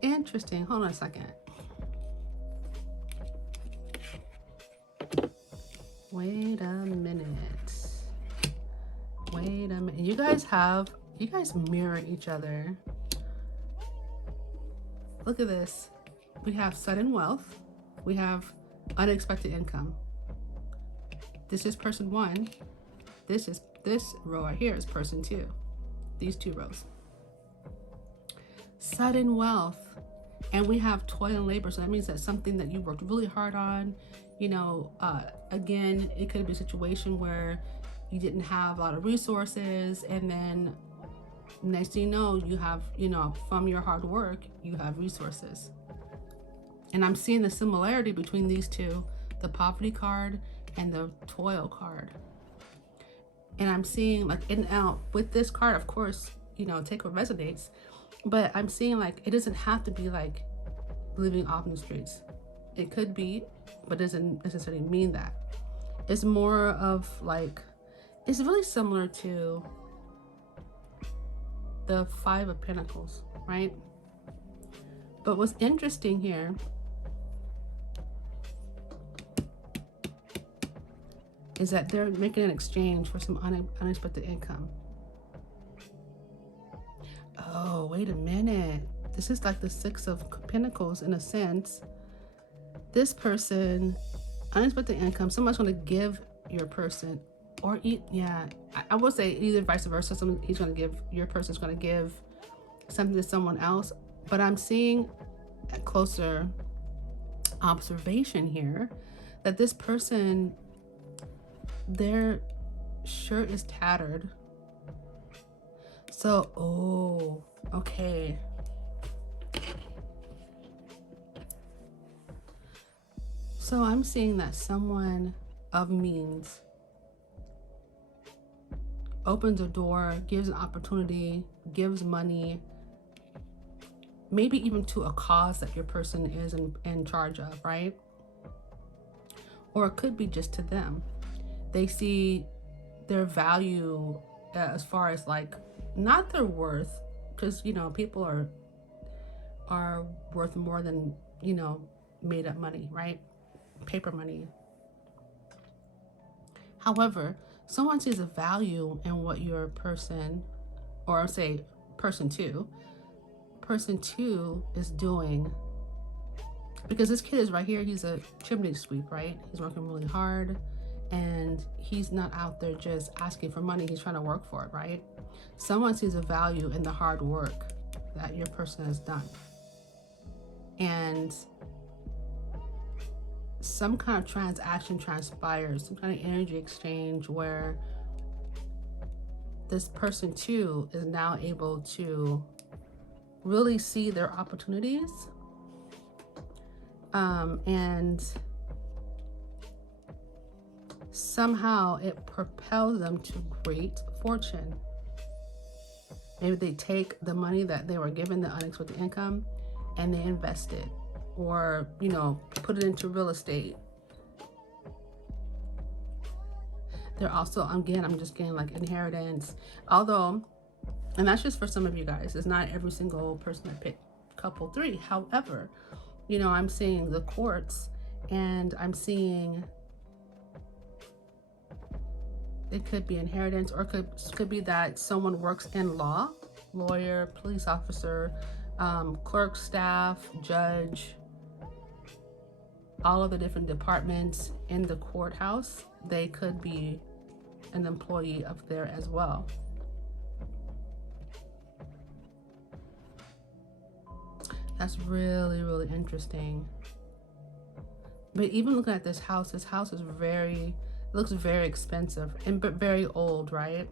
Interesting. Hold on a second. Wait a minute. You guys mirror each other. Look at this. We have sudden wealth. We have unexpected income. This is person 1. This row right here is person 2. These 2 rows. Sudden wealth. And we have toil and labor. So that means that's something that you worked really hard on. You know, again, it could be a situation where you didn't have a lot of resources, and then next thing you know, you have, you know, from your hard work, you have resources. And I'm seeing the similarity between these 2, the poverty card and the toil card. And I'm seeing like in and out with this card, of course, you know, take what resonates, but I'm seeing like it doesn't have to be like living off in the streets. It could be, but it doesn't necessarily mean that. It's more of like, it's really similar to the 5 of Pentacles, right? But what's interesting here is that they're making an exchange for some unexpected income. Oh, wait a minute. This is like the 6 of Pentacles in a sense. This person, unexpected income, someone's going to give your person, or I would say either vice versa. Your person's going to give something to someone else. But I'm seeing a closer observation here that this person, their shirt is tattered. So, oh, okay. So I'm seeing that someone of means opens a door, gives an opportunity, gives money, maybe even to a cause that your person is in charge of, right? Or it could be just to them. They see their value as far as like, not their worth, because, you know, people are worth more than, you know, made up money, right? Paper money. However, someone sees a value in what your person, or say person two is doing. Because this kid is right here, he's a chimney sweep, right? He's working really hard, and he's not out there just asking for money, he's trying to work for it, right? Someone sees a value in the hard work that your person has done. And some kind of transaction transpires, some kind of energy exchange where this person too is now able to really see their opportunities, and somehow it propels them to great fortune. Maybe they take the money that they were given, the unexpected income, and they invest it, or, you know, put it into real estate. They're also, again, I'm just getting like inheritance, although, and that's just for some of you guys, it's not every single person that picked couple three. However, you know, I'm seeing the courts, and I'm seeing it could be inheritance, or could be that someone works in law, lawyer, police officer, clerk, staff, judge, all of the different departments in the courthouse. They could be an employee of there as well. That's really, really interesting. But even looking at this house is very, looks very expensive, and but very old, right?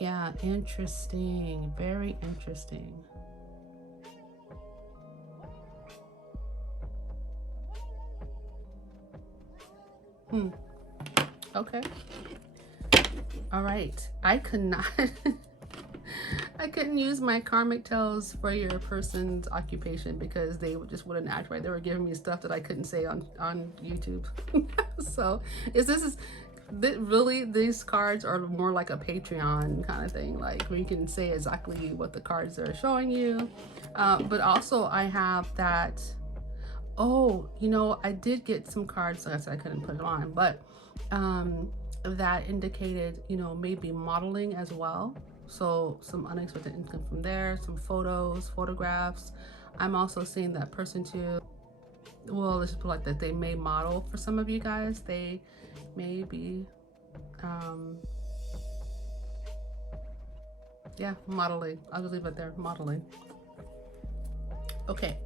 Yeah, interesting. Very interesting. Okay. All right. I could not I couldn't use my karmic tells for your person's occupation because they just wouldn't act right. They were giving me stuff that I couldn't say on YouTube. So really, these cards are more like a Patreon kind of thing, like where you can say exactly what the cards are showing you. But also I have that, oh, you know, I did get some cards, like I said, I couldn't put it on, but that indicated, you know, maybe modeling as well. So some unexpected income from there, some photographs. I'm also seeing that person too, well, let's just put like that, they may model for some of you guys. They may be, yeah, modeling. I'll just leave it there, modeling. Okay,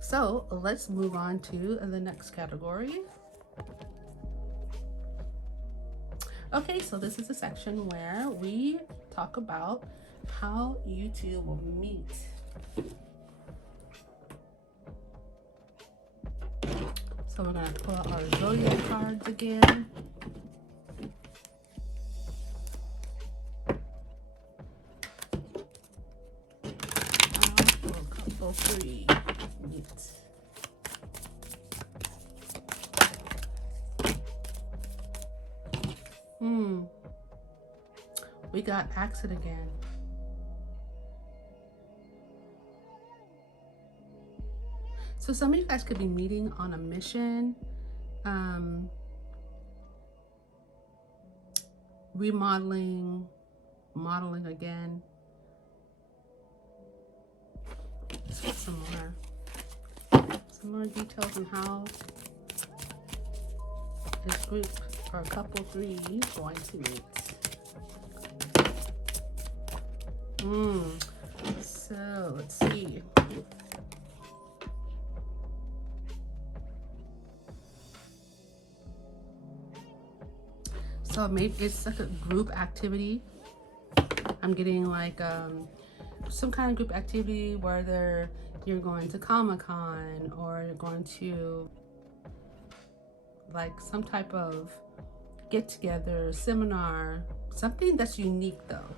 so let's move on to the next category. Okay, so this is a section where we talk about how you two will meet. So we're gonna pull out our zodiac cards again. Couple three. Meet. We got exit again. So some of you guys could be meeting on a mission, remodeling, modeling again. Let's get some more details on how this group or couple three is going to meet. So let's see. So maybe it's like a group activity. I'm getting like some kind of group activity, whether you're going to Comic-Con or you're going to like some type of get together, seminar, something that's unique though,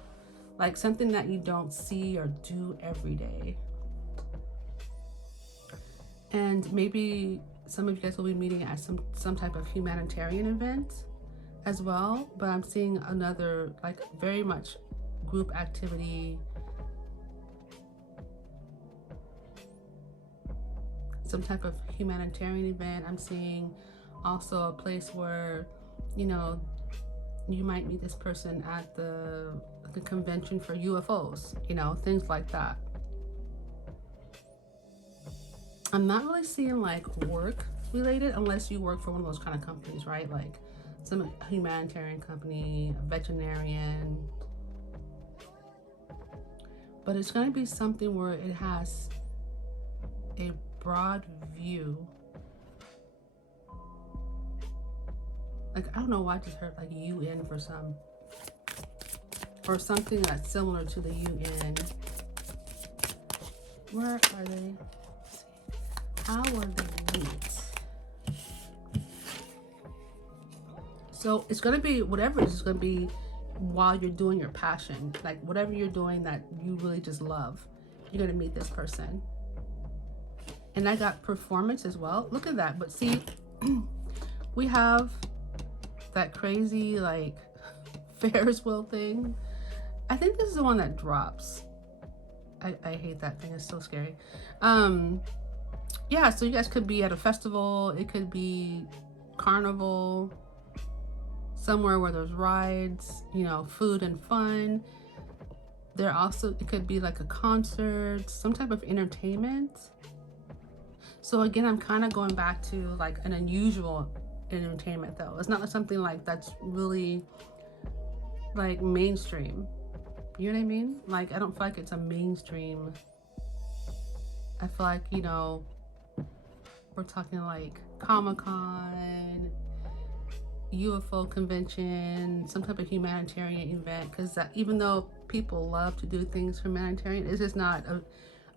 like something that you don't see or do every day. And maybe some of you guys will be meeting at some type of humanitarian event as well, but I'm seeing another like very much group activity, some type of humanitarian event. I'm seeing also a place where, you know, you might meet this person at the convention for UFOs, you know, things like that. I'm not really seeing like work related unless you work for one of those kind of companies, right? Like some humanitarian company, a veterinarian. But it's going to be something where it has a broad view. Like, I don't know why I just heard like UN for some, or something that's similar to the UN. Where are they? How will they meet? So it's going to be whatever it is, it's going to be while you're doing your passion, like whatever you're doing that you really just love, you're going to meet this person. And I got performance as well. Look at that. But see, we have that crazy like Ferris wheel thing. I think this is the one that drops. I hate that thing. It's so scary. Yeah, so you guys could be at a festival. It could be carnival, somewhere where there's rides, you know, food and fun. There also, it could be like a concert, some type of entertainment. So again, I'm kind of going back to like an unusual entertainment though. It's not like something like that's really like mainstream. You know what I mean? Like, I don't feel like it's a mainstream. I feel like, you know, we're talking like Comic-Con, UFO convention, some type of humanitarian event, because even though people love to do things humanitarian, it's just not a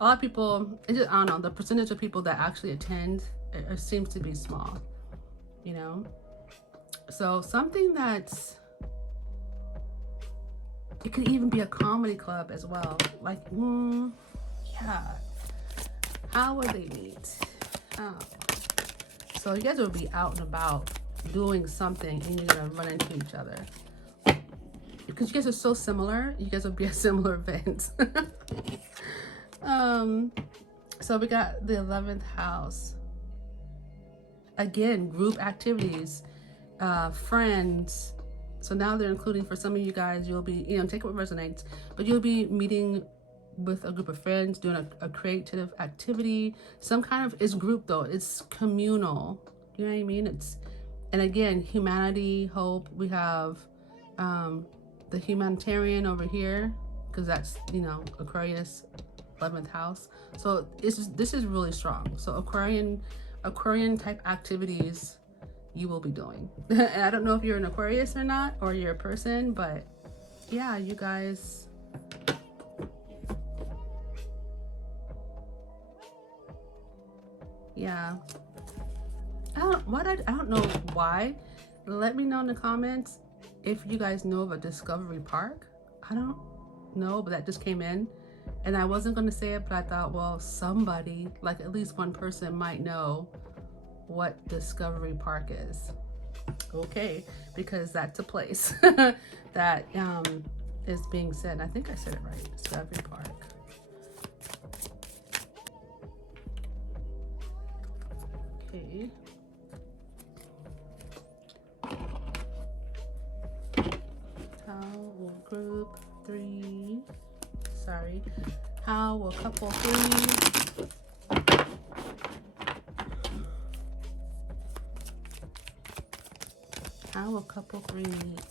lot of people. It's just, I don't know, the percentage of people that actually attend it seems to be small, you know. So something that's, it could even be a comedy club as well, like yeah, how would they meet? So you guys will be out and about doing something and you're gonna run into each other because you guys are so similar. You guys will be at similar events. So we got the 11th house again, group activities, friends. So now they're including, for some of you guys, you'll be, you know, take what resonates, but you'll be meeting with a group of friends, doing a creative activity, some kind of, it's group though, it's communal, you know what I mean? It's, and again, humanity, hope. We have the humanitarian over here, because that's, you know, Aquarius, 11th house. So this is really strong. So Aquarian type activities you will be doing. And I don't know if you're an Aquarius or not, or you're a person, but yeah, you guys, yeah. I don't know why. Let me know in the comments if you guys know of a Discovery Park. I don't know, but that just came in. And I wasn't going to say it, but I thought, well, somebody, like at least one person might know what Discovery Park is. Okay, because that's a place that is being said. And I think I said it right, Discovery Park. Okay. How will group 3, sorry, how will couple 3 meet?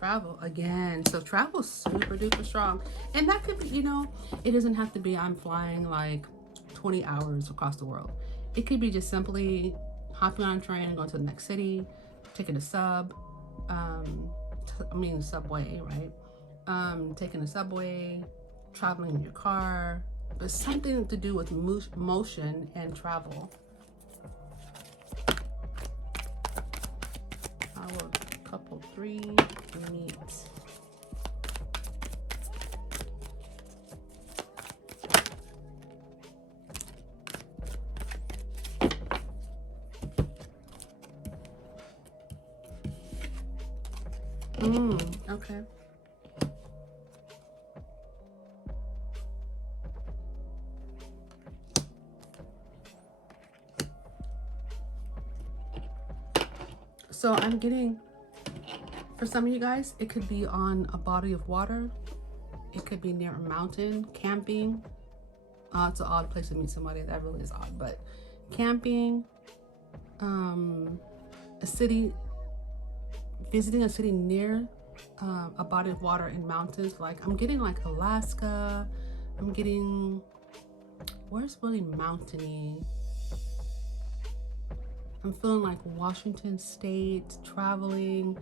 travel again. So travel is super duper strong. And that could be, you know, it doesn't have to be I'm flying like 20 hours across the world. It could be just simply hopping on a train and going to the next city, taking a subway, right? Taking a subway, traveling in your car, but something to do with motion and travel. Our couple 3 meet. Okay. So I'm getting, for some of you guys, it could be on a body of water. It could be near a mountain, camping. It's an odd place to meet somebody. That really is odd, but camping, a city, visiting a city near a body of water and mountains. Like I'm getting like Alaska. I'm getting, where's really mountainy? I'm feeling like Washington State, traveling.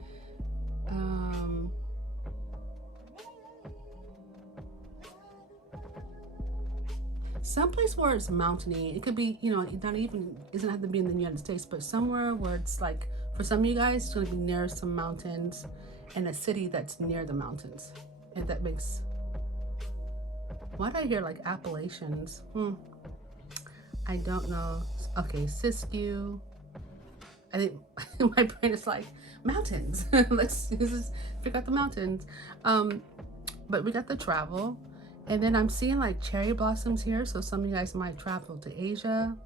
Someplace where it's mountainy. It could be, you know, not even, doesn't have to be in the United States, but somewhere where it's like, for some of you guys, it's gonna be near some mountains and a city that's near the mountains. If that makes, why did I hear like Appalachians? I don't know. Okay, Siskiyou. I think my brain is like, mountains. Let's just figure out the mountains. But we got the travel. And then I'm seeing like cherry blossoms here. So some of you guys might travel to Asia.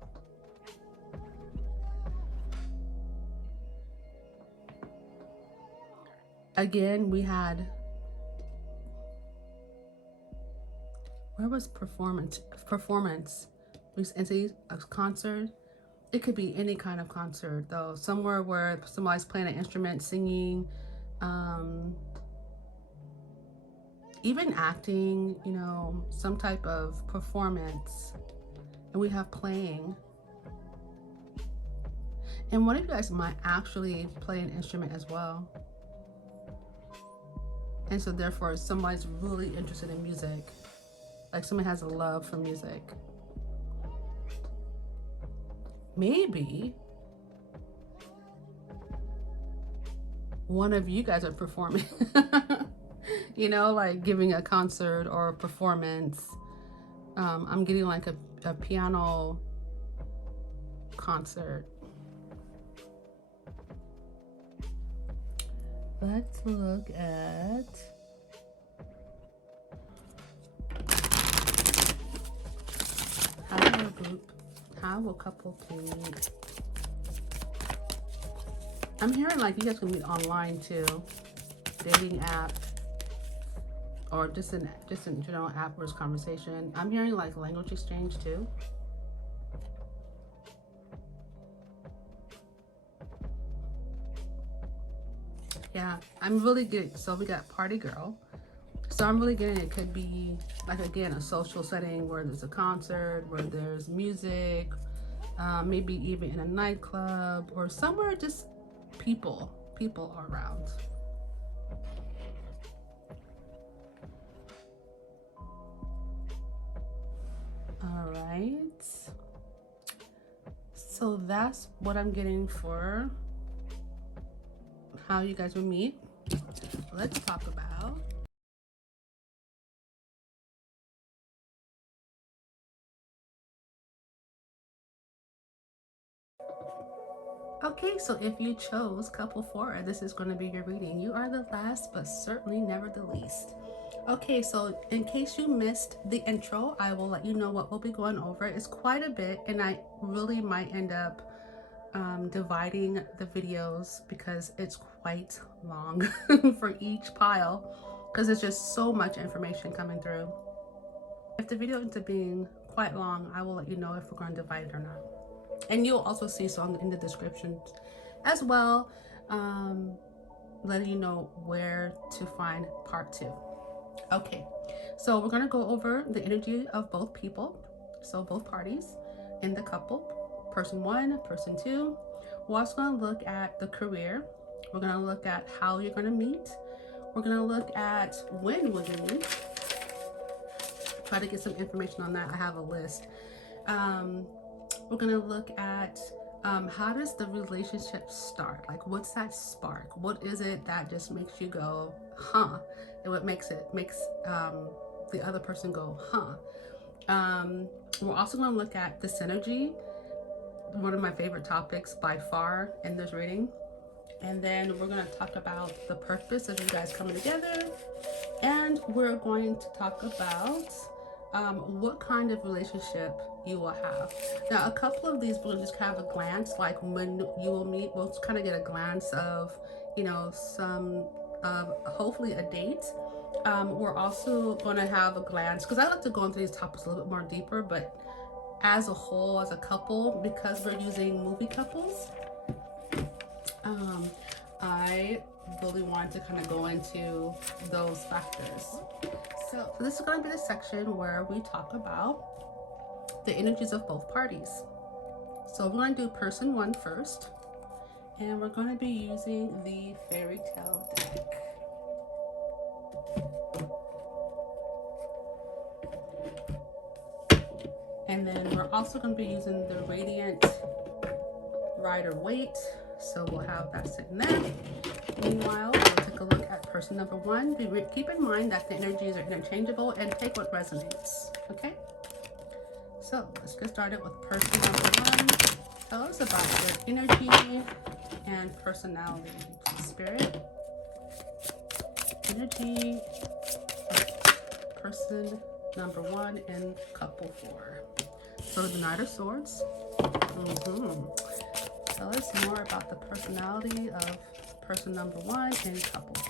Again, we had, where was performance? We see a concert. It could be any kind of concert though. Somewhere where somebody's playing an instrument, singing, even acting, you know, some type of performance. And we have playing. And one of you guys might actually play an instrument as well. And so therefore somebody's really interested in music. Like somebody has a love for music. Maybe one of you guys are performing. You know, like giving a concert or a performance. I'm getting like a piano concert. Let's look at how will couple meet? I'm hearing like you guys can meet online too, dating app, or just in general app versus conversation. I'm hearing like language exchange too. Yeah, I'm really good. So we got party girl. So I'm really getting, it could be like, again, a social setting where there's a concert, where there's music, maybe even in a nightclub or somewhere just people are around. All right. So that's what I'm getting for how you guys will meet. Let's talk about okay, so if you chose couple 4, this is going to be your reading. You are the last, but certainly never the least. Okay, so in case you missed the intro, I will let you know what we'll be going over. It's quite a bit, and I really might end up dividing the videos because it's quite long for each pile, because it's just so much information coming through. If the video ends up being quite long, I will let you know if we're going to divide it or not. And you'll also see some in the description as well. letting you know where to find part 2. Okay, so we're going to go over the energy of both people, so both parties in the couple, person 1, person 2. We're also going to look at the career. We're going to look at how you're going to meet. We're going to look at when will you meet. Try to get some information on that. I have a list. We're going to look at how does the relationship start? Like, what's that spark? What is it that just makes you go, huh? And what makes the other person go, huh? We're also going to look at the synergy, one of my favorite topics by far in this reading. And then we're going to talk about the purpose of you guys coming together. And we're going to talk about what kind of relationship you will have. Now, a couple of these we'll just have a glance, like when you will meet, we'll just kind of get a glance of, you know, some hopefully a date. We're also going to have a glance, because I like to go into these topics a little bit more deeper, but as a whole, as a couple, because we're using movie couples, I really wanted to kind of go into those factors. So this is going to be the section where we talk about the energies of both parties. So we're going to do person 1 first, and we're going to be using the fairy tale deck. And then we're also going to be using the Radiant Rider-Waite. So we'll have that sitting there. Meanwhile, we'll take a look at person number 1. Keep in mind that the energies are interchangeable and take what resonates. Okay? So let's get started with person number 1. Tell us about your energy and personality. Spirit, energy of person number 1 in couple 4. So the Knight of Swords. Tell us more about the personality of person number 1 in couple 4.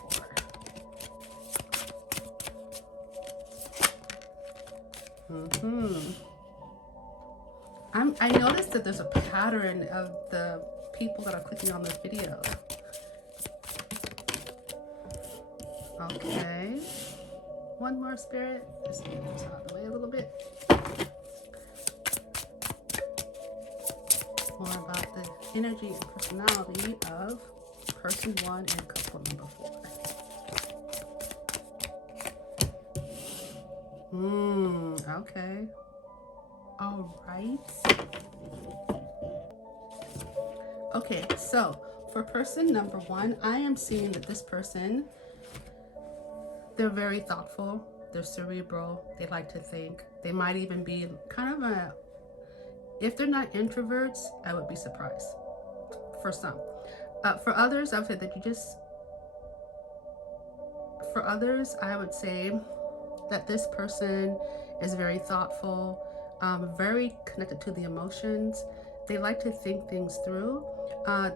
I noticed that there's a pattern of the people that are clicking on this video. Okay. One more, Spirit. Just move this out of the way a little bit. More about the energy and personality of person 1 and couple number 4. Okay. All right. Okay, so for person number 1, I am seeing that this person, they're very thoughtful, they're cerebral, they like to think. They might even be kind of a, if they're not introverts, I would be surprised. For some. For others, I would say that for others, I would say that this person is very thoughtful, very connected to the emotions. They like to think things through.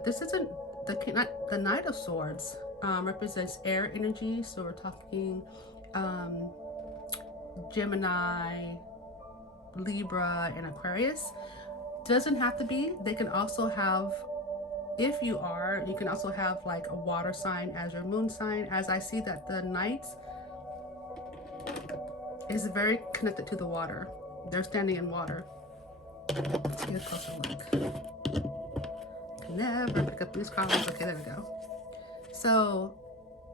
This isn't, the Knight of Swords represents air energy. So we're talking Gemini, Libra, and Aquarius. Doesn't have to be. They can also have, if you are, you can also have like a water sign as your moon sign. As I see that the Knight is very connected to the water. They're standing in water. Let's get a closer look. Can never pick up these colors. Okay, there we go. So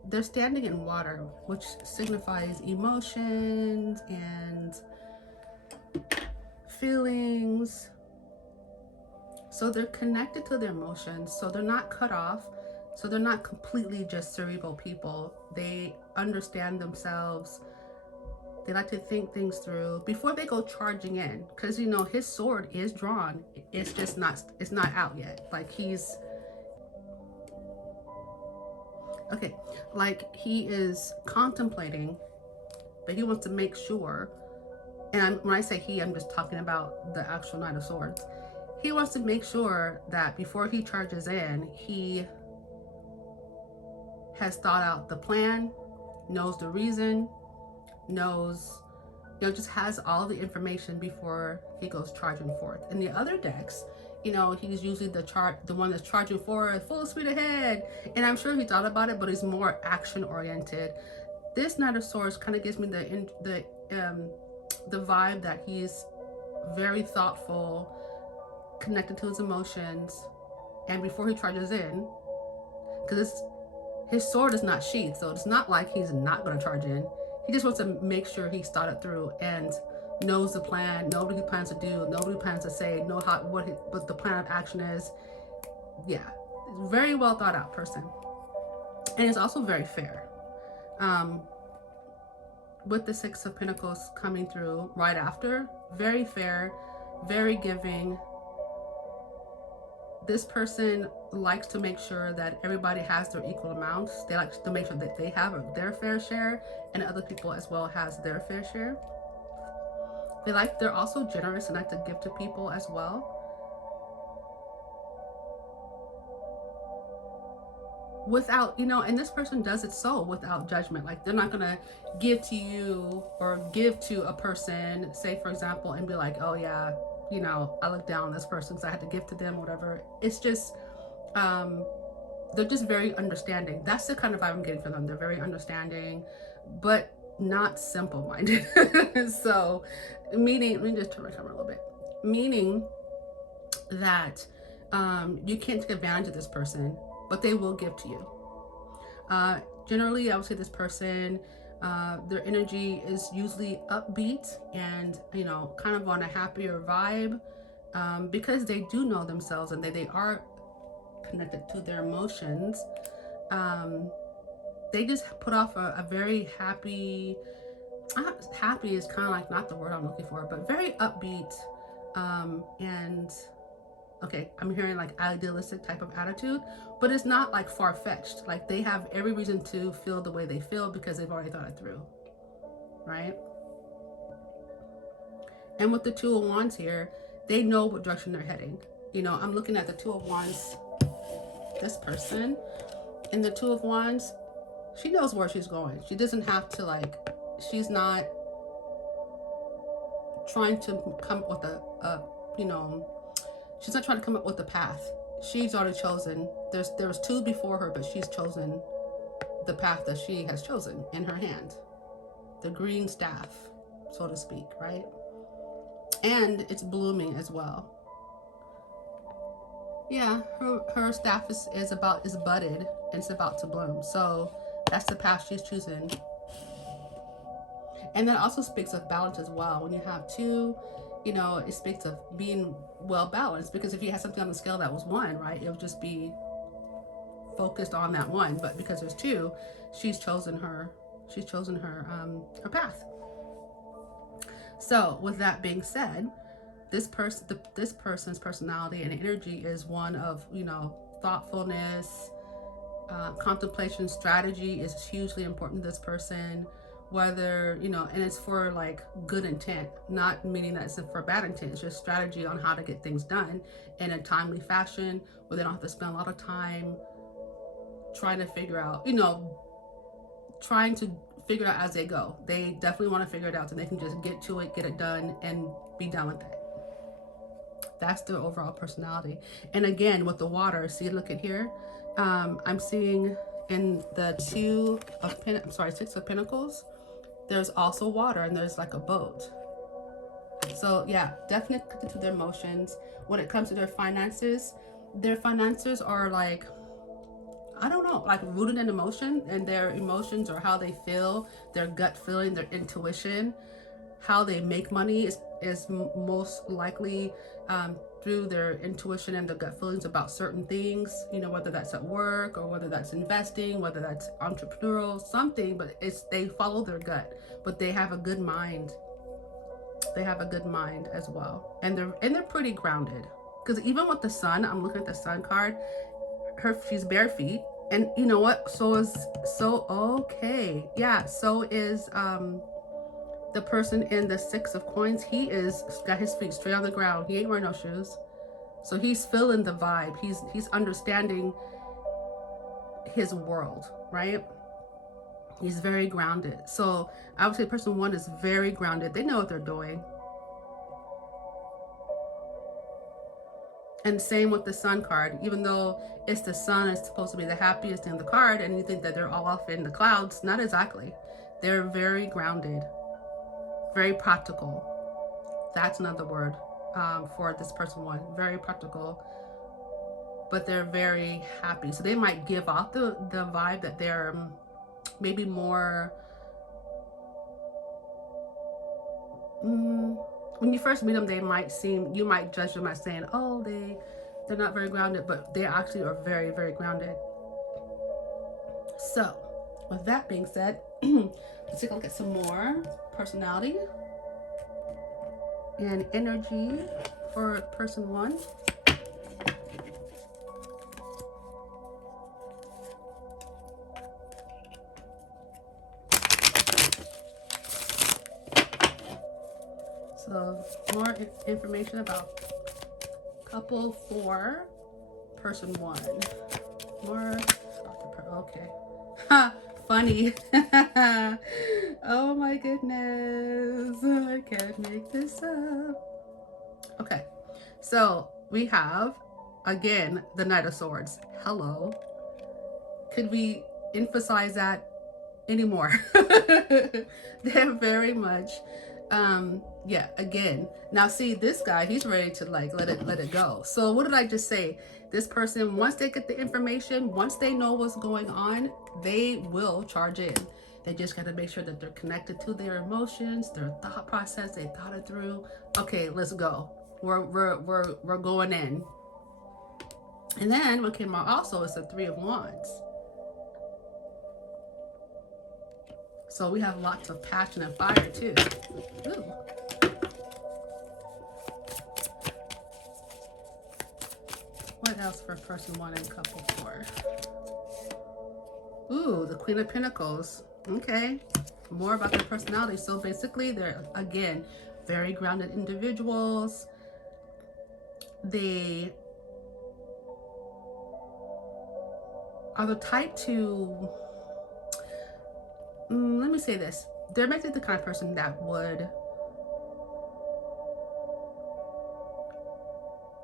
they're standing in water, which signifies emotions and feelings. So they're connected to their emotions. So they're not cut off. So they're not completely just cerebral people. They understand themselves. They like to think things through before they go charging in. Because, you know, his sword is drawn. It's just not, it's not out yet. Like he's, okay, like he is contemplating, but he wants to make sure, and when I say he, I'm just talking about the actual Knight of Swords. He wants to make sure that before he charges in, he has thought out the plan, knows the reason, knows, you know, just has all the information before he goes charging forth. In the other decks, you know, he's usually the one that's charging forward, full speed ahead. And I'm sure he thought about it, but he's more action oriented. This Knight of Swords kind of gives me the vibe that he's very thoughtful, connected to his emotions, and before he charges in, because his sword is not sheathed, so it's not like he's not going to charge in. He just wants to make sure he's thought it through and knows the plan, knows what he plans to do, knows what he plans to say, know what the plan of action is. Yeah, very well thought out person, and it's also very fair. With the Six of Pentacles coming through right after, very fair, very giving. This person likes to make sure that everybody has their equal amounts. They like to make sure that they have their fair share and other people as well has their fair share. They're also generous and like to give to people as well. Without, you know, and this person does it so without judgment. Like they're not gonna give to you or give to a person, say for example, and be like, oh yeah, you know, I look down on this person because I had to give to them or whatever. It's just they're just very understanding. That's the kind of vibe I'm getting from them. They're very understanding, but not simple-minded. So meaning, let me just turn my camera a little bit, meaning that you can't take advantage of this person, but they will give to you. Generally, I would say this person, their energy is usually upbeat and, you know, kind of on a happier vibe, because they do know themselves and they are connected to their emotions. They just put off a very happy is kind of like not the word I'm looking for, but very upbeat, and okay, I'm hearing like idealistic type of attitude, but it's not like far-fetched. Like they have every reason to feel the way they feel because they've already thought it through, right? And with the Two of Wands here, they know what direction they're heading. You know, I'm looking at the Two of Wands, this person, and the Two of Wands, she knows where she's going. She doesn't have to, like, she's not trying to come up with you know, she's not trying to come up with a path. She's already chosen. There's two before her, but she's chosen the path that she has chosen in her hand. The green staff, so to speak, right? And it's blooming as well. Yeah, her staff is budded and it's about to bloom. So that's the path she's choosing. And that also speaks of balance as well. When you have two, you know, it speaks of being well balanced, because if you had something on the scale that was one, right, it would just be focused on that one. But because there's two, she's chosen her path. So with that being said, this person's personality and energy is one of, you know, thoughtfulness, contemplation, strategy is hugely important to this person. Whether, you know, and it's for like good intent, not meaning that it's for bad intent. It's just strategy on how to get things done in a timely fashion where they don't have to spend a lot of time trying to figure out, you know, trying to figure it out as they go. They definitely want to figure it out so they can just get to it, get it done, and be done with it. That's their overall personality. And again, with the water, see, look at here. I'm seeing in the Six of Pentacles, there's also water and there's like a boat. So yeah, definitely connected to their emotions. When it comes to their finances are like, I don't know, like rooted in emotion, and their emotions or how they feel, their gut feeling, their intuition, how they make money is most likely through their intuition and their gut feelings about certain things, you know, whether that's at work or whether that's investing, whether that's entrepreneurial, something, but they follow their gut, but they have a good mind. They have a good mind as well. And they're pretty grounded. Because even with the sun, I'm looking at the sun card, she's bare feet. And you know what? So is the person in the Six of Coins. He is got his feet straight on the ground. He ain't wearing no shoes. So he's feeling the vibe. He's understanding his world, right? He's very grounded. So I would say person one is very grounded. They know what they're doing. And same with the sun card. Even though it's the sun, it's supposed to be the happiest in the card, and you think that they're all off in the clouds. Not exactly. They're very grounded, very practical. That's another word for this person one. Very practical, but they're very happy. So they might give off the vibe that they're maybe more... when you first meet them, they might seem, you might judge them as saying, oh, they're not very grounded, but they actually are very, very grounded. So with that being said, let's take a look at some more personality and energy for person one. So more information about couple for person one. More about the okay. Ha! Funny. Oh my goodness. I can't make this up. Okay. So we have, again, the Knight of Swords. Hello. Could we emphasize that anymore? They're very much... yeah, again, now see, this guy, he's ready to like let it go. So what did I just say? This person, once they get the information, once they know what's going on, they will charge in. They just got to make sure that they're connected to their emotions, their thought process. They thought it through. Okay, let's go. We're going in. And then what came out also is the Three of Wands. So we have lots of passion and fire too. Ooh. What else for person one and couple four? Ooh, the Queen of Pentacles. Okay, more about their personality. So basically, they're, again, very grounded individuals. They are the type to... let me say this. They're basically the kind of person that would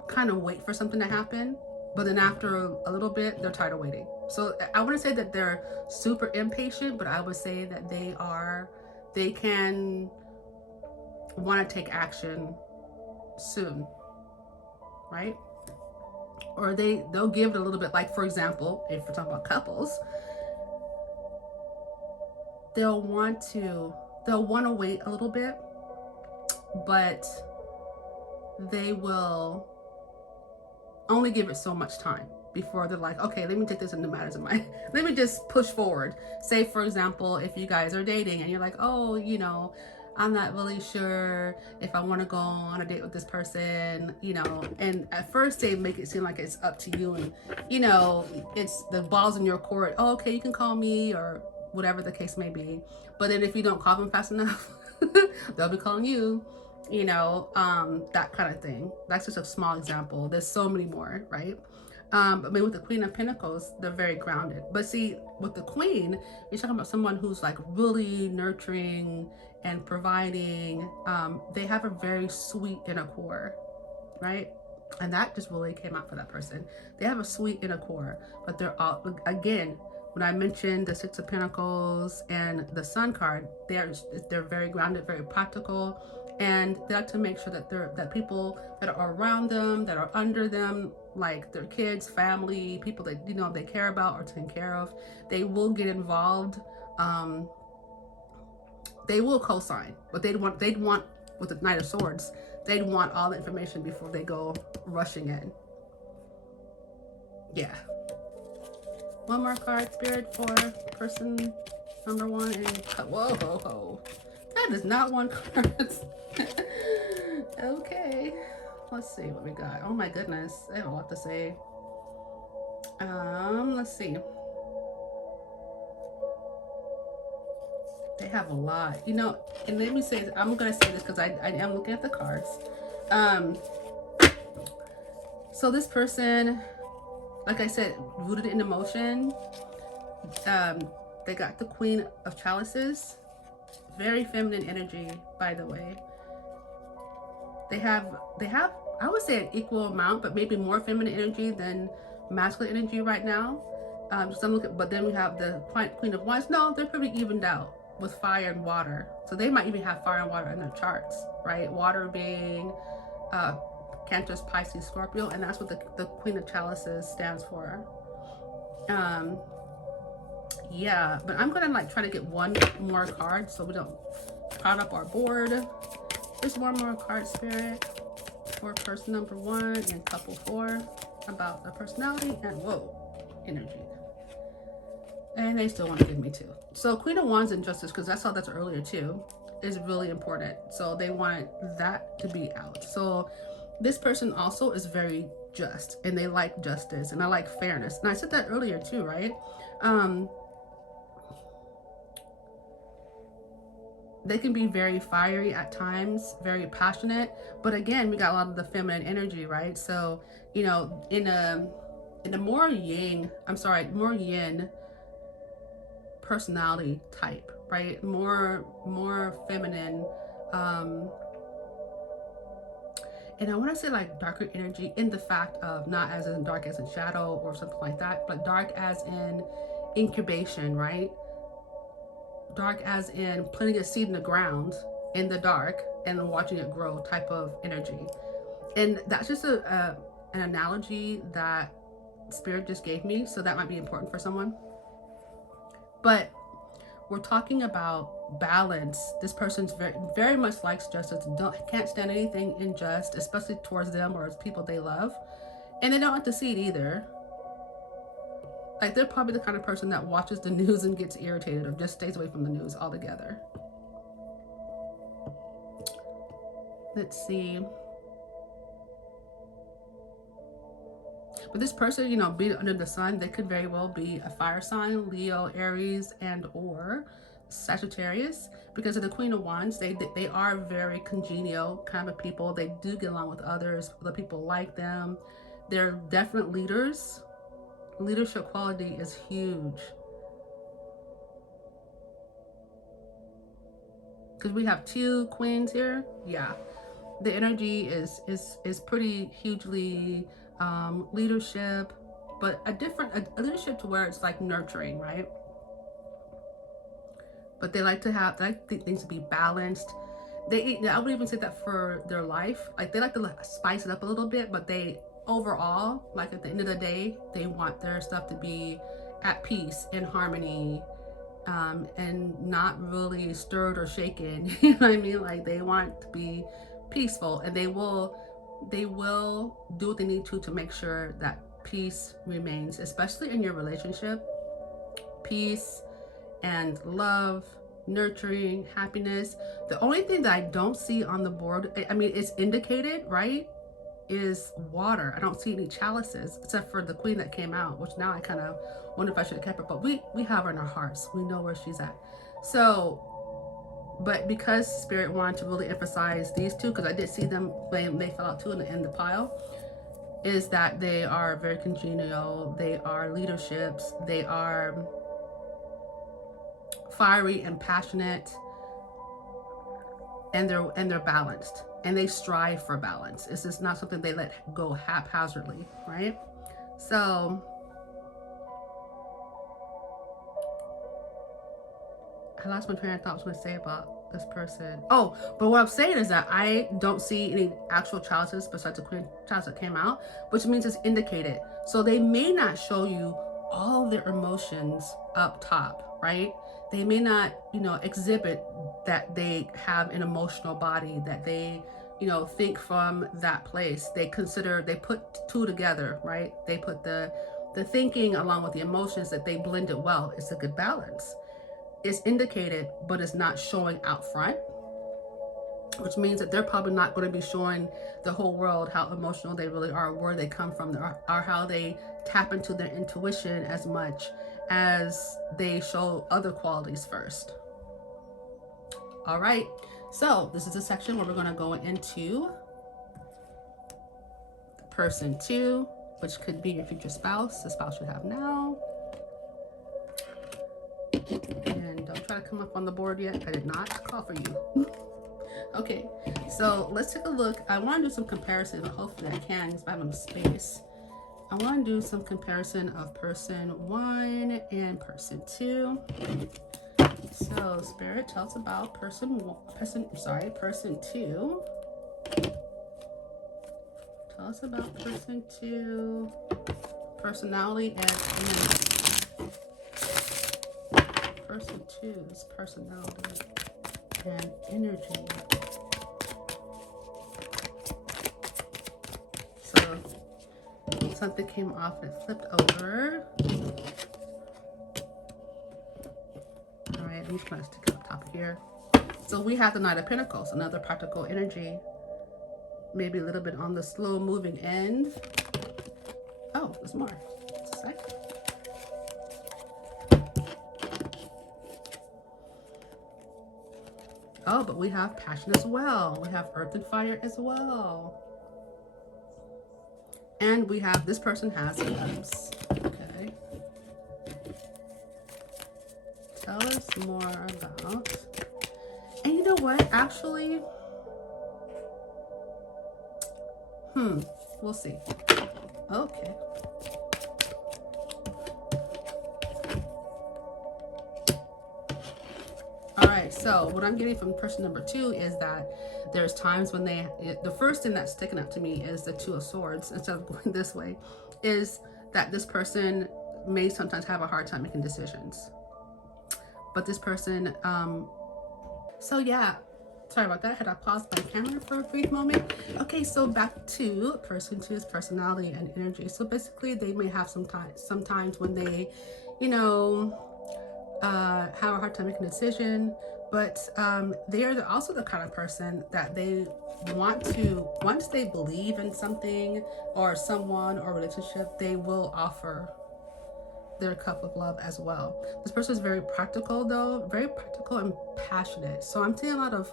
kind of wait for something to happen, but then after a little bit, they're tired of waiting. So I wouldn't say that they're super impatient, but I would say that they can want to take action soon, right? Or they'll give it a little bit. Like, for example, if we're talking about couples, they'll want to wait a little bit, but they will only give it so much time before they're like, okay, let me take this into matters of mine. Let me just push forward. Say, for example, if you guys are dating and you're like, oh, you know, I'm not really sure if I want to go on a date with this person, you know, and at first they make it seem like it's up to you and, you know, it's the ball's in your court. Oh, okay, you can call me, or whatever the case may be. But then if you don't call them fast enough, they'll be calling you, you know, that kind of thing. That's just a small example. There's so many more, right? But maybe with the Queen of Pentacles, they're very grounded. But see, with the Queen, you're talking about someone who's like really nurturing and providing. They have a very sweet inner core, right? And that just really came out for that person. They have a sweet inner core, but they're all, again, when I mentioned the Six of Pentacles and the Sun card, they're very grounded, very practical, and they like to make sure that that people that are around them, that are under them, like their kids, family, people that, you know, they care about or taking care of, they will get involved. They will co-sign, but they'd want with the Knight of Swords, they'd want all the information before they go rushing in. Yeah. One more card, Spirit, for person number one. And whoa, ho, ho. That is not one card. Okay. Let's see what we got. Oh my goodness. I have a lot to say. Let's see. They have a lot. You know, and let me say, I'm going to say this because I am looking at the cards. So this person, like I said, rooted in emotion. They got the Queen of Chalices. Very feminine energy, by the way. They have I would say an equal amount, but maybe more feminine energy than masculine energy right now. But then we have the Queen of Wands. No, they're pretty evened out with fire and water. So they might even have fire and water in their charts, right? Water being Cancer, Pisces, Scorpio, and that's what the Queen of Chalices stands for. Yeah, but I'm gonna like try to get one more card so we don't crowd up our board. Just one more card, Spirit, for person number 1 and couple 4 about the personality and whoa, energy. And they still want to give me 2. So Queen of Wands and Justice, because I saw that earlier too, is really important. So they want that to be out. So this person also is very just, and they like justice, and I like fairness. And I said that earlier too, right? They can be very fiery at times, very passionate, but again, we got a lot of the feminine energy, right? So, you know, in a more yin personality type, right? More feminine, and I want to say like darker energy in the fact of not as in dark as in shadow or something like that, but dark as in incubation, right? Dark as in planting a seed in the ground in the dark and watching it grow type of energy. And that's just an analogy that Spirit just gave me, so that might be important for someone. But we're talking about balance. This person's very much likes justice, can't stand anything unjust, especially towards them or people they love, and they don't like to see it either. Like, they're probably the kind of person that watches the news and gets irritated or just stays away from the news altogether. Let's see. But this person, you know, being under the sun, they could very well be a fire sign, Leo, Aries, and or Sagittarius. Because of the Queen of Wands, they are very congenial kind of people. They do get along with others. Other people like them. They're definite leaders. Leadership quality is huge. Because we have 2 queens here. Yeah, the energy is pretty hugely leadership, but a leadership to where it's like nurturing, right? But they like things to be balanced. I would even say that for their life, like they like to spice it up a little bit, but they overall, like at the end of the day, they want their stuff to be at peace, in harmony, and not really stirred or shaken. You know what I mean? Like, they want to be peaceful, and they will do what they need to make sure that peace remains, especially in your relationship. Peace and love, nurturing, happiness. The only thing that I don't see on the board, I mean, it's indicated, right, is water. I don't see any chalices except for the queen that came out, which now I kind of wonder if I should have kept her, but we have her in our hearts. We know where she's at. So, but because Spirit wanted to really emphasize these 2, because I did see them when they fell out too in the pile, is that they are very congenial. They are leaderships. They are fiery and passionate, and they're balanced, and they strive for balance. It's just not something they let go haphazardly, right? So I lost my train of thought. I was going to say about this person. Oh, but what I'm saying is that I don't see any actual chalices besides the Queen chalice that came out, which means it's indicated. So they may not show you all their emotions up top, right? They may not, you know, exhibit that they have an emotional body, that they, you know, think from that place. They put 2 together, right? They put the thinking along with the emotions, that they blend it well. It's a good balance. It's indicated, but it's not showing out front, which means that they're probably not going to be showing the whole world how emotional they really are, where they come from, or how they tap into their intuition as much as they show other qualities first. All right, so this is a section where we're going to go into person 2, which could be your future spouse. The spouse should have now. And don't try to come up on the board yet. I did not call for you. Okay, so let's take a look. I want to do some comparison. Hopefully I can because I have enough space. I want to do some comparison of person 1 and person 2. So Spirit, tell us about person 2. Tell us about person 2, personality and energy. Person 2's personality and energy. So something came off and it flipped over. All right, I'm just going to stick it on top here. So we have the Knight of Pentacles, another practical energy. Maybe a little bit on the slow moving end. Oh, there's more. Just a sec. Oh, but we have passion as well. We have earth and fire as well. And we have, this person has cups. Okay. Tell us more about, and you know what, actually, we'll see. Okay. All right, so what I'm getting from person number 2 is that there's times when the first thing that's sticking out to me is the 2 of Swords. Instead of going this way, is that this person may sometimes have a hard time making decisions. But this person, so yeah, sorry about that. Had I paused my camera for a brief moment? Okay, so back to person 2's personality and energy. So basically, they may have sometimes when they, you know, have a hard time making a decision, but they are also the kind of person that they want to, once they believe in something or someone or relationship, they will offer their cup of love as well. This person is very practical though, very practical and passionate. So I'm seeing a lot of,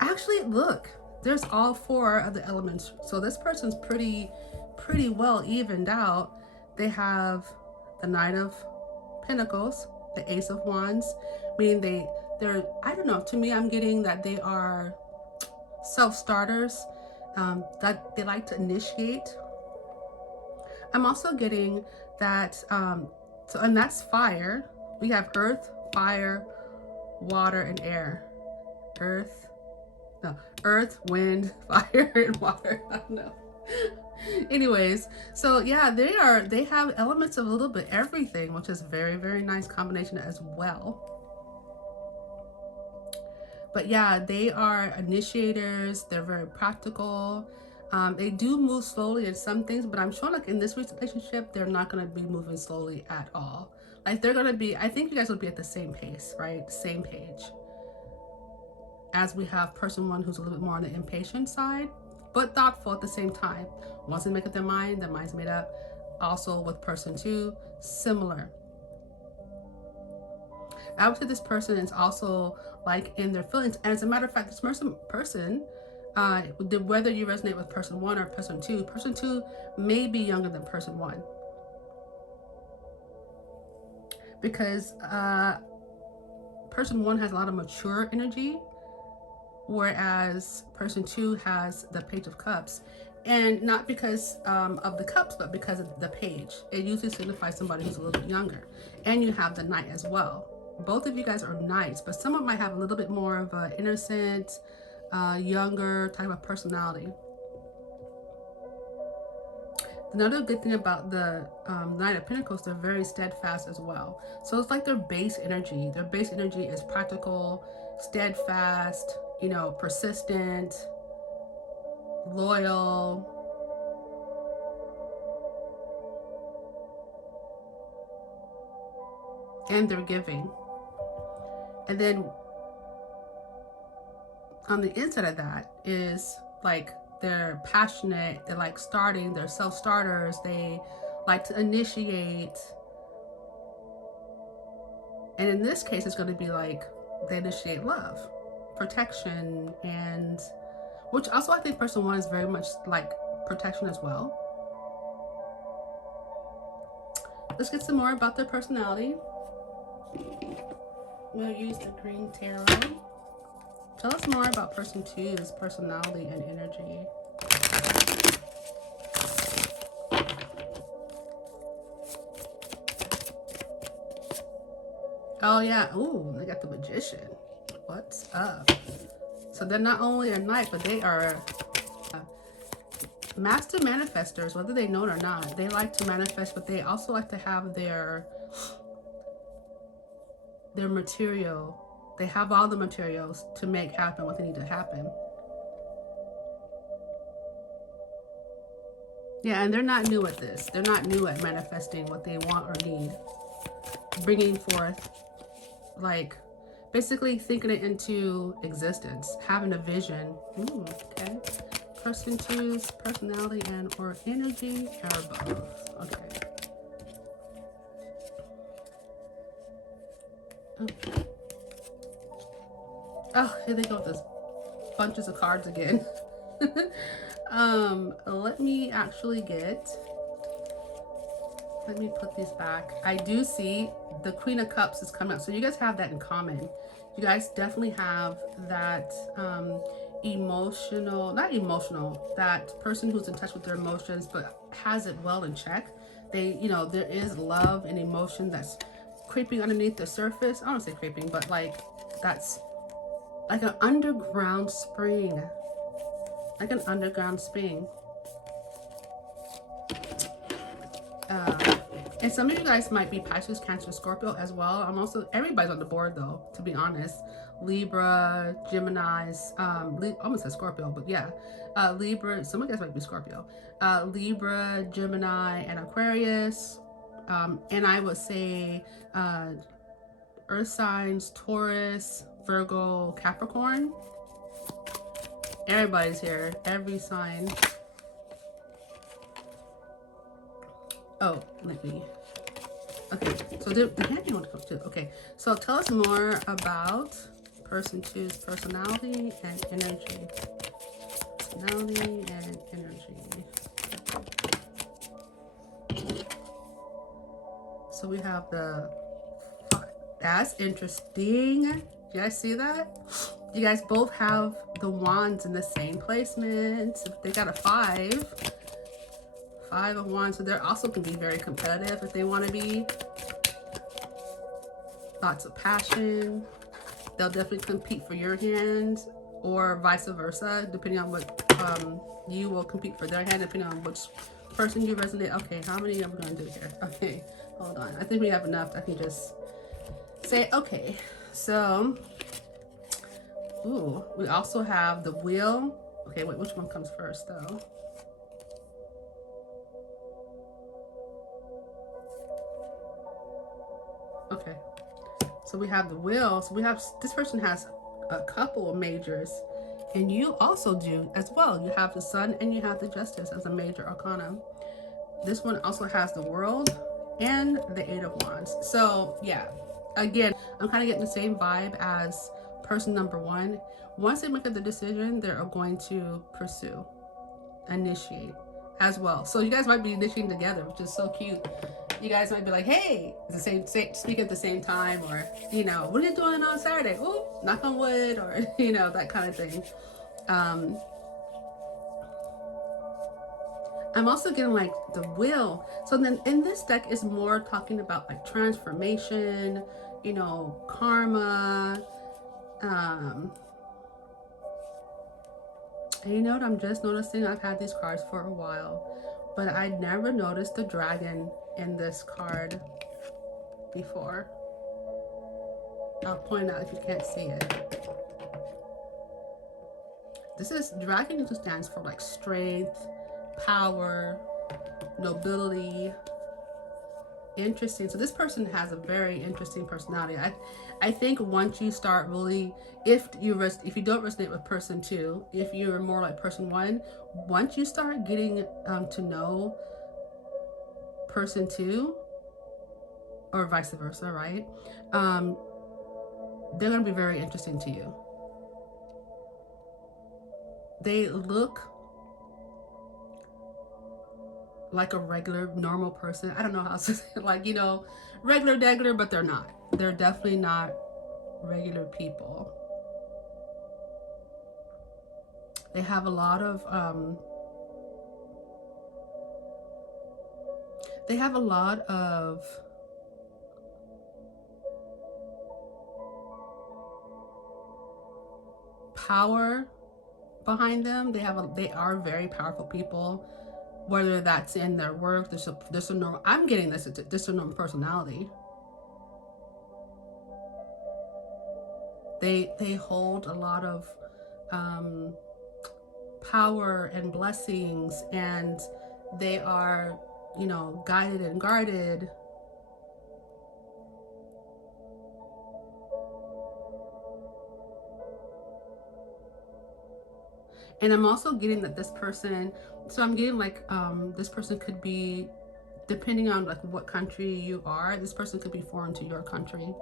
actually look, there's all 4 of the elements. So this person's pretty well evened out. They have the Knight of Pentacles, the Ace of Wands, meaning they're, I don't know, to me I'm getting that they are self-starters, that they like to initiate. I'm also getting that, so, and that's fire. We have earth, fire, water, and air. Earth, wind, fire, and water. I don't know. Anyways, so yeah, they have elements of a little bit everything, which is very, very nice combination as well. But yeah, they are initiators. They're very practical. They do move slowly in some things, but I'm sure like in this relationship, they're not going to be moving slowly at all. Like they're going to be, I think you guys will be at the same pace, right? Same page. As we have person 1 who's a little bit more on the impatient side, but thoughtful at the same time. Once they make up their mind's made up. Also with person 2, similar. I would say this person is also like in their feelings. And as a matter of fact, this person, whether you resonate with person 1 or person 2 may be younger than person 1. Because person 1 has a lot of mature energy, whereas person 2 has the Page of Cups. And not because of the cups, but because of the page. It usually signifies somebody who's a little bit younger. And you have the Knight as well. Both of you guys are knights, but someone might have a little bit more of an innocent, younger type of personality. Another good thing about the Knight of Pentacles, they're very steadfast as well. So it's like their base energy. Their base energy is practical, steadfast, you know, persistent, loyal. And they're giving. And then on the inside of that is like they're passionate, they're like starting, they're self-starters, they like to initiate. And in this case, it's going to be like they initiate love, protection, and which also I think person 1 is very much like protection as well. Let's get some more about their personality. We'll use the green tarot Tell us more about person two's personality and energy. Oh yeah, ooh, they got the Magician. What's up? So they're not only a knight, but they are master manifestors, whether they know it or not. They like to manifest, but they also like to have their material. They have all the materials to make happen what they need to happen. Yeah, and they're not new at this. They're not new at manifesting what they want or need. Bringing forth, like, basically thinking it into existence. Having a vision. Ooh, okay. Person two's personality and or energy are both. Okay. Okay. Oh, here they go with this bunches of cards again. Let me actually let me put these back. I do see the Queen of Cups is coming out. So you guys have that in common. You guys definitely have that that person who's in touch with their emotions but has it well in check. They, you know, there is love and emotion that's creeping underneath the surface. I don't say creeping, but like that's like an underground spring. Like an underground spring. And some of you guys might be Pisces, Cancer, Scorpio as well. I'm also, everybody's on the board though, to be honest. Libra, Gemini's, almost said Scorpio, but yeah. Libra, some of you guys might be Scorpio. Libra, Gemini, and Aquarius. And I would say Earth signs, Taurus, Virgo, Capricorn. Everybody's here, every sign. Oh, let me. Okay, so the handy one comes too. Okay, so tell us more about person two's personality and energy. Personality and energy. So we have the. That's interesting. You guys see that? You guys both have the wands in the same placement. They got a 5. 5 of Wands, so they're also can be very competitive if they want to be. Lots of passion. They'll definitely compete for your hand, or vice versa, depending on what you will compete for their hand, depending on which person you resonate. Okay, how many are we going to do here? Okay, hold on. I think we have enough. I can just say, okay. So, ooh, we also have the Wheel. Okay, wait, which one comes first though? Okay, so we have the Wheel. So we have, this person has a couple of majors, and you also do as well. You have the Sun and you have the Justice as a major arcana. This one also has the World and the 8 of Wands. So yeah, again, I'm kind of getting the same vibe as person number 1. Once they make the decision, they're going to pursue, initiate as well. So you guys might be initiating together, which is so cute. You guys might be like, hey, speak at the same time, or, you know, what are you doing on Saturday? Oh, knock on wood, or, you know, that kind of thing. I'm also getting like the Wheel. So then in this deck is more talking about like transformation, you know, karma. And you know what I'm just noticing? I've had these cards for a while, but I never noticed the dragon in this card before. I'll point out if you can't see it. This is, dragon usually stands for like strength, power, nobility. Interesting. So this person has a very interesting personality. I think once you start really, if you don't resonate with person 2, if you're more like person 1, once you start getting to know person 2, or vice versa, right? They're going to be very interesting to you. They look like a regular, normal person. I don't know how to say it, like, you know, regular, but they're not. They're definitely not regular people. They have a lot of power behind them. They are very powerful people, whether that's in their work. There's a normal, I'm getting this, there's a normal personality. They hold a lot of power and blessings, and they are, you know, guided and guarded. And I'm also getting that this person, so I'm getting like this person could be, depending on like what country you are, this person could be foreign to your country,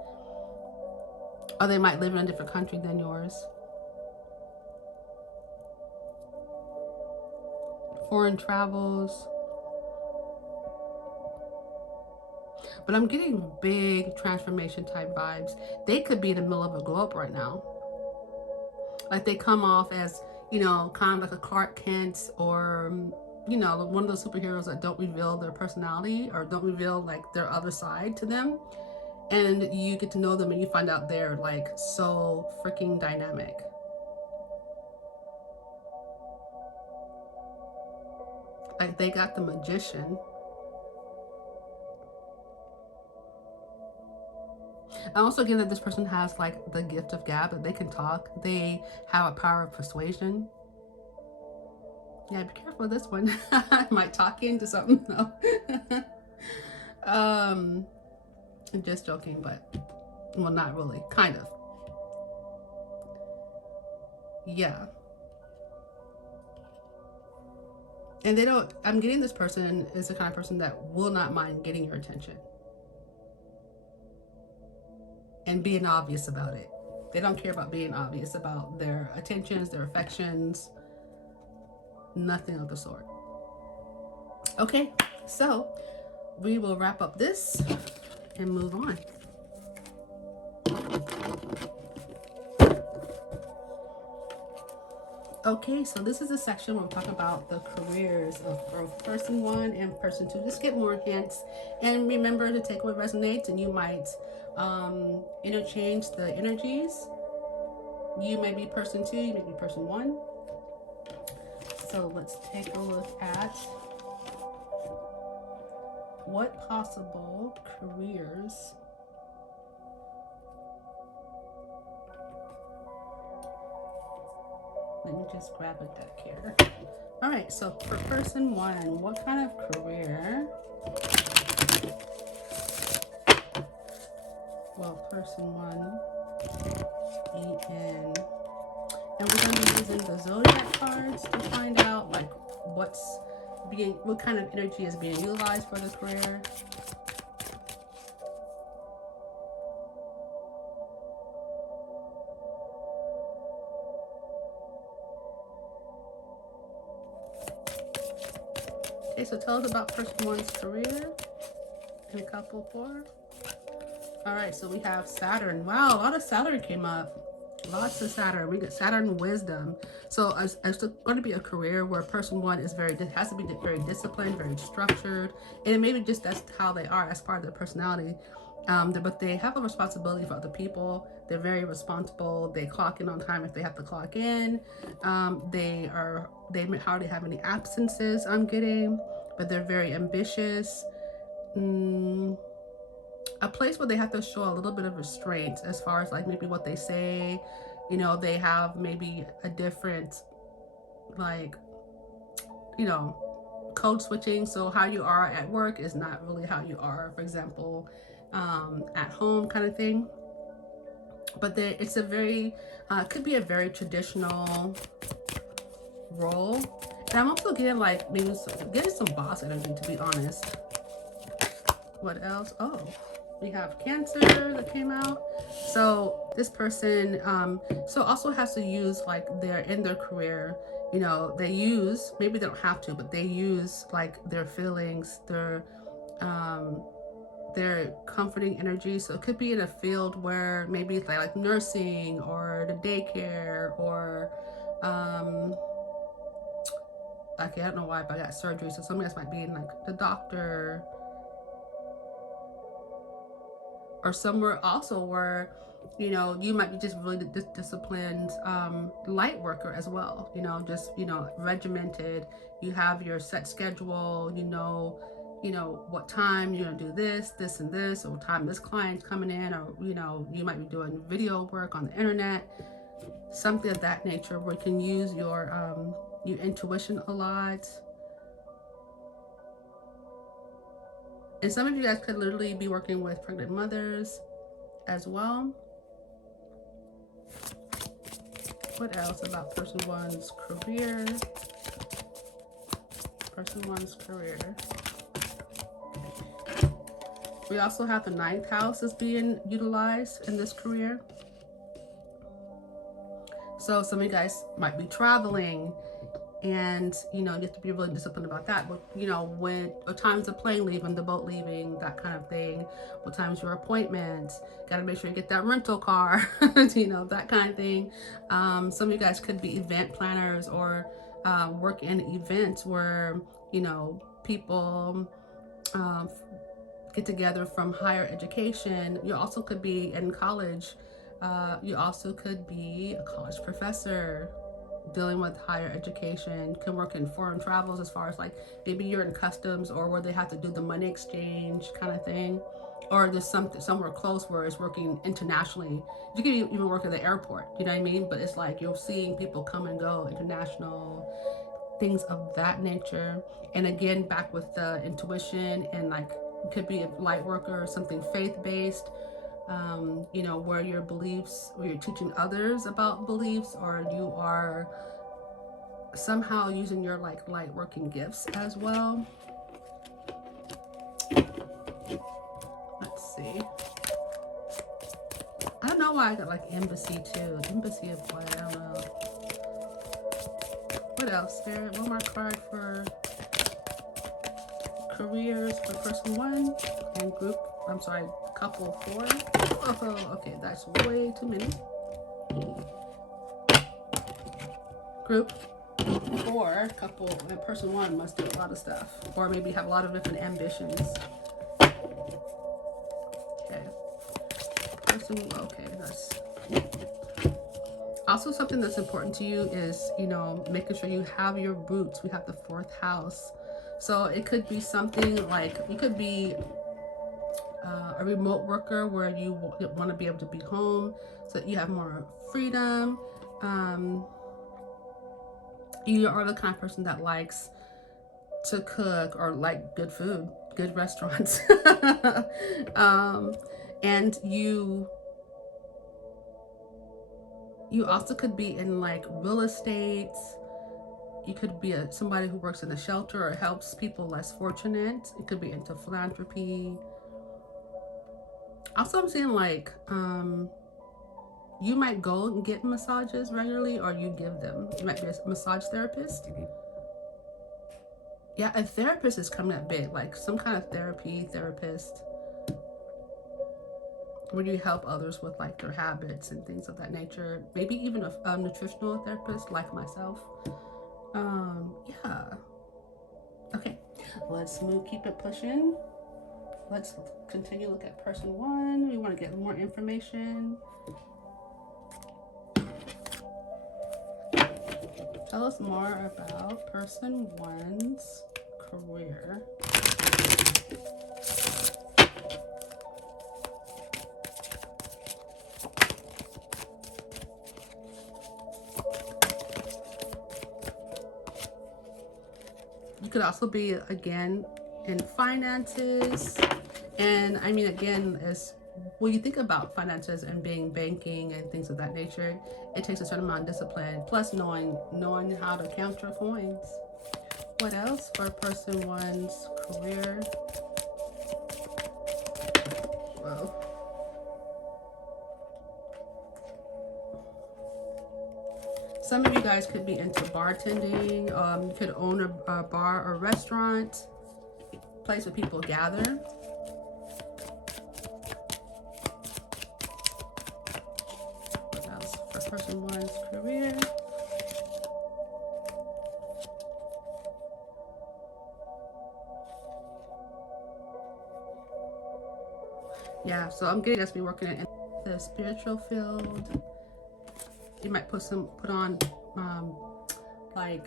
or they might live in a different country than yours. Foreign travels. But I'm getting big transformation type vibes. They could be in the middle of a globe right now. Like they come off as, you know, kind of like a Clark Kent, or, you know, one of those superheroes that don't reveal their personality or don't reveal like their other side to them. And you get to know them and you find out they're like so freaking dynamic. Like they got the magician. I also get that this person has like the gift of gab, that they can talk. They have a power of persuasion. Yeah, be careful with this one. I might talk you into something though. Just joking, but well, not really, kind of. Yeah. And they don't, I'm getting this person is the kind of person that will not mind getting your attention and being obvious about it. They don't care about being obvious about their attentions, their affections, nothing of the sort. Okay, so we will wrap up this and move on. Okay, so this is a section where we talk about the careers of both person 1 and person 2. Just get more hints, and remember to take what resonates, and you might interchange the energies. You may be person 2, you may be person 1. So let's take a look at what possible careers let me just grab a deck here. All right, so for person 1, what kind of career will person 1 be in? And we're going to be using the zodiac cards to find out like what kind of energy is being utilized for the career. Okay, so tell us about person 1's career and couple 4. All right, so we have Saturn. Wow, a lot of Saturn came up. Lots of Saturn. We get Saturn wisdom. So it's going to be a career where person 1 is has to be very disciplined, very structured, and maybe just that's how they are as part of their personality. But they have a responsibility for other people. They're very responsible. They clock in on time if they have to clock in. They hardly have any absences, I'm getting, but they're very ambitious. A place where they have to show a little bit of restraint as far as like maybe what they say. You know, they have maybe a different, like, you know, code switching. So how you are at work is not really how you are, for example, at home kind of thing. But it's a very, could be a very traditional role. And I'm also getting like maybe getting some boss energy, to be honest. What else? Oh, we have Cancer that came out. So this person so also has to use like in their career, you know, they use, maybe they don't have to, but they use like their feelings, their comforting energy. So it could be in a field where maybe it's like nursing or the daycare, or okay, I don't know why, but I got surgery. So some of you guys might be in like the doctor, or somewhere also where, you know, you might be just really disciplined light worker as well. You know, just, you know, regimented. You have your set schedule. You know what time you're gonna do this, and this, or what time this client's coming in, or you know, you might be doing video work on the internet, something of that nature, where you can use your intuition a lot. And some of you guys could literally be working with pregnant mothers as well. What else about person one's career? Person one's career. We also have the 9th house is being utilized in this career. So some of you guys might be traveling, and you know, you have to be really disciplined about that. But you know, what time's the plane leaving, the boat leaving, that kind of thing. What time's your appointment? Got to make sure you get that rental car, you know, that kind of thing. Some of you guys could be event planners, or work in events where, you know, people get together from higher education. You also could be in college. You also could be a college professor dealing with higher education. Can work in foreign travels, as far as like maybe you're in customs, or where they have to do the money exchange kind of thing, or there's somewhere close where it's working internationally. You can even work at the airport, you know what I mean? But it's like you're seeing people come and go, international things of that nature. And again, back with the intuition, and like it could be a light worker or something faith-based, you know, where your beliefs, where you're teaching others about beliefs, or you are somehow using your like light working gifts as well. Let's see. I don't know why I got like embassy too. Embassy of what? I don't know. What else, Spirit? One more card for careers for person one, and group. I'm sorry, couple 4. Oh, okay, that's way too many. Group 4, couple, and person 1 must do a lot of stuff, or maybe have a lot of different ambitions. Okay, person, okay, that's also something that's important to you is, you know, making sure you have your roots. We have the 4th house, so it could be something like, you could be a remote worker where you want to be able to be home so that you have more freedom. You are the kind of person that likes to cook, or like good food, good restaurants. And you also could be in like real estate. You could be somebody who works in a shelter or helps people less fortunate. It could be into philanthropy. Also, I'm seeing like you might go and get massages regularly, or you give them. You might be a massage therapist. Yeah, a therapist is coming up big, like some kind of therapist, where you help others with like their habits and things of that nature. Maybe even a nutritional therapist like myself. Yeah. Okay, let's keep it pushing. Let's continue to look at person 1. We want to get more information. Tell us more about person 1's career. You could also be, again, in finances. And I mean, again, as when you think about finances and being banking and things of that nature, it takes a certain amount of discipline, plus knowing how to count your coins. What else for person 1's career? Whoa. Some of you guys could be into bartending. You could own a bar or restaurant, place where people gather. What else for person 1's career? Yeah, so I'm getting us be working in the spiritual field. You might put on like,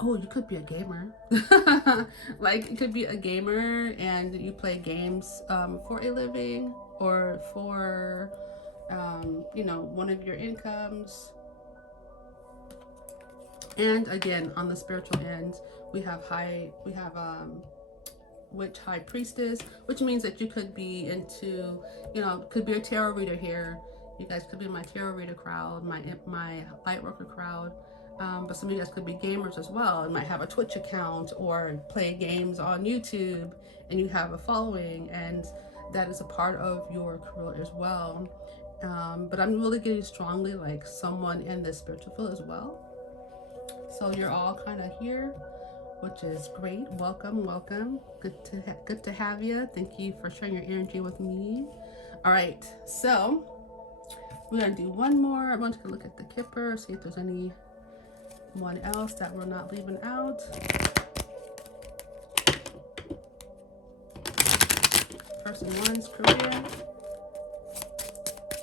oh, you could be a gamer. Like, you could be a gamer and you play games for a living, or for you know, one of your incomes. And again, on the spiritual end, we have witch high priestess, which means that you could be into, you know, could be a tarot reader here. You guys could be my tarot reader crowd, my light worker crowd. But some of you guys could be gamers as well and might have a Twitch account or play games on YouTube, and you have a following, and that is a part of your career as well. But I'm really getting strongly like someone in the spiritual field as well. So you're all kind of here, which is great. Welcome, welcome. Good to have you. Thank you for sharing your energy with me. All right, so we're gonna do one more. I'm going to look at the Kipper, see if there's anyone else that we're not leaving out. Person one's career.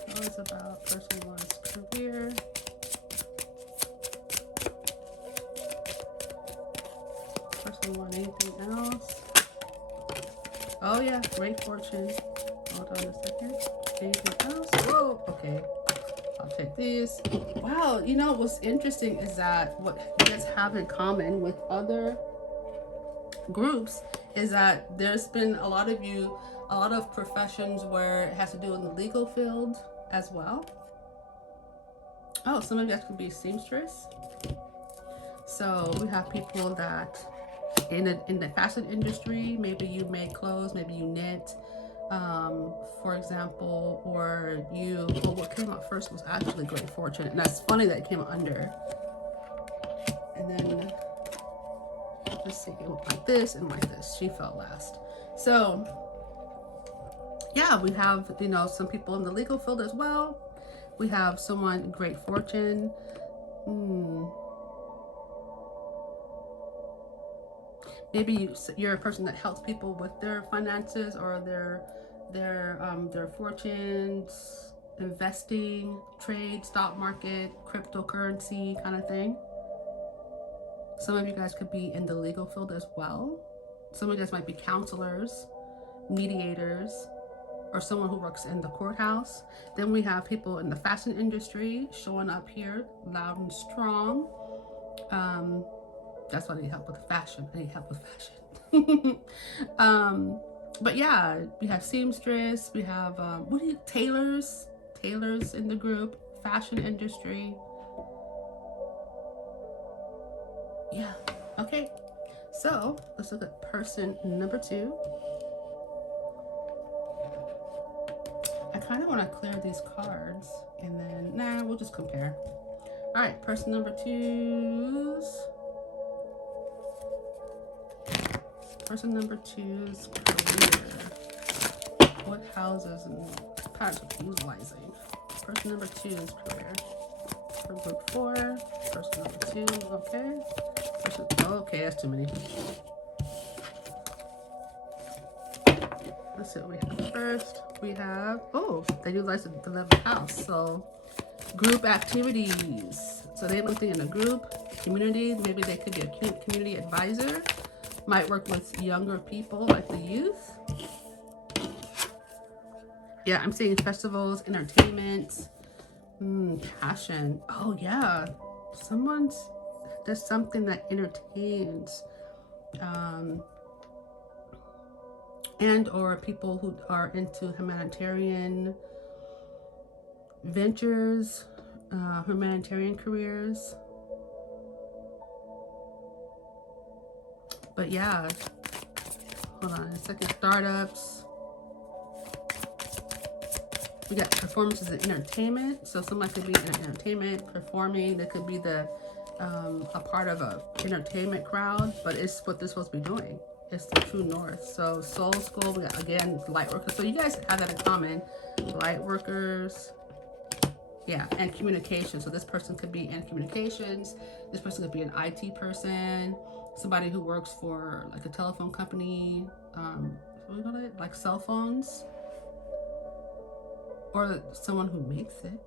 What is about person one's career? Person one, anything else? Oh yeah, great fortune. Hold on a second. Anything else? Whoa, okay. I'll take this. Wow, you know what's interesting is that what you guys have in common with other groups is that there's been a lot of professions where it has to do in the legal field as well. Oh, some of you guys could be seamstress. So we have people that in the fashion industry, maybe you make clothes, maybe you knit, for example, or what came out first was actually great fortune, and that's funny that it came under. And then let's see, it went like this and like this. She fell last. So yeah, we have, you know, some people in the legal field as well. We have someone great fortune. Maybe you're a person that helps people with their finances or their fortunes, investing, trade, stock market, cryptocurrency kind of thing. Some of you guys could be in the legal field as well. Some of you guys might be counselors, mediators, or someone who works in the courthouse. Then we have people in the fashion industry showing up here loud and strong. That's why I need help with fashion. I need help with fashion. But yeah, we have seamstress, we have tailors in the group, fashion industry. Yeah, okay. So let's look at person number 2. I kind of want to clear these cards and then, we'll just compare. All right, person number 2's. Person number 2's career. What houses and patterns of utilizing? Person number 2's career. For group 4, person number 2, okay. Okay, that's too many. Let's see what we have first. We have, they utilize the 11th house. So group activities. So they're living in a group, community. Maybe they could be a community advisor. Might work with younger people, like the youth. Yeah, I'm seeing festivals, entertainment, passion. Oh yeah, someone's does something that entertains, and or people who are into humanitarian ventures, humanitarian careers. But yeah, hold on a second. Startups. We got performances and entertainment. So someone could be in entertainment, performing. They could be a part of a entertainment crowd, but it's what they're supposed to be doing. It's the true north. So soul school, we got, again, light workers. So you guys have that in common. Light workers. Yeah, and communication. So this person could be in communications. This person could be an IT person. Somebody who works for like a telephone company. What do we call it? Like cell phones. or someone who makes it.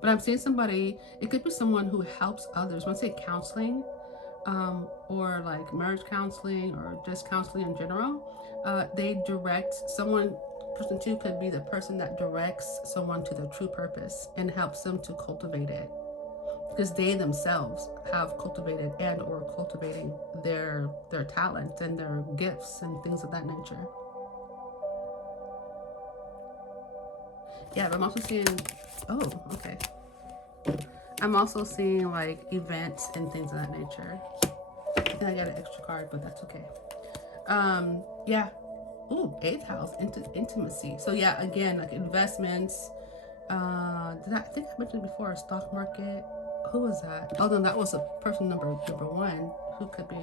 But I'm seeing somebody, it could be someone who helps others. When I say counseling, or like marriage counseling or just counseling in general, they direct someone. Person two could be the person that directs someone to their true purpose and helps them to cultivate it, because they themselves have cultivated and or cultivating their talent and their gifts and things of that nature. Yeah, but I'm also seeing, oh, okay. I'm also seeing like events and things of that nature. And I got an extra card, but that's okay. Yeah. Ooh, 8th house, intimacy. So yeah, again, like investments. I think I mentioned before, stock market. Who was that? Oh no, that was a person number one, who could be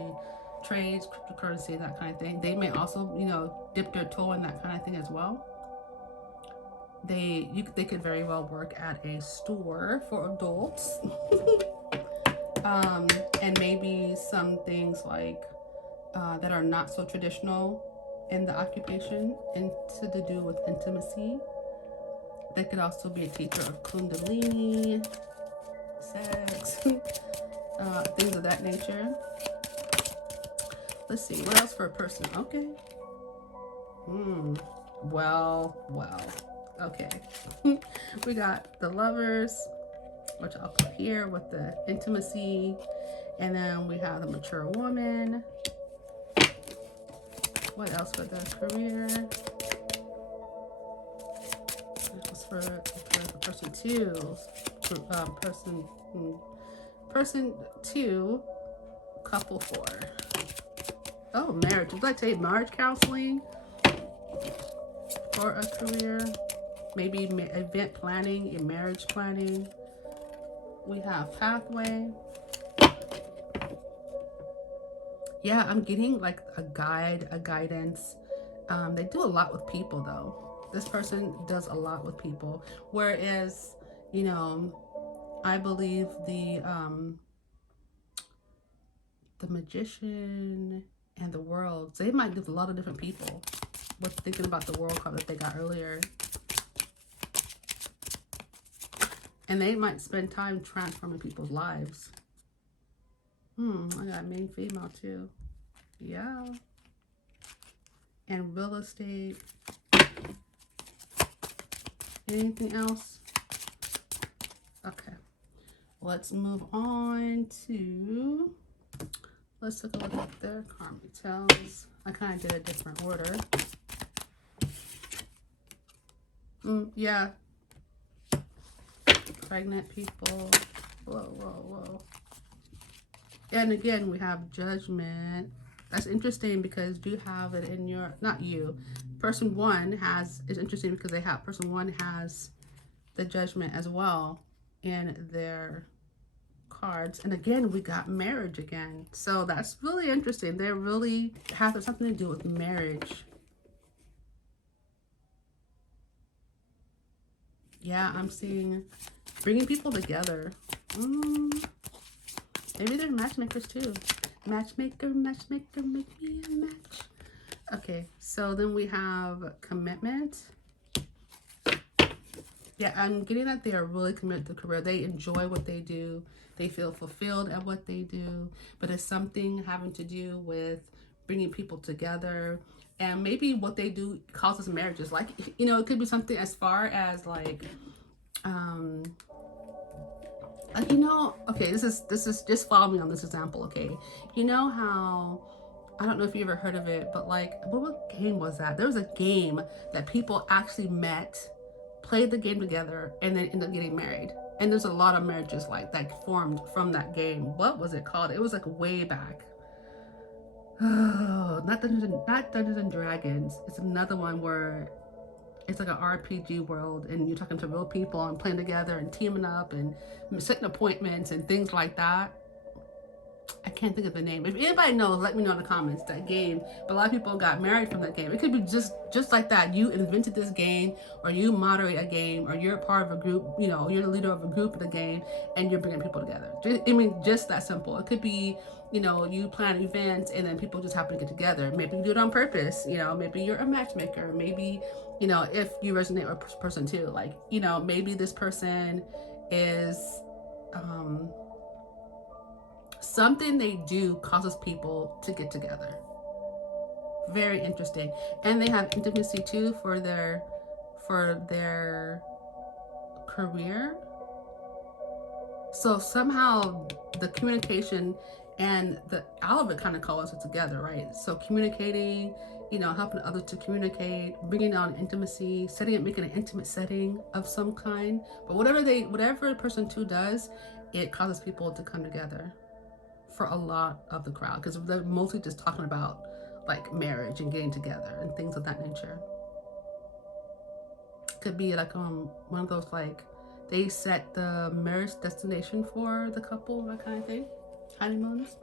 trades, cryptocurrency, that kind of thing. They may also, dip their toe in that kind of thing as well. They could very well work at a store for adults. And maybe some things like that are not so traditional in the occupation, and to do with intimacy. They could also be a teacher of kundalini, sex, things of that nature. Let's see, what else for a person? Okay. Well. Okay. We got the lovers, which I'll put here with the intimacy. And then we have the mature woman. What else for the career? For person two, person two, couple four. Oh, marriage. Would I tell you marriage counseling for a career? Maybe event planning and marriage planning. We have pathway. Yeah, I'm getting like a guide, a guidance. They do a lot with people though. This person does a lot with people. Whereas, I believe the magician and the world, they might do a lot of different people. With thinking about the world card that they got earlier. And they might spend time transforming people's lives. I got main female too. Yeah. And real estate. Anything else? Okay. Let's move on to, let's take a look at their karmic tells. I kind of did a different order. Yeah. Pregnant people. Whoa. And again, we have judgment. That's interesting because you have it in your, not you, person one has, it's interesting because they have, person one has the judgment as well in their cards. And again, we got marriage again. So that's really interesting. They really have something to do with marriage. Yeah, I'm seeing bringing people together. Maybe they're matchmakers too. Matchmaker, make me a match. Okay, so then we have commitment. Yeah, I'm getting that they are really committed to the career. They enjoy what they do. They feel fulfilled at what they do. But it's something having to do with bringing people together. And maybe what they do causes marriages. Like, it could be something as far as like, okay, this is just follow me on this example, okay? You know how, I don't know if you ever heard of it, but like, what game was that? There was a game that people actually met, played the game together, and then ended up getting married. And there's a lot of marriages like that formed from that game. What was it called? It was like way back. Oh, not Dungeons and Dragons. It's another one where it's like an RPG world and you're talking to real people and playing together and teaming up and setting appointments and things like that. I can't think of the name. If anybody knows, let me know in the comments, that game. But a lot of people got married from that game. It could be just like that. You invented this game, or you moderate a game, or you're a part of a group, you're the leader of a group of the game, and you're bringing people together. I mean, just that simple. It could be you know, you plan events and then people just happen to get together. Maybe you do it on purpose, you know, maybe you're a matchmaker, maybe, you know, if you resonate with a person too, like, you know, maybe this person is something they do causes people to get together. Very interesting. And they have intimacy too for their career. So somehow the communication and all of it kind of calls it together, right? So communicating, you know, helping others to communicate, bringing on intimacy, making an intimate setting of some kind. But whatever person two does, it causes people to come together for a lot of the crowd, because they're mostly just talking about like marriage and getting together and things of that nature. Could be like one of those, like, they set the marriage destination for the couple, that kind of thing. Honeymoons.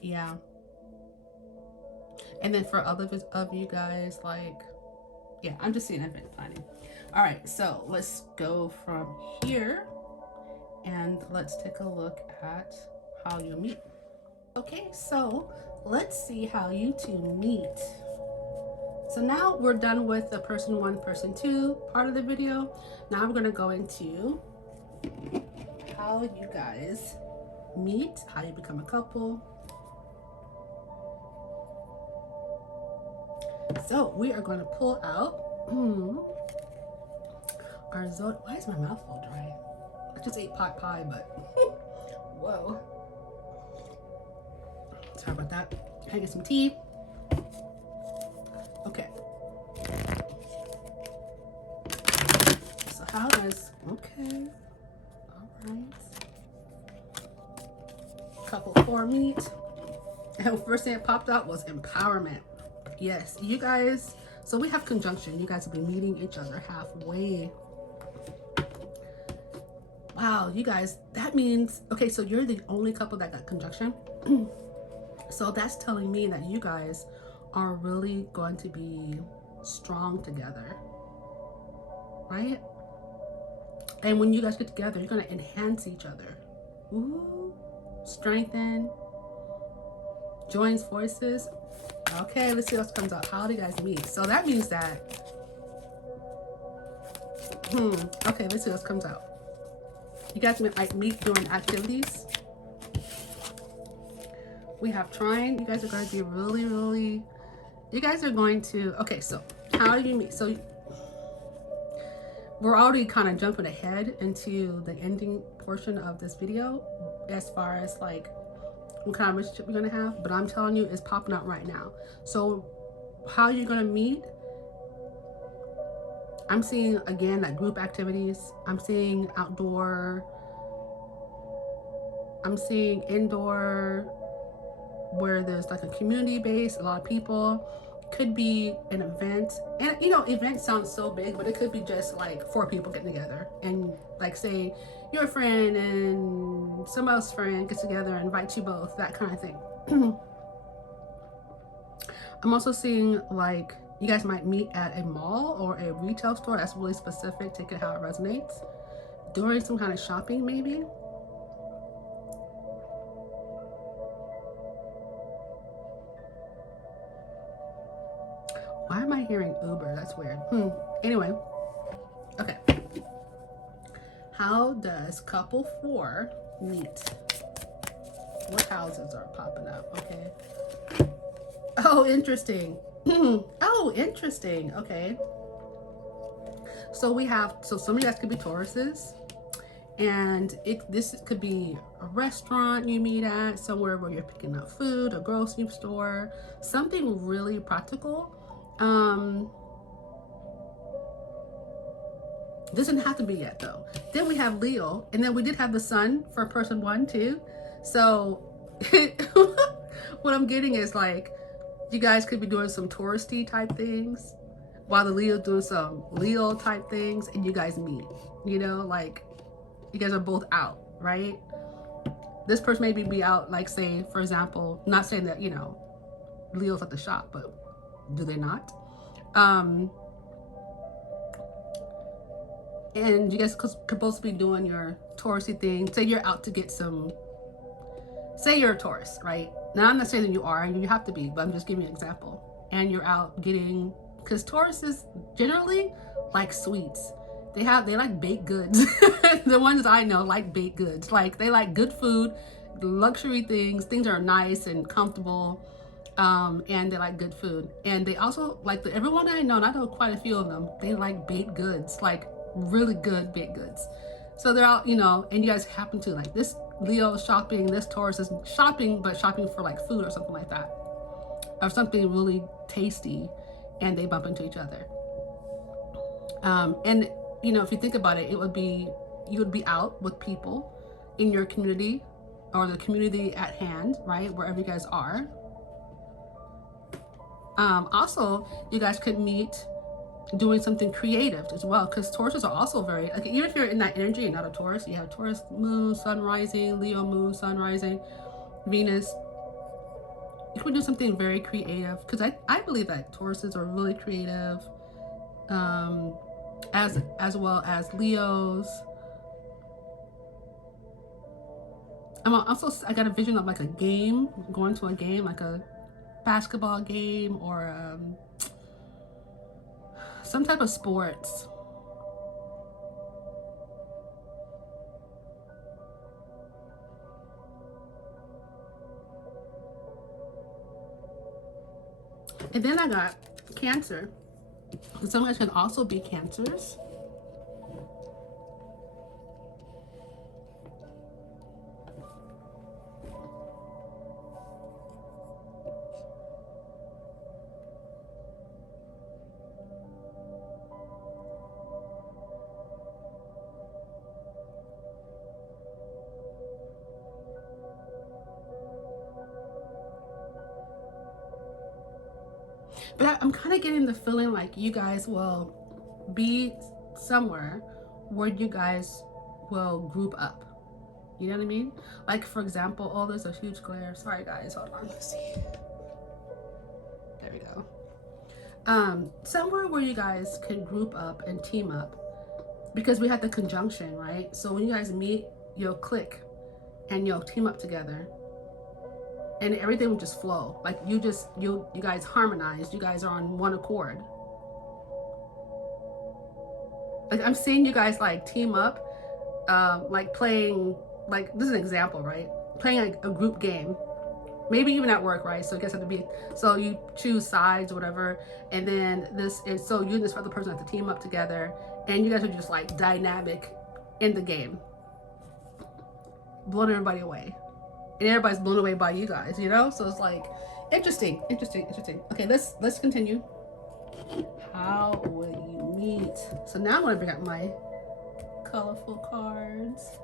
Yeah. And then for other of you guys, like, yeah, I'm just seeing event planning. All right, so let's go from here and let's take a look at how you meet. Okay, so let's see how you two meet. So now we're done with the person one, person two part of the video. Now we're gonna go into how you guys meet, how you become a couple. So we are going to pull out our zodiac. Why is my mouth all dry? I just ate pot pie, but whoa. Sorry about that. Can I get some tea? Okay. So how does, okay. All right. Couple 4 meet. And first thing that popped out was empowerment. Yes, you guys, so we have conjunction. You guys will be meeting each other halfway. Wow, you guys, that means, okay, so you're the only couple that got conjunction. So that's telling me that you guys are really going to be strong together, right? And when you guys get together, you're going to enhance each other. Ooh, strengthen, joins forces. Okay, let's see what else comes out. How do you guys meet? So that means that, okay, let's see what else comes out. You guys might meet doing activities. We have trying. You guys are going to be really, really, you guys are going to, okay, so how do you meet? So we're already kind of jumping ahead into the ending portion of this video as far as like what kind of relationship you're gonna have, but I'm telling you, it's popping out right now. So how you're gonna meet, I'm seeing again like group activities, I'm seeing outdoor, I'm seeing indoor, where there's like a community base, a lot of people. Could be an event, and you know, event sounds so big, but it could be just like 4 people getting together, and like say your friend and some else's friend gets together and invites you both, that kind of thing. I'm also seeing like you guys might meet at a mall or a retail store. That's really specific. Take it how it resonates. During some kind of shopping, maybe. Why am I hearing Uber? That's weird. Anyway, okay. How does couple 4 meet? What houses are popping up? Okay. Oh, interesting. Oh, interesting. Okay. So we have, so some of you guys could be Tauruses, and this could be a restaurant you meet at, somewhere where you're picking up food, a grocery store, something really practical. Doesn't have to be yet though. Then we have Leo, and then we did have the sun for person 1 too. So what I'm getting is like you guys could be doing some touristy type things while the Leo's doing some Leo type things, and you guys meet, you know, like you guys are both out, right? This person maybe be out, like say for example, not saying that, you know, Leo's at the shop, but do they not? And you guys could both be doing your touristy thing. Say you're out to get some say you're a Taurus, right? Now I'm not saying that you are, and you have to be, but I'm just giving you an example. And you're out getting, because Tauruses generally like sweets. They like baked goods. The ones I know like baked goods. Like they like good food, luxury things. Things are nice and comfortable, and they like good food. And they also like everyone I know, and I know quite a few of them. They like baked goods, like really good baked goods. So they're out, and you guys happen to like this. Leo is shopping. This Taurus is shopping, but shopping for like food or something like that, or something really tasty, and they bump into each other. And if you think about it, you would be out with people in your community or the community at hand, right? Wherever you guys are. Also, you guys could meet doing something creative as well, because Tauruses are also very, like, even if you're in that energy and not a Taurus, you have Taurus moon, sun rising, Leo moon, sun rising, Venus. You could do something very creative, because I believe that Tauruses are really creative, as well as Leos. I got a vision of like a game, going to a game, like a basketball game or some type of sports. And then I got Cancer. Some guys can also be Cancers. But I'm kind of getting the feeling like you guys will be somewhere where you guys will group up. You know what I mean? Like, for example, oh, there's a huge glare. Sorry, guys. Hold on. Let's see. There we go. Somewhere where you guys can group up and team up, because we had the conjunction, right? So when you guys meet, you'll click and you'll team up together. And everything would just flow. Like you guys harmonized. You guys are on one accord. Like I'm seeing you guys like team up, like playing, like this is an example, right? Playing like a group game, maybe even at work, right? So it gets to be, so you choose sides or whatever, and then so you and this other person have to team up together, and you guys are just like dynamic in the game, blowing everybody away. And everybody's blown away by you guys, So it's like interesting. Okay, let's continue. How will you meet? So now I'm gonna bring out my colorful cards.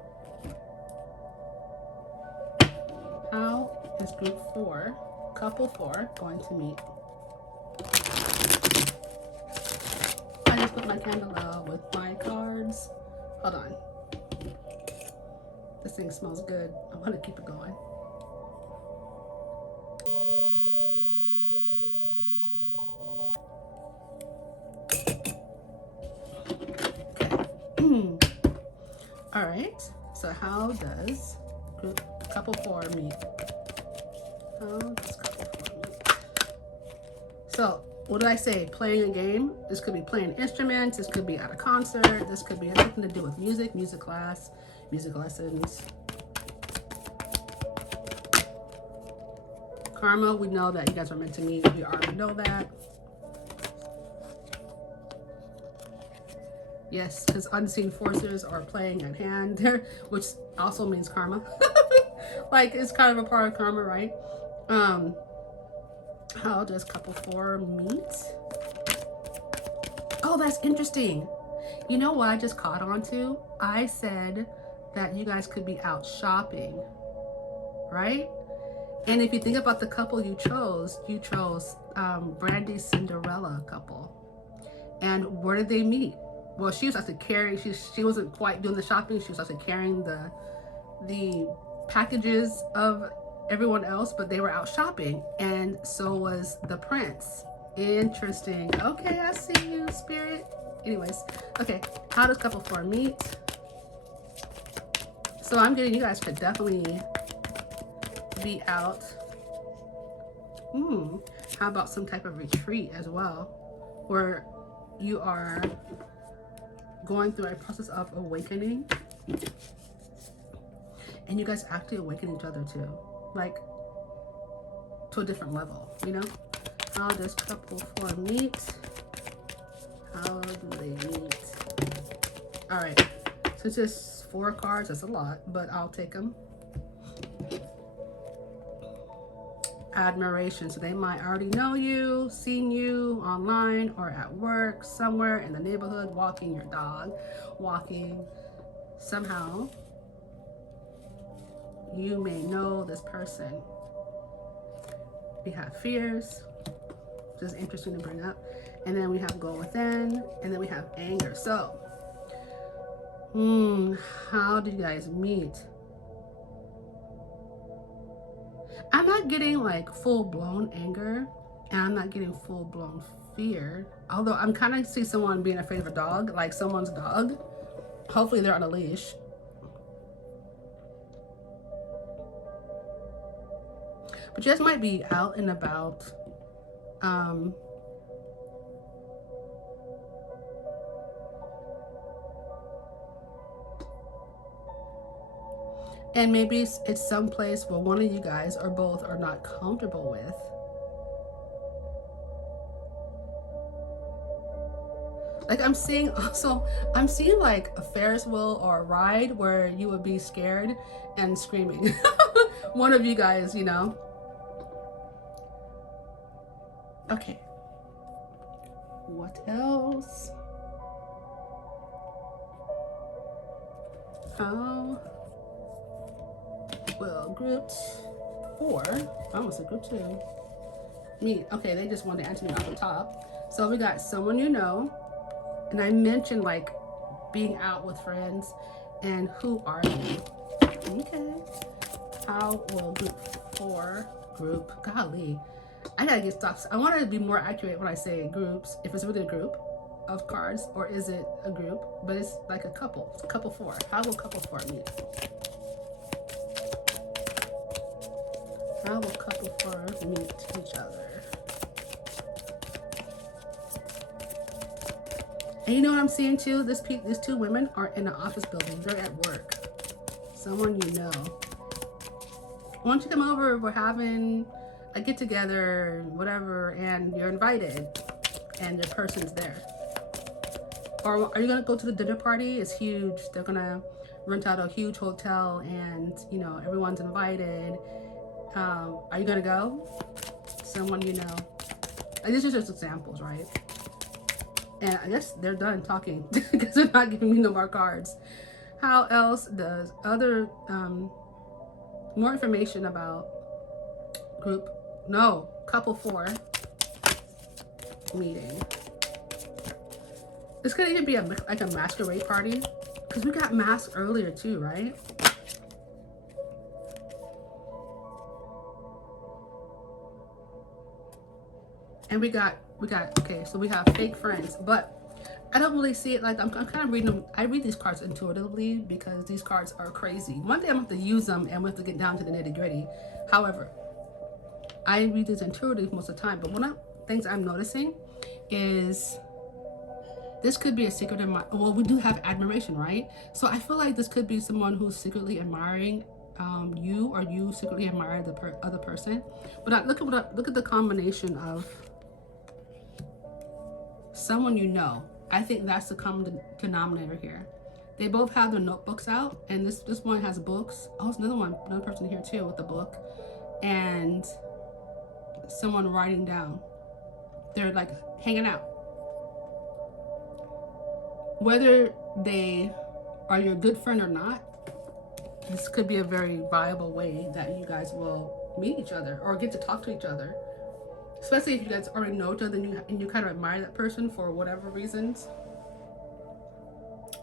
How is group 4, couple 4, going to meet? I just put my candle out with my cards. Hold on. This thing smells good. I want to keep it going. All right. So how does couple 4 meet? How does couple 4 meet? So what did I say? Playing a game. This could be playing instruments. This could be at a concert. This could be something to do with music, music class, music lessons. Karma, we know that you guys are meant to meet. We already know that. Yes, because unseen forces are playing at hand there, which also means karma. Like it's kind of a part of karma, right? How does couple 4 meet? Oh, that's interesting. You know what I just caught on to? I said that you guys could be out shopping, right? And if you think about the couple you chose Brandy's Cinderella couple. And where did they meet? Well, she was actually carrying, she wasn't quite doing the shopping. She was actually carrying the packages of everyone else, but they were out shopping. And so was the prince. Interesting. Okay, I see you, spirit. Anyways, okay, how does couple 4 meet? So I'm getting, you guys could definitely be out. How about some type of retreat as well, where you are going through a process of awakening, and you guys actually awaken each other too, like to a different level, you know? How does couple 4 meet? How do they meet? All right, so it's just 4 cards. That's a lot, but I'll take them. Admiration. So they might already know you, seen you online or at work, somewhere in the neighborhood, walking your dog, walking. Somehow you may know this person. We have fears, which is interesting to bring up. And then we have go within, and then we have anger. So, how do you guys meet? I'm not getting like full-blown anger, and I'm not getting full-blown fear. Although I'm kind of see someone being afraid of a dog, like someone's dog. Hopefully they're on a leash. But you guys might be out and about. And maybe it's someplace where one of you guys or both are not comfortable with. Like I'm seeing like a Ferris wheel or a ride where you would be scared and screaming. One of you guys, you know. Okay. What else? How will group 4, I almost said group 2, meet? Okay, they just want to answer me off the top. So we got someone you know, and I mentioned like being out with friends, and who are you? Okay. How will group 4 golly, I gotta get stopped. I want to be more accurate when I say groups, if it's really a group of cards or is it a group, but it's like a couple. It's couple 4. How will couple 4 meet? How will couple 4 meet each other? And you know what I'm seeing too? These 2 women are in an office building. They're at work. Someone you know. Why don't you come over? We're having a get together, whatever, and you're invited, and the person's there. Or are you gonna go to the dinner party? It's huge. They're gonna rent out a huge hotel, and you know everyone's invited. Are you gonna go? Someone you know. And these are just examples, right? And I guess they're done talking because they're not giving me no more cards. How else does other more information about group? No, couple 4 meeting. This could even be like a masquerade party, because we got masks earlier too, right? And we got okay, so we have fake friends, but I don't really see it like I'm kind of reading them. I read these cards intuitively because these cards are crazy. One day I'm going to have to use them and we have to get down to the nitty-gritty. However, I read these intuitively most of the time, but one of the things I'm noticing is this could be a secret admirer. Well, we do have admiration, right? So I feel like this could be someone who's secretly admiring you, or you secretly admire the other person. But look at the combination of someone you know. I think that's the common denominator here. They both have their notebooks out, and this one has books. Oh, there's another person here too with the book, and someone writing down. They're like hanging out. Whether they are your good friend or not, this could be a very viable way that you guys will meet each other or get to talk to each other. Especially if you guys already know each other and you kind of admire that person for whatever reasons.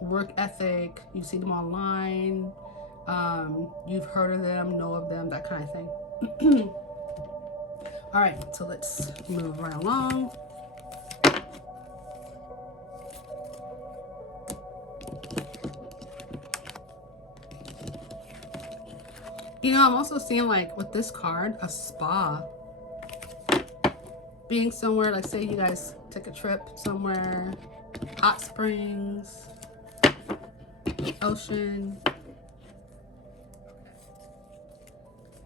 Work ethic, you see them online, you've heard of them, know of them, that kind of thing. All right, so let's move right along. You know, I'm also seeing like with this card, a spa. Being somewhere, like say you guys take a trip somewhere, hot springs, ocean.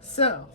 So